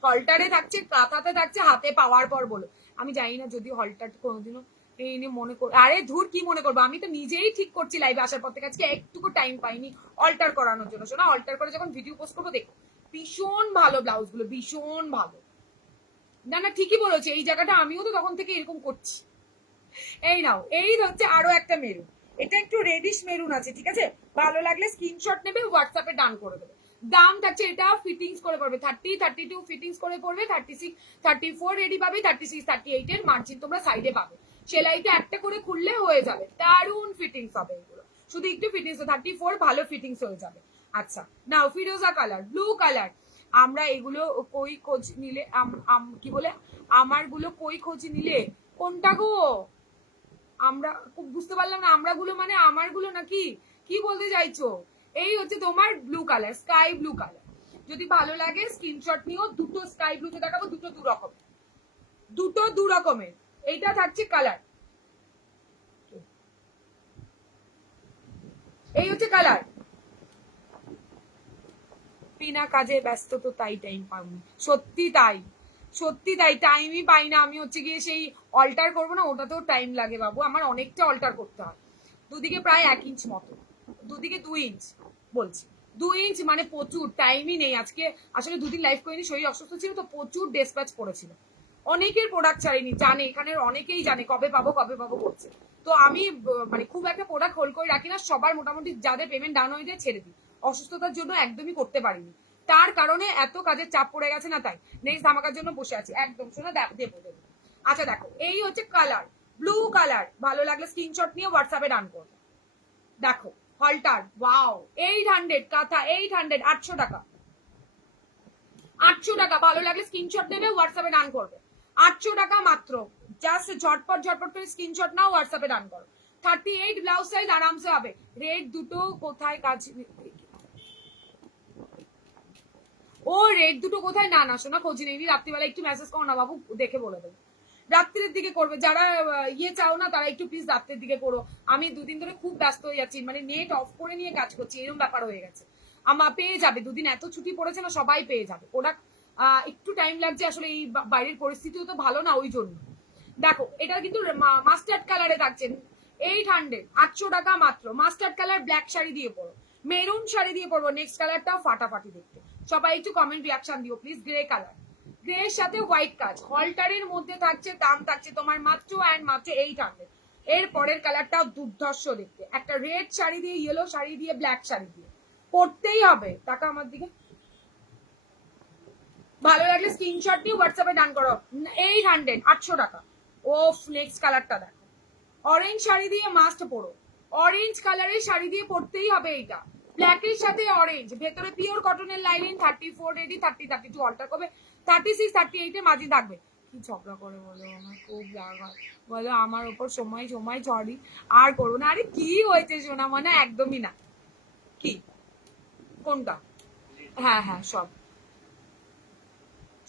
হলটারে থাকছে, কাঁথাতে থাকছে, হাতে পাওয়ার পর বলো। আমি জানি না যদি হলটার কোনোদিনও এই নিয়ে মনে কর, আরে ধুর কি মনে করবো, আমি তো নিজেই ঠিক করছি লাইভে আসার পর থেকে, আজকে একটুকু টাইম পাইনি অল্টার করানোর জন্য। শোনা অল্টার করে যখন ভিডিও পোস্ট করবো দেখো, ভীষণ ভালো ব্লাউজ গুলো, ভীষণ ভালো। না না ঠিকই বলেছে, এই জায়গাটা আমিও তো তখন থেকে এরকম করছি। এই নাও, এই হচ্ছে আরো একটা মেরুন, এটা একটু রেডিশ মেরুন আছে, ঠিক আছে। ভালো লাগলে স্ক্রিনশট নেবে, হোয়াটসঅ্যাপে ডান করে দেবে। দাম থাকছে, এটা ফিটিংস করে পড়বে 30 32 ফিটিংস করে পড়বে, 36 34 রেডি পাবে, 36 38 এর মার্জিন তোমরা সাইডে পাবে। সেলাইটা একটা করে খুললে হয়ে যাবে, দারুন ফিটিংস হবে এগুলো, শুধু একটু ফিটিংস, 34 ভালো ফিটিংস হয়ে যাবে। আচ্ছা নাও ফিরোজা কালার, ব্লু কালার, আমরা এগুলো কই খোঁজ নিলে, কি বলে, আমার গুলো কই খোঁজ নিলে, কোনটা গো, আমরা বুঝতে পারলাম না, আমরা গুলো মানে আমার গুলো নাকি, কি বলতে চাইছো। এই হচ্ছে তোমার blue colour, sky blue colour, যদি ভালো লাগে স্ক্রিনশট নিও। দুটো স্কাই ব্লুতে দেখাবো, দুটো দু রকম, দুটো দু রকমের। এইটা থাকছে কালার, এই হচ্ছে কালার। বিনা কাজে ব্যস্ত তো তাই টাইম পাইনি, সত্যি তাই, সত্যি তাই টাইমই পাই না। আমি হচ্ছে গিয়ে সেই অল্টার করবো না, ওটাতেও টাইম লাগে বাবু, আমার অনেকটা অল্টার করতে হয়, দুদিকে প্রায় 1 ইঞ্চ মতো, দুদিকে 2 ইঞ্চ বলছি, 2 ইঞ্চ, মানে প্রচুর টাইমই নেই আজকে। আসলে দুদিন লাইভ করিনি, শরীর অসুস্থ ছিল তো, প্রচুর ডেসপ্যাচ পড়েছিল, অনেকের প্রোডাক্ট ছাড়িনি, জানে এখানের অনেকেই জানে কবে পাবো কবে পাবো করছে। তো আমি মানে খুব একটা প্রোডাক্ট হোল্ড করে রাখি না, সবার মোটামুটি যাদের পেমেন্ট ডাউন হয়ে যায় ছেড়ে দিই, অসুস্থতার জন্য একদমই করতে পারিনি, তার কারণে এত কাজের চাপ পড়ে গেছে না, তাই নেক্সট ধামাকার জন্য বসে আছি একদম। শোনো দেবো দেবো। আচ্ছা দেখো এই হচ্ছে কালার, ব্লু কালার, ভালো লাগলে স্ক্রিনশট নিয়ে হোয়াটসঅ্যাপে ডান করো। দেখো হলটার, ওয়াও 800 কাঁথা, 800, 800 টাকা, 800 টাকা, ভালো লাগলে স্ক্রিনশট নেবে, হোয়াটসঅ্যাপে ডান করবে, 800 টাকা মাত্র, জাস্ট ঝটপট ঝটপট করে স্ক্রিনশট নাও, হোয়াটসঅ্যাপে ডান করো। 38 ব্লাউজ সাইজ আরামসে হবে। রেড দুটো কোথায় কাজ, ও রেড দুটো কোথায়, না না শোনা খোঁজ নেই, রাত্রিবেলা একটু মেসেজ করো না বাবু, দেখে বলে দেবো, রাত্রের দিকে করবে যারা ইয়ে চাও না, তারা একটু প্লিজ রাত্রের দিকে করো। আমি দুদিন ধরে খুব ব্যস্ত হয়ে যাচ্ছি, মানে নেট অফ করে নিয়ে কাজ করছি, এরকম ব্যাপার হয়ে গেছে। আমার পেয়ে যাবে, দুদিন এত ছুটি পড়েছে না, সবাই পেয়ে যাবে প্রোডাক্ট, একটু টাইম লাগছে আসলে, এই বাইরের পরিস্থিতিও তো ভালো না, ওই জন্য। দেখো এটা কিন্তু মাস্টার্ড কালারে থাকছে, 800, 800 টাকা মাত্র, মাস্টার্ড কালার, ব্ল্যাক শাড়ি দিয়ে পড়ো, মেরুন শাড়ি দিয়ে পড়বো, নেক্সট কালারটাও ফাটাফাটি দেখতে। সবাই একটু কমেন্ট রিয়াকশন দিও প্লিজ। গ্রে কালার, গ্রে এর সাথে হোয়াইট কাজ, হলটারের মধ্যে থাকছে, দাম থাকছে তোমার মাত্র অ্যান্ড মাত্র 800। এর পরের কালারটাও দুর্ধর্ষ দেখতে, একটা রেড শাড়ি দিয়ে, ইয়েলো শাড়ি দিয়ে, ব্ল্যাক শাড়ি দিয়ে পরতেই হবে। টাকা আমার দিকে, ভালো লাগলে স্ক্রিনশট নিয়ে হোয়াটসঅ্যাপে ডান করো। 800, 800 টাকা। ওফ, নেক্সট কালারটা দেখো, অরেঞ্জ শাড়ি দিয়ে মাস্ট পরো, অরেঞ্জ কালারের শাড়ি দিয়ে পরতেই হবে এইটা, ব্ল্যাকের সাথে অরেঞ্জ, ভেতরে পিওর কটনের লাইনিং, 34 রেডি, 30, 32 অল্টার করবে, 36, 38 এ মাঝি থাকবে। কি ঝগড়া করে বলো, আমার খুব রাগ হয়, বলো আমার ওপর সময় সময় ঝড়ি আর করবো না। আরে কি হয়েছে সোনা, মানে একদমই না। কি কোনটা? হ্যাঁ হ্যাঁ, সব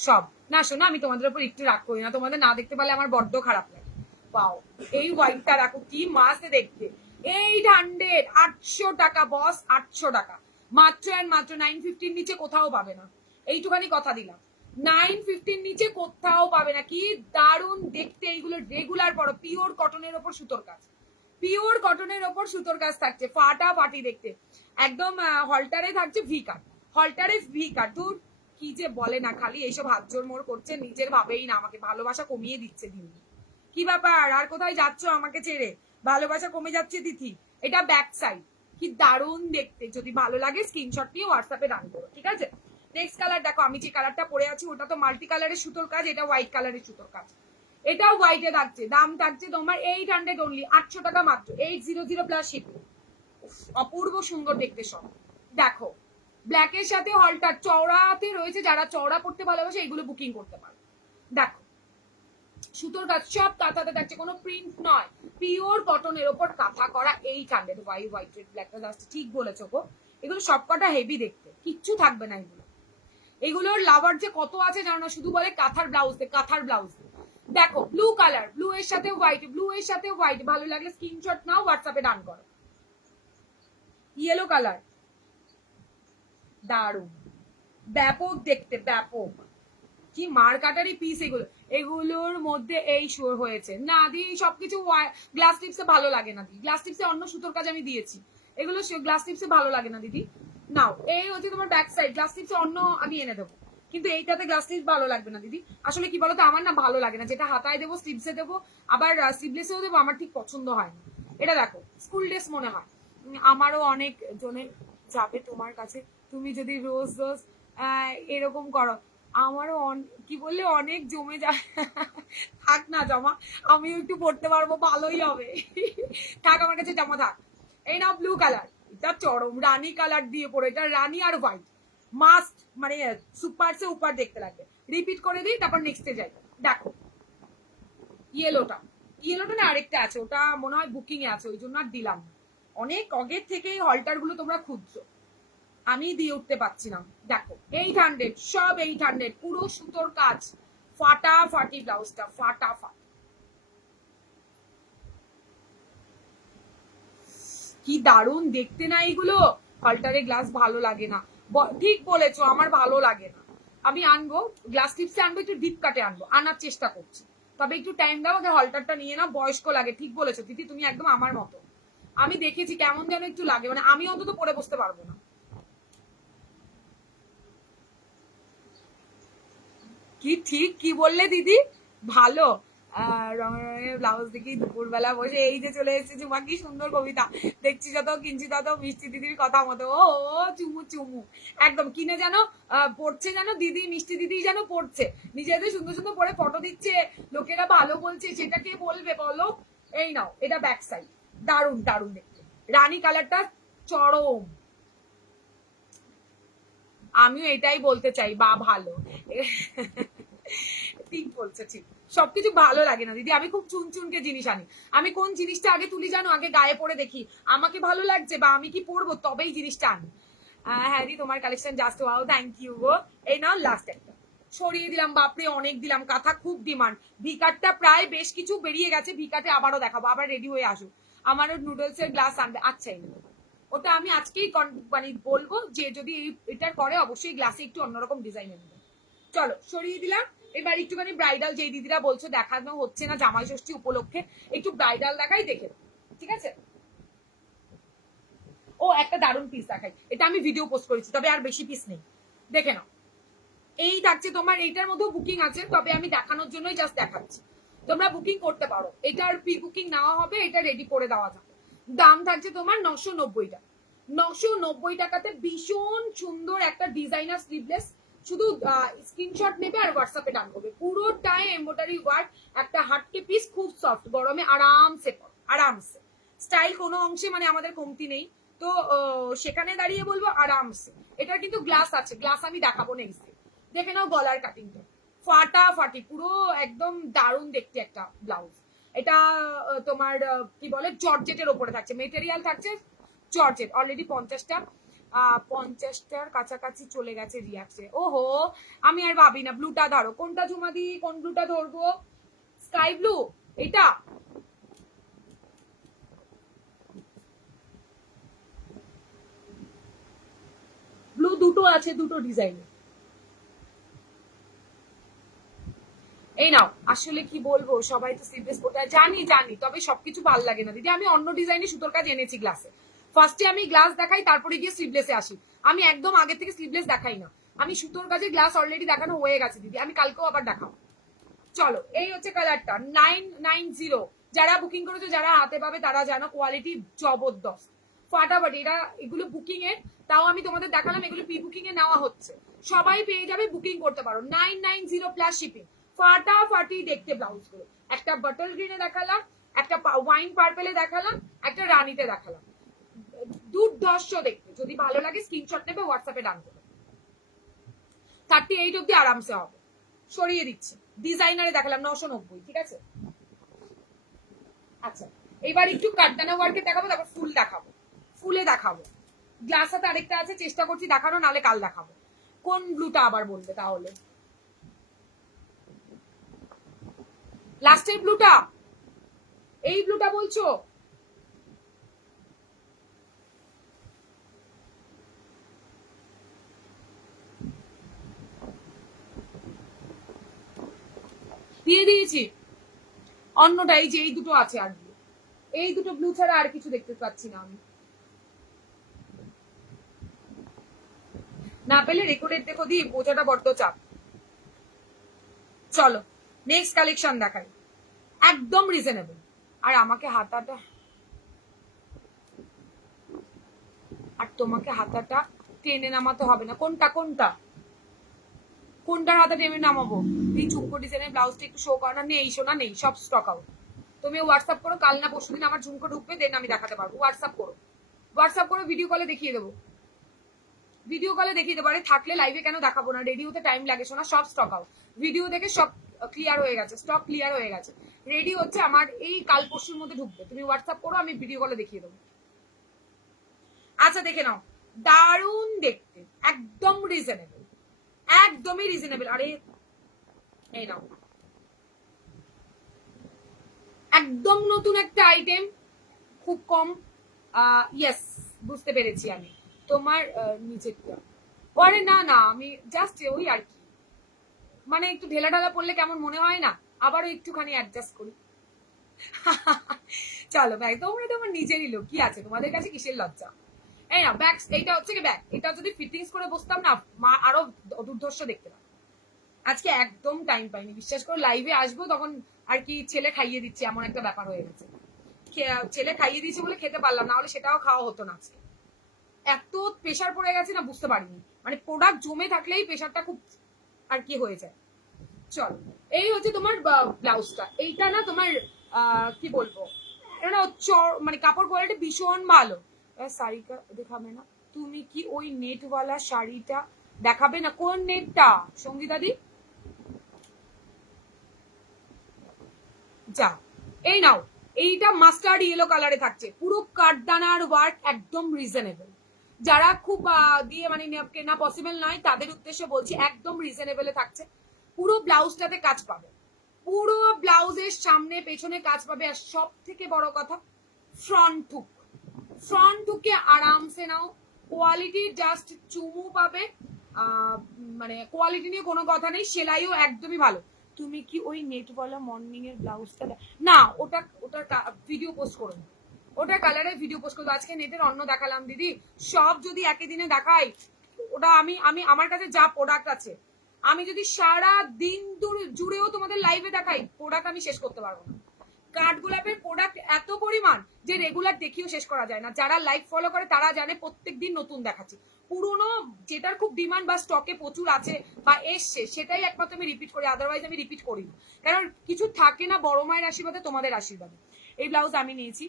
সব না শোনো, আমি তোমাদের উপর একটু রাগ করি না, তোমাদের না দেখতে পারলে আমার বড্ড খারাপ লাগে। পাও, এই হোয়াইটটা রাখো, কি মাস্ত দেখতে। 800, 800 টাকা বস, 800 টাকা মাত্র অ্যান্ড মাত্র। 950 নিচে কোথাও পাবে না, এইটুখানি কথা দিলাম। 950 নিচে কোথাও পাবে না। কি দারুণ দেখতে এইগুলো, রেগুলার পরো, পিওর কটনের ওপর সুতোর কাজ, পিওর কটনের ওপর সুতোর কাজ থাকছে, ফাটাফাটি দেখতে একদম। হলটারে থাকছে ভি কাট, হলটারে ভি কাট। দূর, কি যে বলে না, খালি এইসব হাত জোর মোড় করছে, নিজের ভাবেই না, আমাকে ভালোবাসা কমিয়ে দিচ্ছে দিন। কি ব্যাপার, আর কোথায় যাচ্ছ আমাকে ছেড়ে? ভালোবাসা কমে যাচ্ছে তিথি। এটা ব্যাক সাইড, কি দারুণ দেখতে। যদি ভালো লাগে স্ক্রিনশট নিয়ে হোয়াটসঅ্যাপে ডান করো, ঠিক আছে? নেক্সট কালার দেখো, আমি যে কালারটা পরে আছি ওটা তো মাল্টি কালারের সুতোর কাজ, এটা হোয়াইট কালারের সুতোর কাজ, এটাও হোয়াইটে থাকছে, দাম থাকছে তোমার 800 অনলি, 800 টাকা মাত্র, 800 প্লাস শিপিং। অপূর্ব সুন্দর দেখতে সব। দেখো, ব্ল্যাকের সাথে হলটার চওড়াতে রয়েছে, যারা চওড়া পড়তে ভালোবাসে এগুলো বুকিং করতে পারো। দেখো, সুতোর কাজ সব কাঁথাতে থাকছে, কোনো প্রিন্ট নয়, পিওর কটনের ওপর কাঁথা করা। 800, হোয়াইট রেড ব্ল্যাকটা জাস্ট ঠিক বলেছো গো। এগুলো সবকটা হেভি দেখতে, কিচ্ছু থাকবে না এগুলো। এগুলোর লাভার যে কত আছে জানো না, শুধু বলে কাঁথার ব্লাউজ দে, কাঁথার ব্লাউজ দে। দেখো, ব্লু কালার, ব্লু এর সাথে হোয়াইট, ব্লু এর সাথে হোয়াইট, ভালো লাগলে স্ক্রিনশট নাও, হোয়াটসঅ্যাপে ডান করো। ইয়েলো কালার, দারুণ, ব্যাপক দেখতে, ব্যাপক। কি মার কাটারি পিস এগুলো, এগুলোর মধ্যে এই শো হয়েছে না দি, সবকিছু গ্লাস টিপসে ভালো লাগে না দিদি, গ্লাস টিপসে অন্য সুতোর কাজ আমি দিয়েছি, এগুলো গ্লাস টিপসে ভালো লাগে না দিদি। নাও, এই হচ্ছে তোমার ব্যাক সাইড, গ্লাস টিপসে অন্য আমি এনে দেবো, কিন্তু এইটাতে গ্লাস টিপস ভালো লাগবে না দিদি। আসলে কি বলতো, আমার না ভালো লাগে না, যেটা হাতায় দেবো স্লিভসে দেবো, আবার স্লিভলেসেও দেবো, আমার ঠিক পছন্দ হয় না। এটা দেখো, স্কুল ড্রেস মনে হয়। আমারও অনেক জনে যাবে তোমার কাছে, তুমি যদি রোজ রোজ এরকম করো, আমারও কি বললে অনেক জমে যায়। থাক না জমা, আমিও একটু পড়তে পারবো, ভালোই হবে। থাক, আমার কাছে জমা থাক। এই নাও ব্লু কালার, এটা চরম রানী কালার দিয়ে পড়ে, এটা রানী আর হোয়াইট মাস্ট, মানে সুপার সে উপর দেখতে লাগবে। রিপিট করে দিই, তারপর নেক্সটে যাই। দেখো, ইয়েলোটা, ইয়েলোটা না আরেকটা আছে, ওটা মনে হয় বুকিং এ আছে, ওই জন্য আর দিলাম না। অনেক আগের থেকে হলটার গুলো তোমরা খুঁজছো, আমি দিয়ে উঠতে পারছি না। দেখো, 800, সব 800, পুরো সুতোর কাজ, ফাটাফাটি ব্লাউজটা, ফাটাফাটি। কি দারুণ দেখতে না এইগুলো। হলটারে গ্লাস ভালো লাগে না, ঠিক বলেছো, আমার ভালো লাগে না। আমি আনবো, গ্লাস টিপসে আনবো, একটু ডিপ কাটে আনবো, আনার চেষ্টা করছি, তবে একটু টাইম দাও আগে। হলটারটা নিয়ে নাও, বয়স্ক লাগে, ঠিক বলেছো দিদি, তুমি একদম আমার মতো। আমি দেখেছি কেমন যেন একটু লাগে, মানে আমি অন্তত পরে বসতে পারবো না। কি ঠিক কি বললে দিদি, ভালো। রঙের ব্লাউজ দেখি দুপুরবেলা বসে, এই যে চলে এসেছে ঝুমা, কি সুন্দর কবিতা। দেখছি যত কিনছি তত মিষ্টি দিদির কথা মতো, ও চুমু চুমু, একদম কিনে যেন পড়ছে, যেন দিদি, মিষ্টি দিদি যেন পড়ছে, নিজেদের সুন্দর সুন্দর পরে ফটো দিচ্ছে, লোকেরা ভালো বলছে, সেটা কে বলবে বলো। এই নাও, এটা ব্যাক সাইড, দারুণ দারুণ দেখতে, রানী কালারটা চরম। আমিও এটাই বলতে চাই, বা ভালো। ঠিক বলছে, ঠিক। সবকিছু ভালো লাগে না দিদি, আমি খুব চুনচুনকে জিনিস আনি। আমি কোন জিনিসটা আগে তুলি জানো, আগে গায়ে পরে দেখি আমাকে ভালো লাগছে বা আমি কি পরবো, তবেই জিনিসটা আনি। হ্যাঁ দি, তোমার collection just wow, thank you গো। এই নাও লাস্ট একটা সরিয়ে দিলাম, বাপরে অনেক দিলাম, কাঁথা খুব ডিমান্ড। ভিকাটটা প্রায় বেশ কিছু বেরিয়ে গেছে, ভিকাটে আবারও দেখাবো, আবার রেডি হয়ে আসো। আমারও নুডলস এর গ্লাস আনবে, আচ্ছা এই ওটা আমি আজকেই মানে বলবো, যে যদি এটার করে অবশ্যই গ্লাসে একটু অন্যরকম ডিজাইন নেবে। চলো সরিয়ে দিলাম। এবার একটুখানি ব্রাইডাল, যে দিদিরা বলছো দেখানো হচ্ছে না জামাই ষষ্ঠী উপলক্ষে, একটু ব্রাইডাল দেখাই, দেখে ঠিক আছে। ও একটা দারুণ পিস দেখাই, এটা আমি ভিডিও পোস্ট করেছি, তবে আর বেশি পিস নেই, দেখে নাও। এই থাকছে তোমার, এইটার মধ্যেও বুকিং আছে, তবে আমি দেখানোর জন্যই জাস্ট দেখাচ্ছি, তোমরা বুকিং করতে পারো, এটার প্রি বুকিং নেওয়া হবে, এটা রেডি করে দেওয়া যাবে। দাম থাকছে তোমার 990 টাকা। 990 টাকাতে ভীষণ সুন্দর একটা ডিজাইনার স্লিভলেস, শুধু স্ক্রিনশট নেবে আর হোয়াটসঅ্যাপে ডান করবে, পুরোটাই এমব্রয়ডারি ওয়ার্ক, একটা হাটকে পিস, খুব সফট, গরমে আরামসে আরামসে স্টাইল কোনো অংশে মানে আমাদের কমতি নেই, তো সেখানে দাঁড়িয়ে বলবো আরামসে। এটার কিন্তু গ্লাস আছে, গ্লাস আমি দেখাবো নেক্সট ডে। দেখে নাও গলার কাটিংটা ফাটাফাটি, পুরো একদম দারুণ দেখতে একটা ব্লাউজ। এটা তোমার কি বলে জর্জেটের ওপরে থাকছে, মেটেরিয়াল থাকছে জর্জেট। অলরেডি 50টার কাছাকাছি চলে গেছে রিয়াক্টে। ওহো, আমি আর ভাবি না, ব্লুটা ধরো, কোনটা ঝুমাদি, কোন ব্লুটা ধরবো? স্কাই ব্লু, এটা ব্লু দুটো আছে, দুটো ডিজাইনে। এই নাও, আসলে কি বলবো, সবাই তো স্লিভলেস পড়তে জানি জানি, তবে সবকিছু ভালো লাগে না দিদি। আমি অন্য ডিজাইনে সুতোর কাজ এনেছি গ্লাসে, ফার্স্টে আমি গ্লাস দেখাই, তারপরে গিয়ে স্লিভলেসে আসি। আমি একদম আগে থেকে স্লিভলেস দেখাই না, আমি সুতোর কাজে গ্লাস অলরেডি দেখানো হয়ে গেছে দিদি, আমি কালকেও আবার দেখাবো। চলো, এই হচ্ছে কালারটা 990। যারা বুকিং করেছো, যারা হাতে পাবে তারা জানো কোয়ালিটি জবরদস্ত, ফাটাফাটি। এটা এগুলো বুকিং এর, তাও আমি তোমাদের দেখালাম, এগুলো প্রি বুকিং এ নেওয়া হচ্ছে, সবাই পেয়ে যাবে, বুকিং করতে পারো। 990 প্লাস শিপিং, ফাটাফাটি দেখতে ব্লাউজ গুলো। একটা বাটল গ্রিনে দেখালাম, একটা ওয়াইন পার্পেলে দেখালাম, একটা রানীতে দেখালাম, দুর্ধর্ষ দেখতে। যদি ভালো লাগে স্ক্রিনশট নেবে, হোয়াটসঅ্যাপে ডান করবে। 38 অব্দি আরামসে হবে। সরিয়ে দিচ্ছি, ডিজাইনারে দেখালাম 990, ঠিক আছে। আচ্ছা, এবার একটু কাটদানা ওয়ার্কে দেখাবো, তারপর ফুল দেখাবো, ফুলে দেখাবো। গ্লাস হাতে আরেকটা আছে, চেষ্টা করছি দেখানো, নালে কাল দেখাবো। কোন ব্লুটা আবার বলবে তাহলে? লাস্টের ব্লুটা, এই ব্লুটা বলছো? দিয়ে দিয়েছি অন্যটা, এই যে এই দুটো আছে, আর এই দুটো ব্লু ছাড়া আর কিছু দেখতে পাচ্ছি না আমি। না পেলে রেকর্ডের দেখো দি, বোঝাটা বড্ড চাপ। চলো নেক্সট কালেকশন দেখাই, একদম রিজনেবল। আর আমাকে হাতাটা, আর তোমাকে হাতাটা টেনে নামাতে হবে না। কোনটা কোনটা কোনটার হাতা টেনে নামাবো? এই ঝুমকো ডিজাইনের ব্লাউজটা একটু শো করা নেই, শোনা নেই, সব স্টক আউট। তুমি হোয়াটসঅ্যাপ করো, কাল না পরশু দিন আমার ঝুমকো ঢুকবে, দেন আমি দেখাতে পারবো। হোয়াটসঅ্যাপ করো, হোয়াটসঅ্যাপ করো, ভিডিও কলে দেখিয়ে দেবো, ভিডিও কলে দেখিয়ে দেবো। আরে থাকলে লাইভে কেন দেখাবো না, রেডি হতে টাইম লাগে শোনা, সব স্টক আউট। ভিডিও দেখে সব ক্লিয়ার হয়ে গেছে, স্টক ক্লিয়ার হয়ে গেছে, রেডি হচ্ছে আমার, এই কাল পরশুর মধ্যে ঢুকবে। তুমি হোয়াটসঅ্যাপ করো, আমি ভিডিও কলে দেখিয়ে দেবো। আচ্ছা দেখে নাও, দারুণ দেখতে, একদম রিজনেবল, একদমই রিজনেবল। আরে এই নাও, একদম নতুন একটা আইটেম, খুব কম। ইয়েস, বুঝতে পেরেছি আমি তোমার নিচেরটা। আরে না না, আমি জাস্ট ওই আর কি, মানে একটু ঢেলা ঢালা পড়লে কেমন মনে হয় না, আবারও একটুখানি অ্যাডজাস্ট করি। চলো ভাই, তোমরা তো আমার নিজেরই লোক, কি আছে তোমাদের কাছে কিসের লজ্জা? এই না ব্যাগ, এইটা হচ্ছে কি ব্যাগ, এটা যদি ফিটিংস করে বসতাম না, মা আরো দুর্ধর্ষ দেখতে না। আজকে একদম টাইম পাইনি, বিশ্বাস করে, লাইভে আসবো তখন আর কি, ছেলে খাইয়ে দিচ্ছে এমন একটা ব্যাপার হয়ে গেছে। ছেলে খাইয়ে দিচ্ছে বলে খেতে পারলাম, না হলে সেটাও খাওয়া হতো না আজকে। এত প্রেশার পড়ে গেছে না, বুঝতে পারিনি, মানে প্রোডাক্ট জমে থাকলেই প্রেশারটা খুব আর কি হয়ে যায়। চল, এই হচ্ছে তোমার ব্লাউজটা, এইটা না তোমার কি বলবো, এটা মানে কাপড় কোয়ালিটি ভীষণ ভালো। শাড়িটা দেখাবে না? তুমি কি ওই নেটওয়ালা শাড়িটা দেখাবে না? কোন নেটটা সঙ্গীতাদি? যা, এই নাও, এইটা মাস্টার্ড ইয়েলো কালারে থাকছে, পুরো কাঠদানার ওয়ার্ক, একদম রিজনেবল। যারা খুব দিয়ে মানে কেনা পসিবল নয়, তাদের উদ্দেশ্যে বলছি, একদম রিজনেবলে থাকছে। পুরো ব্লাউজটাতে কাজ পাবে, পুরো ব্লাউজের সামনে পেছনে কাজ পাবে, আর সব থেকে বড় কথা ফ্রন্ট হুক, ফ্রন্ট হুকে আরামসে নাও, কোয়ালিটি জাস্ট চুমু পাবে। মানে কোয়ালিটি নিয়ে কোনো কথা নেই, সেলাইও একদমই ভালো। তুমি কি ওই নেটওয়ালা মর্নিং এর ব্লাউজটা না, ওটার ভিডিও পোস্ট করো, ওটার কালারে ভিডিও পোস্ট করবো। আজকে নেটের অন্য দেখালাম দিদি, সব যদি একই দিনে দেখাই, ওটা আমি আমি আমার কাছে যা প্রোডাক্ট আছে আমি যদি সারা দিন জুড়েও তোমাদের লাইভে দেখাই, প্রোডাক্ট আমি শেষ করতে পারবো না। কাঠগোলাপের প্রোডাক্ট এত পরিমাণ যে রেগুলার দেখিও শেষ করা যায় না। যারা লাইভ ফলো করে তারা জানে প্রত্যেকদিন নতুন দেখাচ্ছি। পুরোনো যেটার খুব ডিমান্ড বা স্টকে প্রচুর আছে বা এসছে সেটাই একমাত্র আমি রিপিট করি, আদারওয়াইজ আমি রিপিট করি না। কারণ কিছু থাকে না বড় মায়ের আশীর্বাদে, তোমাদের আশীর্বাদে। এই ব্লাউজ আমি নিয়েছি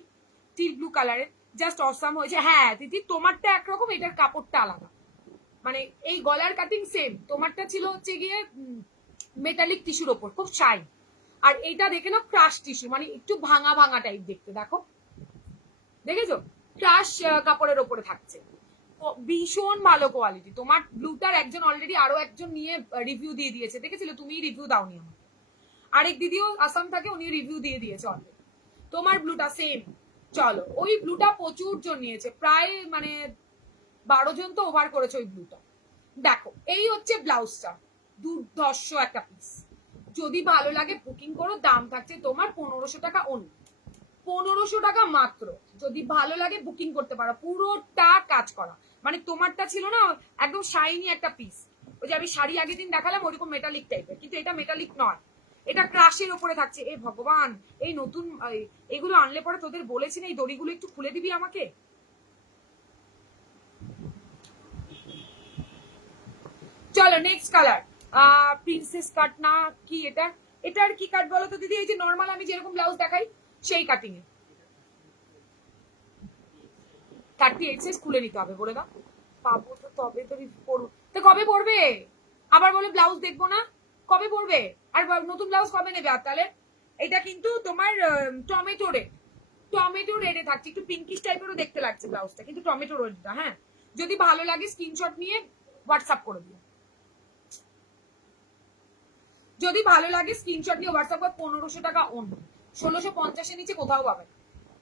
টিল ব্লু কালারের, জাস্ট অসাম হয়েছে। হ্যাঁ দিদি তোমারটা একরকম, এটার কাপড়টা আলাদা, মানে এই গলার কাটিং সেম, তোমারটা ছিল হচ্ছে গিয়ে মেটালিক টিস্যুর ওপর, খুব শাইন। আর এইটা দেখে না ক্রাশ টিস্যু, মানে একটু ভাঙা ভাঙা টাইপ দেখতে, দেখো দেখেছো ক্রাশ কাপড়ের ওপরে থাকছে, ভীষণ ভালো কোয়ালিটি। তোমার ব্লুটার একজন অলরেডি আরো একজন নিয়ে রিভিউ দিয়ে দিয়েছে, দেখেছিলে তুমি রিভিউ দাওনি আমাকে, আরেক দিদিও আসাম থাকে উনি রিভিউ দিয়ে দিয়েছে অলরেডি। তোমার ব্লুটা সেম, চলো ওই ব্লুটা প্রচুর জন নিয়েছে, প্রায় মানে 12 জন তো ওভার করেছে ওই ব্লুটা। দেখো এই হচ্ছে ব্লাউজটা, দুর্ধর্ষ একটা পিস। যদি ভালো লাগে বুকিং করো, দাম থাকছে তোমার 1500 টাকা অন্য, 1500 টাকা মাত্র। যদি ভালো লাগে বুকিং করতে পারো, পুরোটা কাজ করা, মানে তোমারটা ছিল না একদম শাইনি একটা পিস, ওই যে আমি শাড়ি আগের দিন দেখালাম ওরকম মেটালিক টাইপের, কিন্তু এটা মেটালিক নয়, এটা ক্রাশের উপরে থাকছে। এ ভগবান, এই নতুন এগুলো আনলে পরে তোদের বলেছি না এই দড়িগুলো একটু খুলে দিবি আমাকে। চলো নেক্সট কালার, প্রিন্সেস কাট না কি এটা, এটার কি কাট বলো তো দিদি? এই যে নর্মাল আমি যেরকম ব্লাউজ দেখাই সেই কাটিং এ 38 সাইজ খুলে নিতে হবে, বলে দাও। পাবো তো তবে তো পড়বো, তো কবে পড়বে? আবার বলে ব্লাউজ দেখবো না, কবে পড়বে? আর নতুন ব্লাউজ কবে নেবে? আর তাহলে এটা কিন্তু তোমার টমেটো রেড, টমেটো রেডে থাকছে, একটু পিঙ্কিশ টাইপেরও দেখতে লাগছে ব্লাউজটা, কিন্তু টমেটো রেডটা। হ্যাঁ যদি ভালো লাগে স্ক্রিনশট নিয়ে হোয়াটসঅ্যাপ করে দিও, যদি ভালো লাগে স্ক্রিনশট নিয়ে হোয়াটসঅ্যাপ করে। 1500 টাকা অন্য, 1650 নিচে কোথাও পাবে না,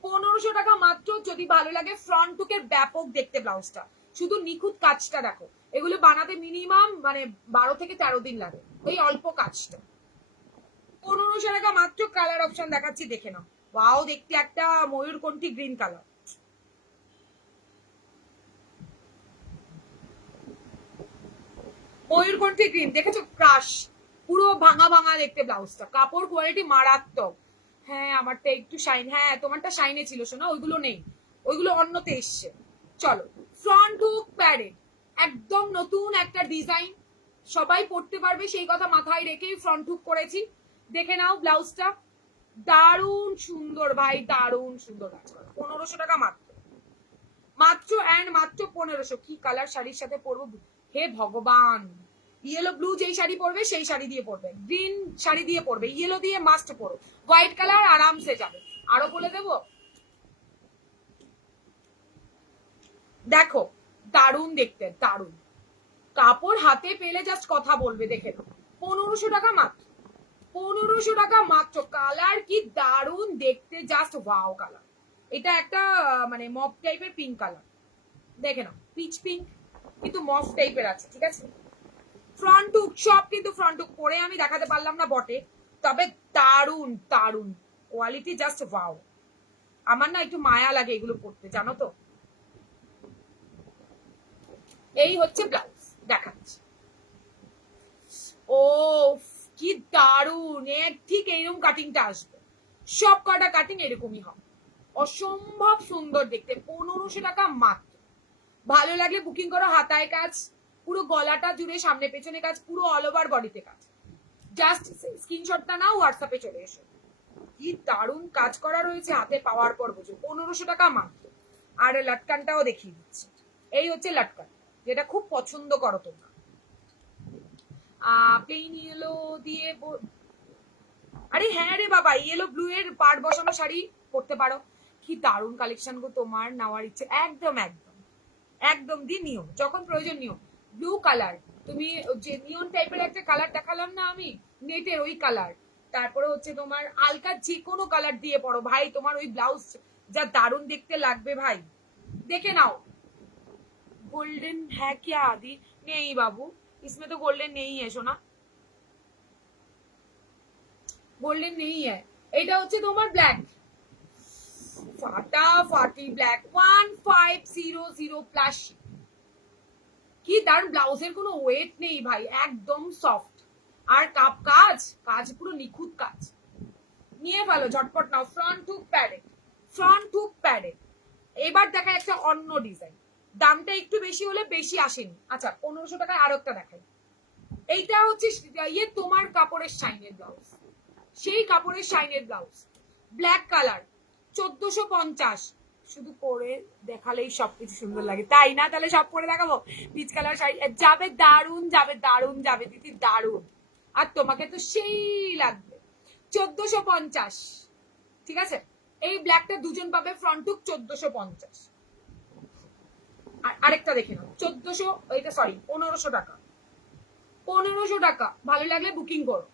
1500 টাকা মাত্র। যদি ভালো লাগে ফ্রন্ট টুকের ব্যাপক দেখতে ব্লাউজটা, শুধু নিখুঁত কাজটা দেখো, এগুলো বানাতে মিনিমাম মানে 12 থেকে 13 দিন লাগে, এই অল্প কাজটা। 1500 টাকা মাত্র। কালার অপশন দেখাচ্ছি দেখে নাও। ওয়াও দেখতে একটা ময়ূরকণ্ঠী গ্রিন কালার, ময়ূরকণ্ঠী গ্রিন দেখেছো, ক্রাশ পুরো ভাঙা ভাঙা দেখতে ব্লাউজটা, কাপড় কোয়ালিটি মারাত্মক। হ্যাঁ আমারটা একটু শাইন, হ্যাঁ তোমারটা শাইনে ছিল শোনা, ওইগুলো নেই, ওইগুলো অন্যতে এসছে। চলো ফ্রন্ট হুক প্যাডেড, একদম নতুন একটা ডিজাইন, সবাই পড়তে পারবে সেই কথা মাথায় রেখেই ফ্রন্ট হুক করেছি। দেখে নাও ব্লাউজটা, দারুণ সুন্দর ভাই, দারুণ সুন্দর কাজ করা। 1500 টাকা মাত্র, মাত্র অ্যান্ড মাত্র 1500। কি কালার শাড়ির সাথে পরবো হে ভগবান, ইয়েলো ব্লু যেই শাড়ি পরবে সেই শাড়ি দিয়ে পরবে, গ্রিন শাড়ি দিয়ে পরবে, ইয়েলো দিয়ে মাস্ট পরো, হোয়াইট কালার আরামসে যাবে। আরো বলে দেবো, দেখো দারুণ দেখতে, দারুণ কাপড়, হাতে পেলে জাস্ট কথা বলবে। দেখে নাও 1500 টাকা মাত্র, 1500 টাকা মাত্র। কালার কি দারুণ দেখতে, জাস্ট ওয়াও কালার। এটা একটা মানে মফ টাইপের পিঙ্ক কালার, দেখে নাও পিচ পিঙ্ক কিন্তু মফ টাইপের আছে, ঠিক আছে। ফ্রন্ট হুক সব কিন্তু ফ্রন্ট হুক পরে আমি দেখাতে পারলাম না বটে, তবে দারুণ দারুণ কোয়ালিটি, জাস্ট ওয়াও। আমার না একটু মায়া লাগে এগুলো পড়তে, জানো তো। এই হচ্ছে ব্লাউজ দেখাচ্ছি, ও কি দারুণ, ঠিক এইরকম কাটিংটা আসবে, সব কটা কাটিং এরকমই হবে, অসম্ভব সুন্দর দেখতে। 1500 টাকা মাত্র। ভালো লাগলে বুকিং করো। হাতায় কাজ, পুরো গলাটা জুড়ে সামনে পেছনে কাজ, পুরো অল ওভার বডিতে কাজ। জাস্ট স্ক্রিনশটটা নাও, হোয়াটসঅ্যাপে চলে এসো। কি দারুণ কাজ করা রয়েছে, হাতে পাওয়ার পর বুঝো 1500 টাকা মাত্র। আর লটকানটাও দেখিয়ে দিচ্ছি, এই হচ্ছে লটকান, যেটা খুব পছন্দ করো তোমরা। প্লেন ইয়েলো দিয়ে, আরে হ্যাঁ রে বাবা, ইয়েলো ব্লু এর পাড় বসানো শাড়ি পরতে পারো। কি দারুণ কালেকশন গো, তোমার নেওয়ার ইচ্ছে একদম একদম একদম দিয়ে নিও, যখন প্রয়োজন নিও। ব্লু কালার, তুমি যে নিয়ন টাইপের একটা কালার দেখালাম না আমি, নেটের ওই কালার, তারপরে হচ্ছে তোমার আলকা যে কোনো কালার দিয়ে পড়ো ভাই, তোমার ওই ব্লাউজ যা দারুণ দেখতে লাগবে ভাই। দেখে নাও। गोल्डन है क्या आदि? नहीं बाबू, इसमें तो गोल्डन नहीं है सोना, গোল্ডেন নেই হ্যাঁ। এটা হচ্ছে তোমার ব্ল্যাক, ফাটাফাটি ব্ল্যাক 1500 প্লাস। কি তার ব্লাউজের কোনো ওয়েট নেই ভাই, একদম সফট। আর কাজ কাজ পুরো নিখুঁত কাজ। নিয়ে ফেলো ঝটপট নাও। Front hook padded, front hook padded. এবার দেখা একটা অন্য ডিজাইন, দামটা একটু বেশি হলে বেশি আসেনি। আচ্ছা 1500 টাকায় আরো একটা দেখাই। এইটা হচ্ছে ইয়ে তোমার কাপড়ের শাইনের ব্লাউজ, সেই কাপড়ের শাইনের ব্লাউজ, ব্ল্যাক কালার, 1450। শুধু পরে দেখালেই সবকিছু সুন্দর লাগে, তাই না? তাহলে সব পরে দেখাবো। পিচ কালার শাড়ি যাবে, দারুন যাবে, দারুন যাবে দিদি, দারুন। আর তোমাকে তো সেই লাগবে। 1450, ঠিক আছে? এই ব্ল্যাকটা দুজন পাবে, ফ্রন্ট হুক 1450। আর আরেকটা দেখে নাও 1400, এটা সরি 1500 টাকা, 1500 টাকা। ভালো লাগলে বুকিং করো।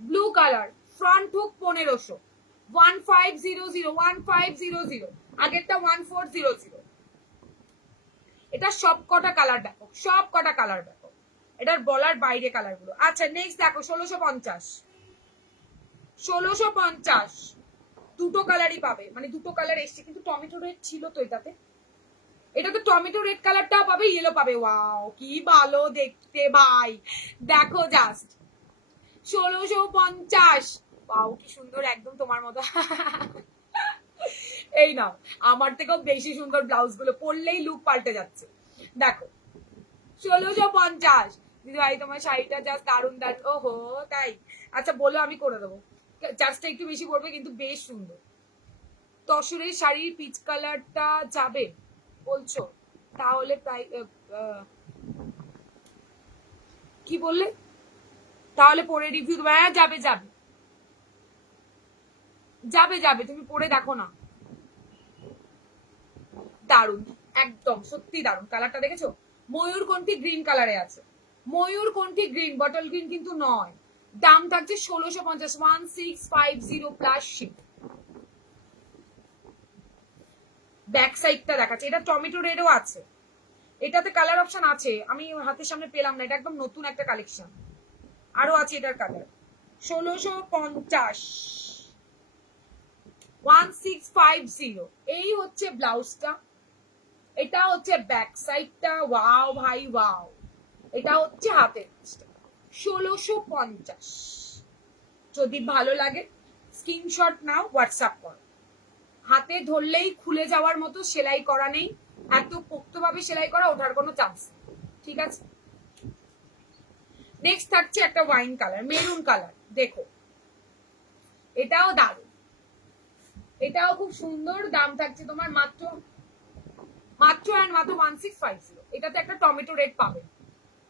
Blue colour, front hook 1500, 1500, 1500। আগেরটা 1400। এটা সব কটা কালার দেখো, সব কটা কালার দেখো, এটার বলার বাইরে কালার গুলো। আচ্ছা নেক্সট দেখো 1650, 1650। দুটো কালারই পাবে, মানে দুটো কালার এসছে, কিন্তু টমেটো রেড ছিল তো এটাতে। এটা তো টমেটো রেড কালারটাও পাবে, ইয়েলো পাবে। ওয়াও কি ভালো দেখতে ভাই, দেখো জাস্ট 1650। ওয়াও কি সুন্দর, একদম তোমার মতো। এই নাও, আমার থেকেও বেশি সুন্দর ব্লাউজ গুলো, পরলেই লুক পাল্টে যাচ্ছে। দেখো 1650 দিদি ভাই, তোমার শাড়িটা জাস্ট দারুন দারুন। ওহো তাই? আচ্ছা বলো, আমি করে দেবো। চার্জটা একটু বেশি পড়বে, কিন্তু বেশ সুন্দর। তসরের শাড়ির পিচ কালারটা যাবে বলছো? তাহলে প্রায় কি বললে? তাহলে পরে রিভিউ দেবো। হ্যাঁ যাবে যাবে যাবে যাবে, তুমি পরে দেখো না। দারুন, একদম সত্যি দারুন। কালারটা দেখেছো? ময়ূরকণ্ঠী গ্রিন কালারে আছে, ময়ূরকণ্ঠী গ্রিন, বটল গ্রিন কিন্তু নয়। দাম থাকছে 1650, 1650 প্লাস শিপ। ব্যাক সাইডটা দেখাচ্ছে, এটা টমেটো রেডও আছে, এটাতে কালার অপশন আছে, আমি হাতের সামনে পেলাম না, এটা একদম নতুন একটা কালেকশন। আরো আছে এটার কালার। 1650, 1650। এই হচ্ছে ব্লাউজটা, এটা হচ্ছে ব্যাক সাইডটা। ওয়াও ভাই ওয়াও। এটা হচ্ছে হাতের কাজটা। 1650। যদি ভালো লাগে স্ক্রিনশট নাও, হোয়াটসঅ্যাপ করো। হাতে ধরলেই খুলে যাওয়ার মতো সেলাই করা নেই, এত পোক্তভাবে সেলাই করা, ওঠার কোনো চান্স নেই, ঠিক আছে? নেক্সট থাকছে একটা ওয়াইন কালার, মেরুন কালার। দেখো এটাও দারুণ, এটাও খুব সুন্দর। দাম থাকছে তোমার মাত্র মাত্র 1650। এটাতে একটা টমেটো রেড পাবে,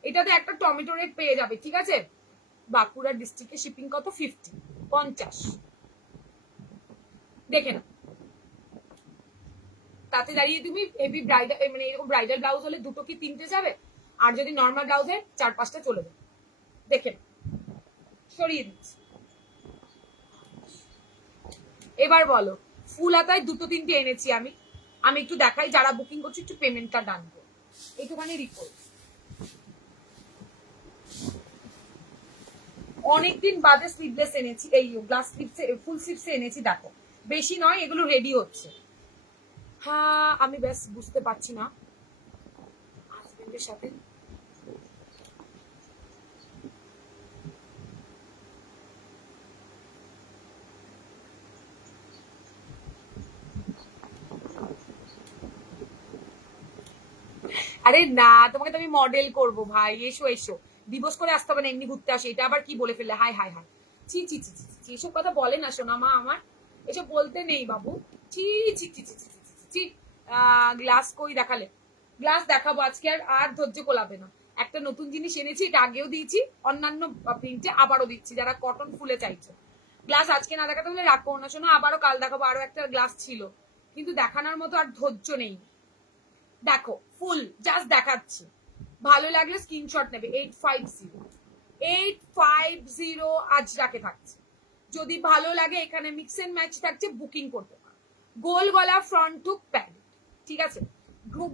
এটাতে একটা টমেটো রেড পেয়ে যাবে, ঠিক আছে? বাঁকুড়া ডিস্ট্রিক্টে শিপিং কত? 50। দেখে না, তাতে দাঁড়িয়ে তুমি হেভি ব্রাইডাল, মানে এরকম ব্রাইডাল ব্লাউজ হলে দুটো কি তিনটে যাবে, আর যদি নর্মাল ব্লাউজে 4-5টা চলে যাবে। দেখে সরিয়ে দিচ্ছি। এবার বলো, ফুল হাতায় দুটো তিনটে এনেছি আমি, আমি একটু দেখাই। যারা বুকিং করছো একটু পেমেন্টটা ডান করো, একটুখানি রিপোর্ট। অনেকদিন বাদে স্লিভলেস এনেছি, এই গ্লাস স্লিভস, ফুল স্লিভস এনেছি। দেখো বেশি নয়, এগুলো রেডি হচ্ছে। হ্যাঁ আমি বেশ বুঝতে পারছি না হাজবেন্ডের সাথে। আরে না, তোমাকে তো আমি মডেল করবো ভাই, এসো এসো। দিবস করে আসতে হবে না, এমনি ঘুরতে আসে। এটা আবার কি বলে ফেললে, হাই হাই হাই। চি চি চি চি, এসব কথা বলে না সোনা মা আমার, এসব বলতে নেই বাবু। চি চি চি চি চি চি। গ্লাস কই দেখালে? গ্লাস দেখাবো আজকে, আর আর ধৈর্য কোলাবে না। একটা নতুন জিনিস এনেছি, এটা আগেও দিয়েছি অন্যান্য প্রিন্টে, আবারও দিচ্ছি যারা কটন ফুলে চাইছে। গ্লাস আজকে না দেখাতে হলে রাখবো না শোনা, আবারও কাল দেখাবো। আরো একটা গ্লাস ছিল, কিন্তু দেখানোর মতো আর ধৈর্য নেই। দেখো ফুল জাস্ট দেখাচ্ছি, ভালো লাগলে স্ক্রিনশট নেবে। 850 আজরাকে থাকছে। যদি ভালো লাগে এখানে মিক্স এন্ড ম্যাচ থাকছে, বুকিং করতে পারো। গোল গলা ফ্রন্ট হুক প্যাডেড, ঠিক আছে?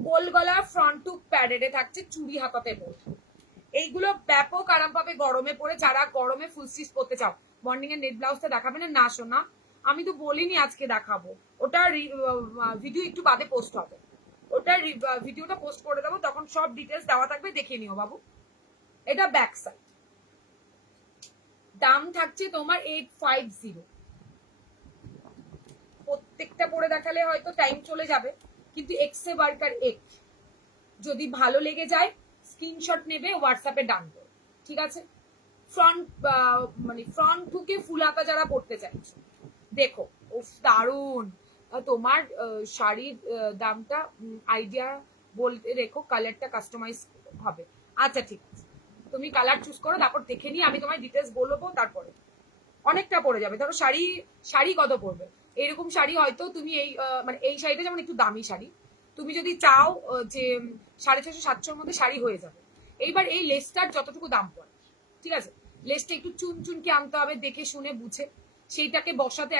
গোল গলা ফ্রন্ট হুক প্যাডেডে থাকছে, চুড়ি হাতাতে বোল। এইগুলো ব্যাপক আরাম পাবে গরমে পরে, যারা গরমে ফুল স্টিচ করতে চাও। মর্নিং এর নেট ব্লাউজটা দেখাবে না? না শোনা, আমি তো বলিনি আজকে দেখাবো, ওটা ভিডিও একটু বাদে পোস্ট হবে। ওটার ভিডিওটা পোস্ট করে দেবো, তখন সব ডিটেলস দেওয়া থাকবে, দেখে নিও বাবু। এটা ব্যাক সাইড, দাম থাকছে তোমার 850। প্রত্যেকটা পরে দেখালে হয়তো টাইম চলে যাবে, কিন্তু এক্সে বার্কার এক, যদি ভালো লেগে যায় স্ক্রিনশট নেবে, হোয়াটসঅ্যাপে ডান করো, ঠিক আছে? ফ্রন্ট মানে ফ্রন্ট ঢুকে ফুল হাতা যারা পড়তে চাইছো, দেখো উফ দারুন। তোমার শাড়ির দামটা আইডিয়া বলতে রেখো, কালারটা কাস্টমাইজ হবে। আচ্ছা ঠিক আছে, তুমি কালার চুজ করো, তারপর দেখে নিয়ে আমি তোমার ডিটেলস বলবো। তারপরে অনেকটা পড়ে যাবে। ধরো শাড়ি শাড়ি কত পড়বে, এরকম শাড়ি হয়তো তুমি এই মানে এই শাড়িটা যেমন একটু দামি শাড়ি, তুমি যদি চাও যে 650-700 মধ্যে শাড়ি হয়ে যাবে। এইবার এই লেসটার যতটুকু দাম পড়ে, ঠিক আছে, লেসটা একটু চুন চুনকে আনতে হবে, দেখে শুনে বুঝে, সেইটাকে বসাতে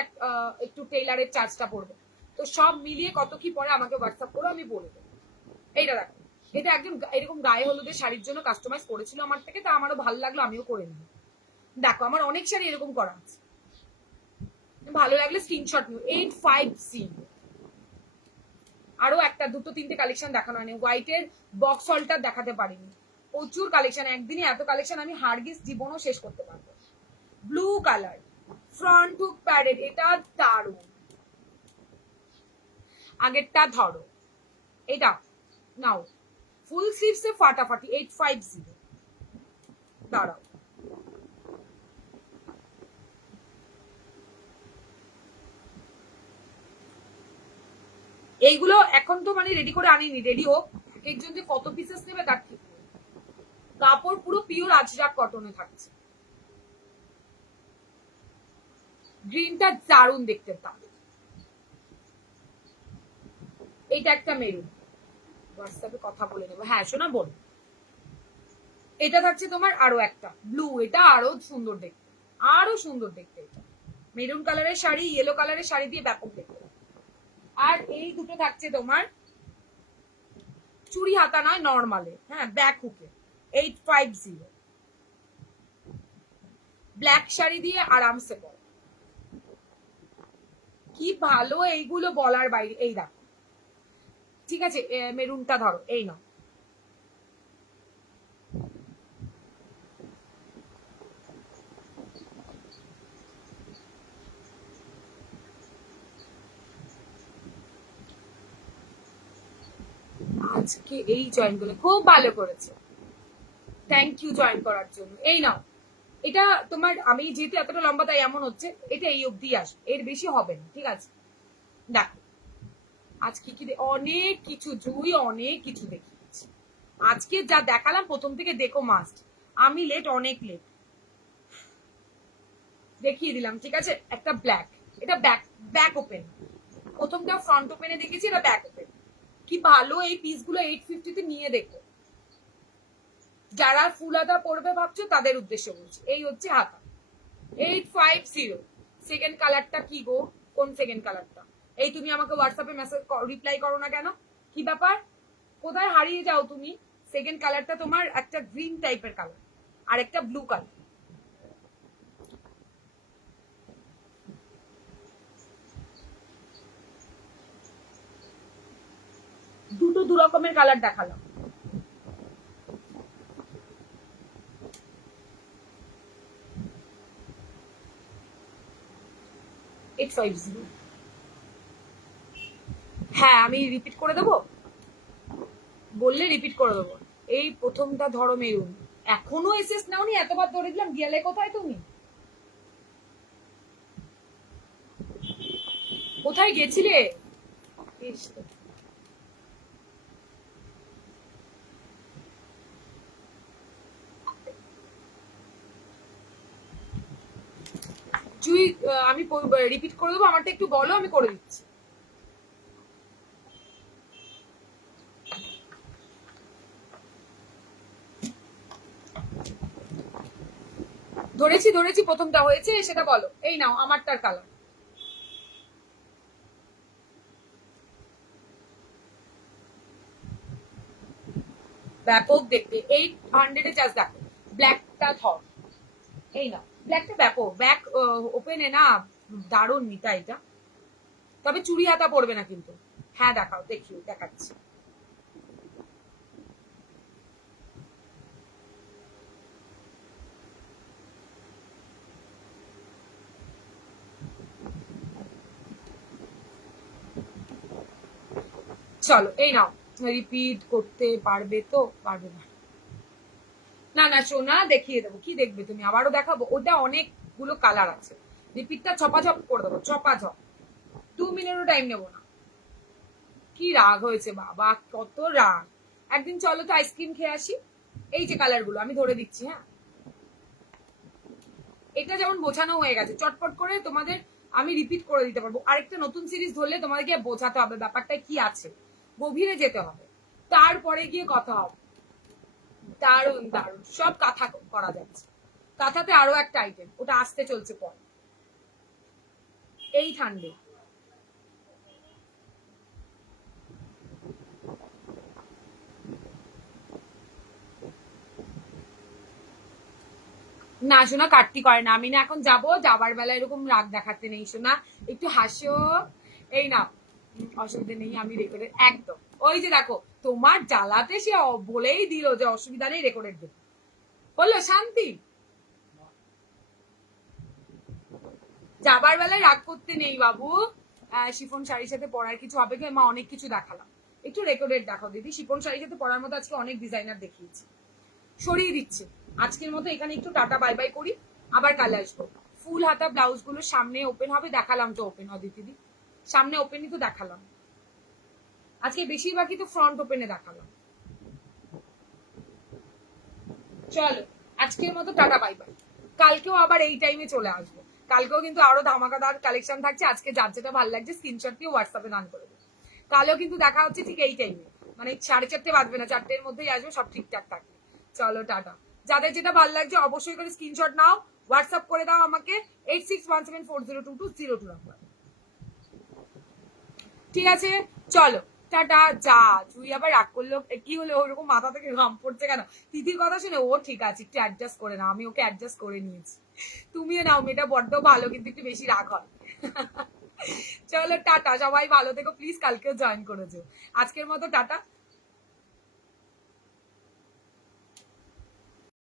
একটু টেইলারের চার্জটা পড়বে। তো সব মিলিয়ে কত কি পড়ে আমাকে হোয়াটসঅ্যাপ করো, আমি বলে দেবো। এইটা দেখো, এটা একজন এরকম গায়ে হলুদের শাড়ির জন্য কাস্টমাইজ করেছিল আমার থেকে, তা আমারও ভালো লাগলো, আমিও করে নিই। দেখো আমার অনেক শাড়ি এরকম করা আছে, ভালো লাগলে স্ক্রিনশট নিও। 850। আরো একটা দুটো তিনটে কালেকশন দেখানো হয়নি, হোয়াইটের বক্স হলটা দেখাতে পারিনি, প্রচুর কালেকশন, একদিনে এত কালেকশন আমি হারগিস জীবনও শেষ করতে পারবো। Blue colour front hook padded, এটা দারুণ। আগেরটা ধরো, এটা নাও ফুল স্লিভসে ফাটাফাটি 850। দাঁড়াও, এইগুলো এখন তো মানে রেডি করে আনিনি, রেডি হোক, একজন যে কত পিসেস নেবে তার ঠিক নেই। কাপড় পুরো পিওর আজরাক কটনে থাকছে। গ্রিনটা দারুণ দেখতে, দাম। এইটা একটা মেরুন, হোয়াটসঅ্যাপে কথা বলে নেবো। হ্যাঁ শোনা বল। এটা থাকছে তোমার আরো একটা ব্লু, এটা আরো সুন্দর দেখতে, আরো সুন্দর দেখতে। এটা মেরুন কালারের শাড়ি ইয়েলো কালারের শাড়ি দিয়ে ব্যাপক দেখতে। আর এই দুটো থাকছে তোমার চুড়ি হাতা নয়, নর্মালে, হ্যাঁ ব্যাক হুকে 850। ব্ল্যাক শাড়ি দিয়ে আরামসে পর, কি ভালো এইগুলো বলার বাইরে। এই দেখো, ঠিক আছে, মেরুনটা ধরো, এই নাও। আজকে এই জয়েন করলে খুব ভালো করেছে, থ্যাংক ইউ জয়েন করার জন্য। এই নাও, এটা তোমার, আমি যেহেতু এতটা লম্বা তাই এমন হচ্ছে, এটা এই অবধি আসবে, এর বেশি হবে না, ঠিক আছে? দেখো আজকে কি অনেক কিছু, জুই অনেক কিছু দেখিয়েছি আজকে, যা দেখালাম প্রথম থেকে দেখো মাস্ট। আমি লেট, অনেক লেট দেখিয়ে দিলাম, ঠিক আছে? একটা ব্ল্যাক, এটা ব্যাক ব্যাক ওপেন, প্রথমটা ফ্রন্ট ওপেনে দেখেছি, এটা ব্যাক ওপেন। কি ভালো এই পিসগুলো 850-তে নিয়ে দেখো, যারা ফুল হাতা পরবে ভাবছো তাদের উদ্দেশ্যে বলছি। এই হচ্ছে হাতা 850। সেকেন্ড কালারটা কি গো, কোন সেকেন্ড কালারটা? এই তুমি আমাকে হোয়াটসঅ্যাপে মেসেজ রিপ্লাই করো না কেন, কি ব্যাপার, কোথায় হারিয়ে যাও তুমি? সেকেন্ড কালারটা তোমার একটা গ্রিন টাইপের কালার, আর একটা ব্লু কালার। দুটো দু রকমের কালার দেখালাম। হ্যাঁ আমি রিপিট করে দেবো, বললে রিপিট করে দেবো। এই প্রথমটা ধরো মেরুন, এখনো এসএস নাওনি, এতবার ধরে দিলাম, গেলে কোথায় তুমি? কোথায় গেছিলে? জুই আমি রিপিট করে দেবো, আমারটা একটু বলো, আমি করে দিচ্ছি। ধরেছি ধরেছি, প্রথমটা হয়েছে সেটা বলো। এই নাও আমারটার কালার, ব্যাপক দেখতে, 800-এ চার্জ। দেখো ব্ল্যাকটা ধর, এই নাও ব্ল্যাকটা, ব্যাপক ব্যাক ওপেনে না, দারুণ নিতা এটা। তবে চুড়ি হাতা পড়বে না কিন্তু। হ্যাঁ দেখাও, দেখাচ্ছি। চলো এই নাও, রিপিট করতে পারবে তো? পারবে না। না না সোনা, দেখিয়ে দেবো। কি দেখবে তুমি? আবারও দেখাবো? ওটা অনেকগুলো কালার আছে। রিপিটটা চপাচপ করে দেবো, চপাচপ। 2 মিনিটও টাইম নেবো না। কি রাগ হয়েছে বাবা, কত রাগ। একদিন চলো তো আইসক্রিম খেয়ে আসি। এই যে কালার গুলো আমি ধরে দিচ্ছি, হ্যাঁ। এটা যেমন বোঝানো হয়ে গেছে, চটপট করে তোমাদের আমি রিপিট করে দিতে পারবো। আরেকটা নতুন সিরিজ ধরলে তোমাদেরকে বোঝাতে হবে ব্যাপারটা কি আছে, গভীরে যেতে হবে, তারপরে গিয়ে কথা হবে। দারুণ দারুণ, সব কাঁথা করা যাচ্ছে। কাঁথাতে আরো একটা আইটেম, ওটা আসতে চলছে পর, এই ঠান্ডে। না শোনা, কাটতি করে না। আমি না এখন যাবো, যাবার বেলা এরকম রাগ দেখাতে নেই শোনা, একটু হাসো। এই না, অসুবিধা নেই, আমি রেকর্ডের একদম। ওই যে দেখো, তোমার জ্বালাতে সে বলেই দিল যে অসুবিধা নেই, রেকর্ডের দেবো বললো। শান্তি, যাবার বেলায় রাগ করতে নেই বাবু। শিফন শাড়ির সাথে পরার কিছু হবে কি? মা অনেক কিছু দেখালাম, একটু রেকর্ডেড দেখাও দিদি। শিফন শাড়ির সাথে পরার মতো আজকে অনেক ডিজাইনার দেখিয়েছি। সরিয়ে দিচ্ছে আজকের মতো, এখানে একটু টাটা বাই বাই করি, আবার কালে আসবো। ফুল হাতা ব্লাউজ গুলো সামনে ওপেন হবে, দেখালাম তো ওপেন দিদি, সামনে ওপেনই তো দেখালাম। আজকে বেশিরভাগই তো ফ্রন্ট ওপেনে দেখালাম। চলো আজকের মতো টাটা বাই বাই। কালকেও আবার এই টাইমে চলে আসবো। কালকেও কিন্তু আরো ধামাকাদার কালেকশন থাকছে। আজকে যার যেটা ভালো লাগছে স্ক্রিনশট দিয়ে হোয়াটসঅ্যাপে দান করে দেবো। কালও কিন্তু দেখা হচ্ছে ঠিক এই টাইমে, মানে 4:30 বাজবে না, 4টের মধ্যেই আসবে, সব ঠিকঠাক থাকবে। চলো টাটা। যাদের যেটা ভালো লাগছে অবশ্যই করে স্ক্রিনশট নাও, হোয়াটসঅ্যাপ করে দাও আমাকে 8617402202 নাম্বার। ঠিক আছে, চলো টাটা। যা তুই আবার রাগ করলো কি হলো? ওরকম মাথা থেকে ঘাম পড়ছে কেন? তিথির কথা শুনে ও ঠিক আছে, একটু অ্যাডজাস্ট করে নাও, আমি ওকে অ্যাডজাস্ট করে নিয়েছি। তুমিও নাও, মেয়েটা বড্ড ভালো, কিন্তু একটু বেশি রাগ হয়। চলো টাটা, সবাই ভালো থেকো প্লিজ, কালকেও জয়েন করে যেও। আজকের মতো টাটা।